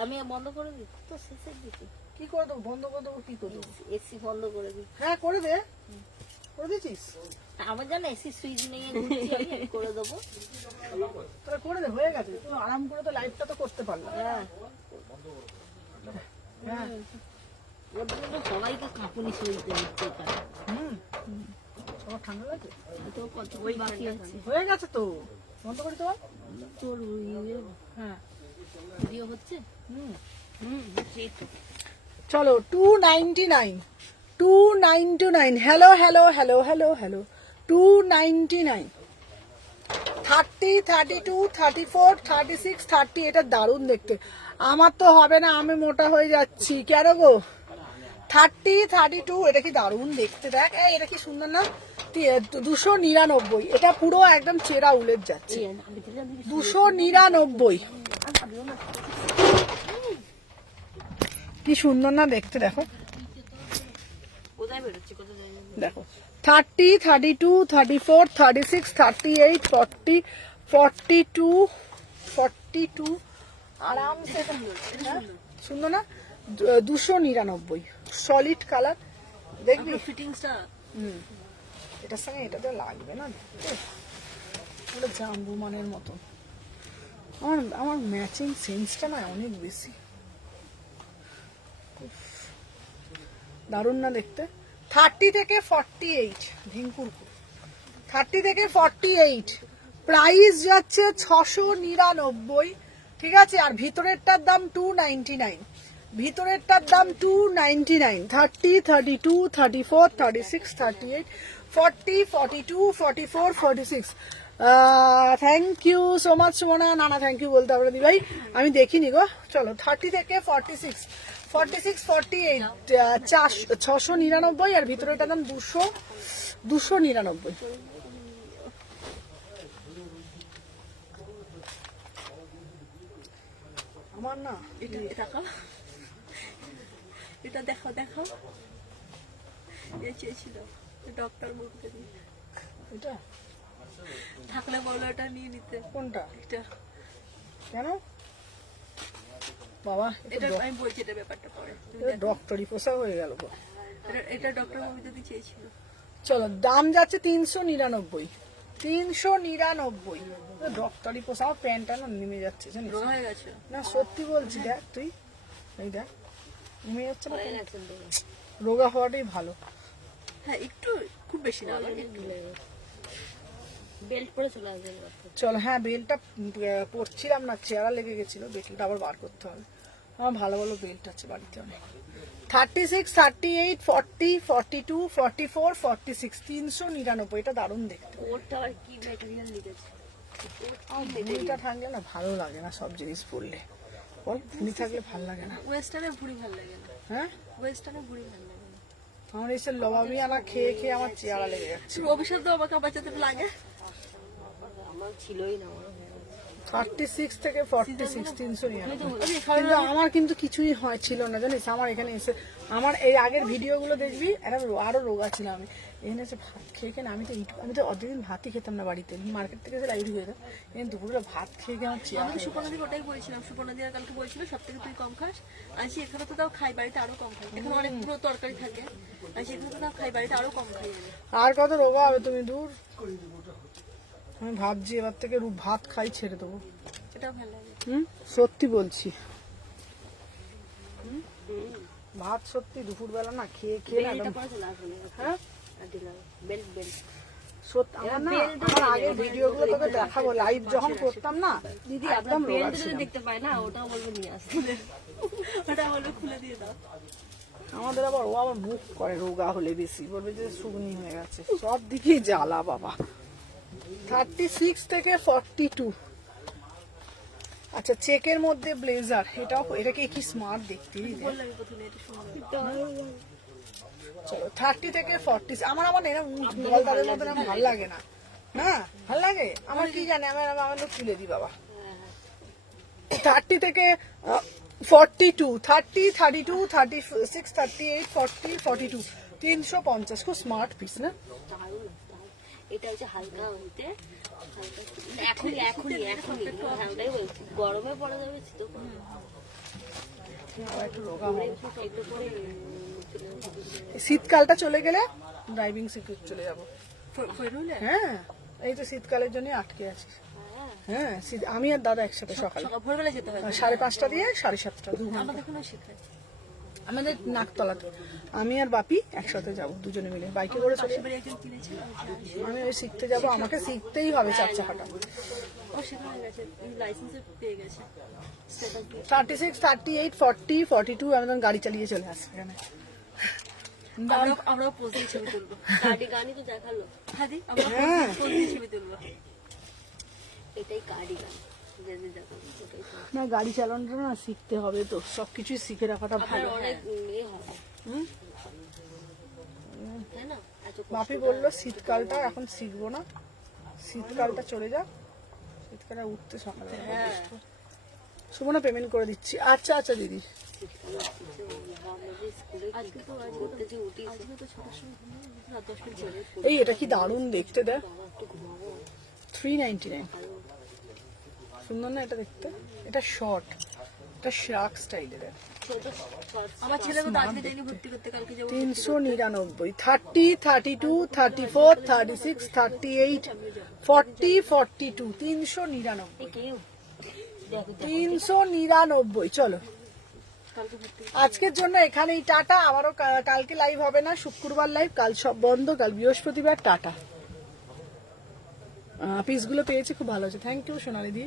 আমি বন্ধ করে দিচ্ছি তো শেষের দিকে কি করে দেবো বন্ধ করে দেবো কি করে দেবো এসি বন্ধ করে দিচ্ছি হ্যাঁ করে দে করে দিচ্ছিস আমার জানো এসি সুইচ নিয়ে ঘুরছি আমি করে দেবো তোরা করে দে হয়ে গেছে তুই আরাম করে তো লাইভটা তো করতে পারলাম হ্যাঁ হ্যাঁ ওর জন্য সবাইকে কাঁপুনি সইতে হচ্ছে এখানে হুম সবার ঠান্ডা লাগে তো কত ওই বাকি আছে হয়ে গেছে তো বন্ধ করে দেওয়া তোর হ্যাঁ ভিডিও হচ্ছে হুম হচ্ছে তো চলো 299 299 hello hello hello hello hello 299 30 32 34 36 30 এটা দারুণ দেখতে আমার তো হবে না আমি মোটা হয়ে যাচ্ছি কেন গো 30 32 এটা কি দারুণ দেখতে দেখ এই এটা কি সুন্দর না 299 এটা পুরো একদম চেরা উলের যাচ্ছে 299 কি সুন্দর না দেখতে দেখো কোথায় বেরোচ্ছে কোথায় যাই দেখো 30 32 34 36 38 40 42 42 আরামসে হ্যাঁ? সুন্দর না 299 সলিড কালার দেখবি ফিটিংসটা হুম এটার সঙ্গে এটা তো লাগবে না পুরো জাম্বু মানের মতো আমার ম্যাচিং সেন্সটা না অনেক বেশি দারুণ না দেখতে 30 থেকে 48 ঝিঙ্কুরপুর 30 থেকে 48 প্রাইস যাচ্ছে 699 ঠিক আছে আর ভিতরেরটার দাম 299 ভিতরেরটার দাম 299 30 32 34 36 38 40 42 44 46 থ্যাংক ইউ সো মাচ সোনা না না থ্যাংক ইউ বলতে হবে দি ভাই আমি দেখিনি গো চলো 30 থেকে 46 46 48 699 আর ভিতরেটার দাম 299 299 আমার না এটা দেখাও, এটা দেখাও দেখাও, এ চেয়েছিল ডক্টর মুখে দিয়ে, এটা থাকলে বলো এটা নিয়ে নিতে। কোনটা? এটা কেন বাবা, এটা আমি বলছি, এটা ব্যাপারটা পরে। ডক্টরি পোশাক হয়ে গেল গো। এটা ডক্টর মুখে দিয়ে চেয়েছিল। চলো, দাম যাচ্ছে 399। 399 ডক্টরি পোশাক। প্যান্টটা না নেমে যাচ্ছে জানিস? রোগা হয়ে গেছে। না সত্যি বলছি, দেখ তুই, এই দেখ নেমে যাচ্ছে না। রোগা হওয়াটাই ভালো। হ্যাঁ একটু, খুব বেশি না, আবার একটু। বেল্ট পরে চলে আসবে। চলো, হ্যাঁ বেলটা পরছিলাম না, চেহারা লেগে গেছিল, বেলটা আবার বার করতে হবে। আমার ভালো ভালো বেল্ট আছে বাড়িতে অনেক। 36, 38, 40, 42, 44, 46, 399। এটা দারুণ দেখতে। ওরটা আবার কি ম্যাটেরিয়াল লিখেছে? ভুঁড়িটা থাকলে না ভালো লাগে না সব জিনিস পরলে, বল ভুঁড়ি থাকলে ভালো লাগে না। ওয়েস্টার্নে ভুঁড়ি ভালো লাগে না, হ্যাঁ, ওয়েস্টার্নে ভুঁড়ি ভালো লাগে না। আমার এসে লবাবিয়ানা খেয়ে খেয়ে আমার চেহারা লেগে যাচ্ছে। অভিশাপ তো আমাকে বাঁচাতে লাগে। আমার ছিলই না, আমার 36 থেকে 46, 399। কিন্তু আমার কিন্তু কিছুই ছিল না জানিস। আমার এখানে এসে, আমার এই আগের ভিডিওগুলো দেখবি, আরো রোগা ছিল আমি। এখানে এসে ভাত খেয়ে খেয়ে আমি তো অর্ধেকদিন ভাতই খেতাম না বাড়িতে, মার্কেট থেকে এসে লাইট হয়ে যেতাম। এখানে দুপুরে ভাত খেয়ে খেয়ে আমার চেহারা। আমি সুপর্ণাদিকে ওটাই বলছিলাম, সুপর্ণাদি আর কালকে বলছিল সব থেকে তুই কম খাস। আছি এখানে তো তাও খাই, বাড়িতে আরো কম খাই। এখানে অনেক পুরো তরকারি থাকে, আছি এখানে তো তাও খাই, বাড়িতে আরো কম খাই আমি। আর কত রোগা হবে তুমি, দূর। আমি ভাবছি এবার থেকে ভাত খাই ছেড়ে দেবো। এটাও ভালো লাগে। সত্যি বলছি, ভাত সত্যি দুপুরবেলা না খেয়ে খেয়ে না একদম। হ্যাঁ বেল্ট বেল্ট সত্যি আমার না, আমার আগের ভিডিওগুলো তোকে দেখাবো, লাইভ যখন করতাম না দিদি, একদম আপনার রোগা বেল্ট ছিলাম। দেখতে পায় না, ওটাও বলবো নিয়ে আসতে। ওটা বলবে খুলে দিয়ে দাও। আমাদের আবার ও আবার মুখ করে রোগা হলে বেশি, বলবে যে শুকনি হয়ে গেছে। সব দিকেই জ্বালা বাবা। 36 থেকে 42। আচ্ছা, চেকের মধ্যে ব্লেজার, এটা কি স্মার্ট দেখতে। বললাম আমি প্রথমে, এটা সুন্দর। চলো 30 থেকে 40। আমার এরকম গোলদারের মধ্যে আমার ভালো লাগে না। না ভালো লাগে আমার, কি জানি, আমার তুলে দিই বাবা। 30 থেকে 42, 30, 32, 36, 38, 40, 42, 350। খুব স্মার্ট পিস না? এটা হচ্ছে হালকা হইতে, এখনই এখনই এখনই ওটাই বলছি, গরমে পড়া যাবে তো একটু রোগা হবে। একটু পরে শীতকালটা চলে গেলে ড্রাইভিং শিখে চলে যাবো। ফেরুলে হ্যাঁ, এই তো শীতকালের জন্য আটকে আছি। হ্যাঁ, আমি আর দাদা একসাথে সকালে সকাল ভোরবেলা যেতে হয়। 5:30 দিয়ে 7:30, 2 ঘন্টা। আমাদের এখানেও শেখায়। আমাদের নাকতলাতে আমি আর বাপি একসাথে যাব, দুজনে মিলে বাইকে করে চলে যাবো। এবারে একজন কিনেছিল, আমি ওই শিখতে যাব, আমাকে শিখতেই হবে 4 চাকাটা। ও শেখা হয়ে গেছে, লাইসেন্স পেয়ে গেছে। স্ট্যাটাস দিয়ে 36, 38, 40, 42 আমি তখন গাড়ি চালিয়ে চলে আসি এখানে। আমরাও পোজ দিয়ে ছবি তুলবো। কার্ডিগানই তো দেখালো, হ্যাঁ দি, আমরা পোজ দিয়ে ছবি তুলবো। এটাই কার্ডিগান যদি দেখালো, ওটাই তো। না, গাড়ি চালানোটা না শিখতে হবে, তো সবকিছুই শিখে রাখাটা আর ভালো। অনেক ইয়ে হবে, তাই না? এত বাপি বললো শীতকালটা এখন শিখবো না, শীতকালটা চলে যাক, শীতকালে উঠতে সকালে সুমনা পেমেন্ট করে দিচ্ছি। আচ্ছা আচ্ছা দিদি। আজকে তো ঘুরতে যে উঠি, আজকে তো 6টার সময় ঘুমিয়ে রাত 10টার চলে। এই এটা কি দারুণ দেখতে, দেখ 399। সুন্দর না এটা দেখতে? এটা শর্ট, এটা শার্ক স্টাইলের। আমার ছেলে তো আজকে যাইনি ভর্তি করতে, কালকে যাবো। 399, 30, 32, 34, 36, 38, 40, 42, 399। কেউ 399। চলো কালকে ভর্তি। আজকের জন্য এখানেই টাটা। আবারও কালকে লাইভ হবে না, শুক্রবার লাইভ, কাল সব বন্ধ, কাল বৃহস্পতিবার। টাটা। পিসগুলো পেয়েছি, খুব ভালো আছে, থ্যাংক ইউ সোনালি দি।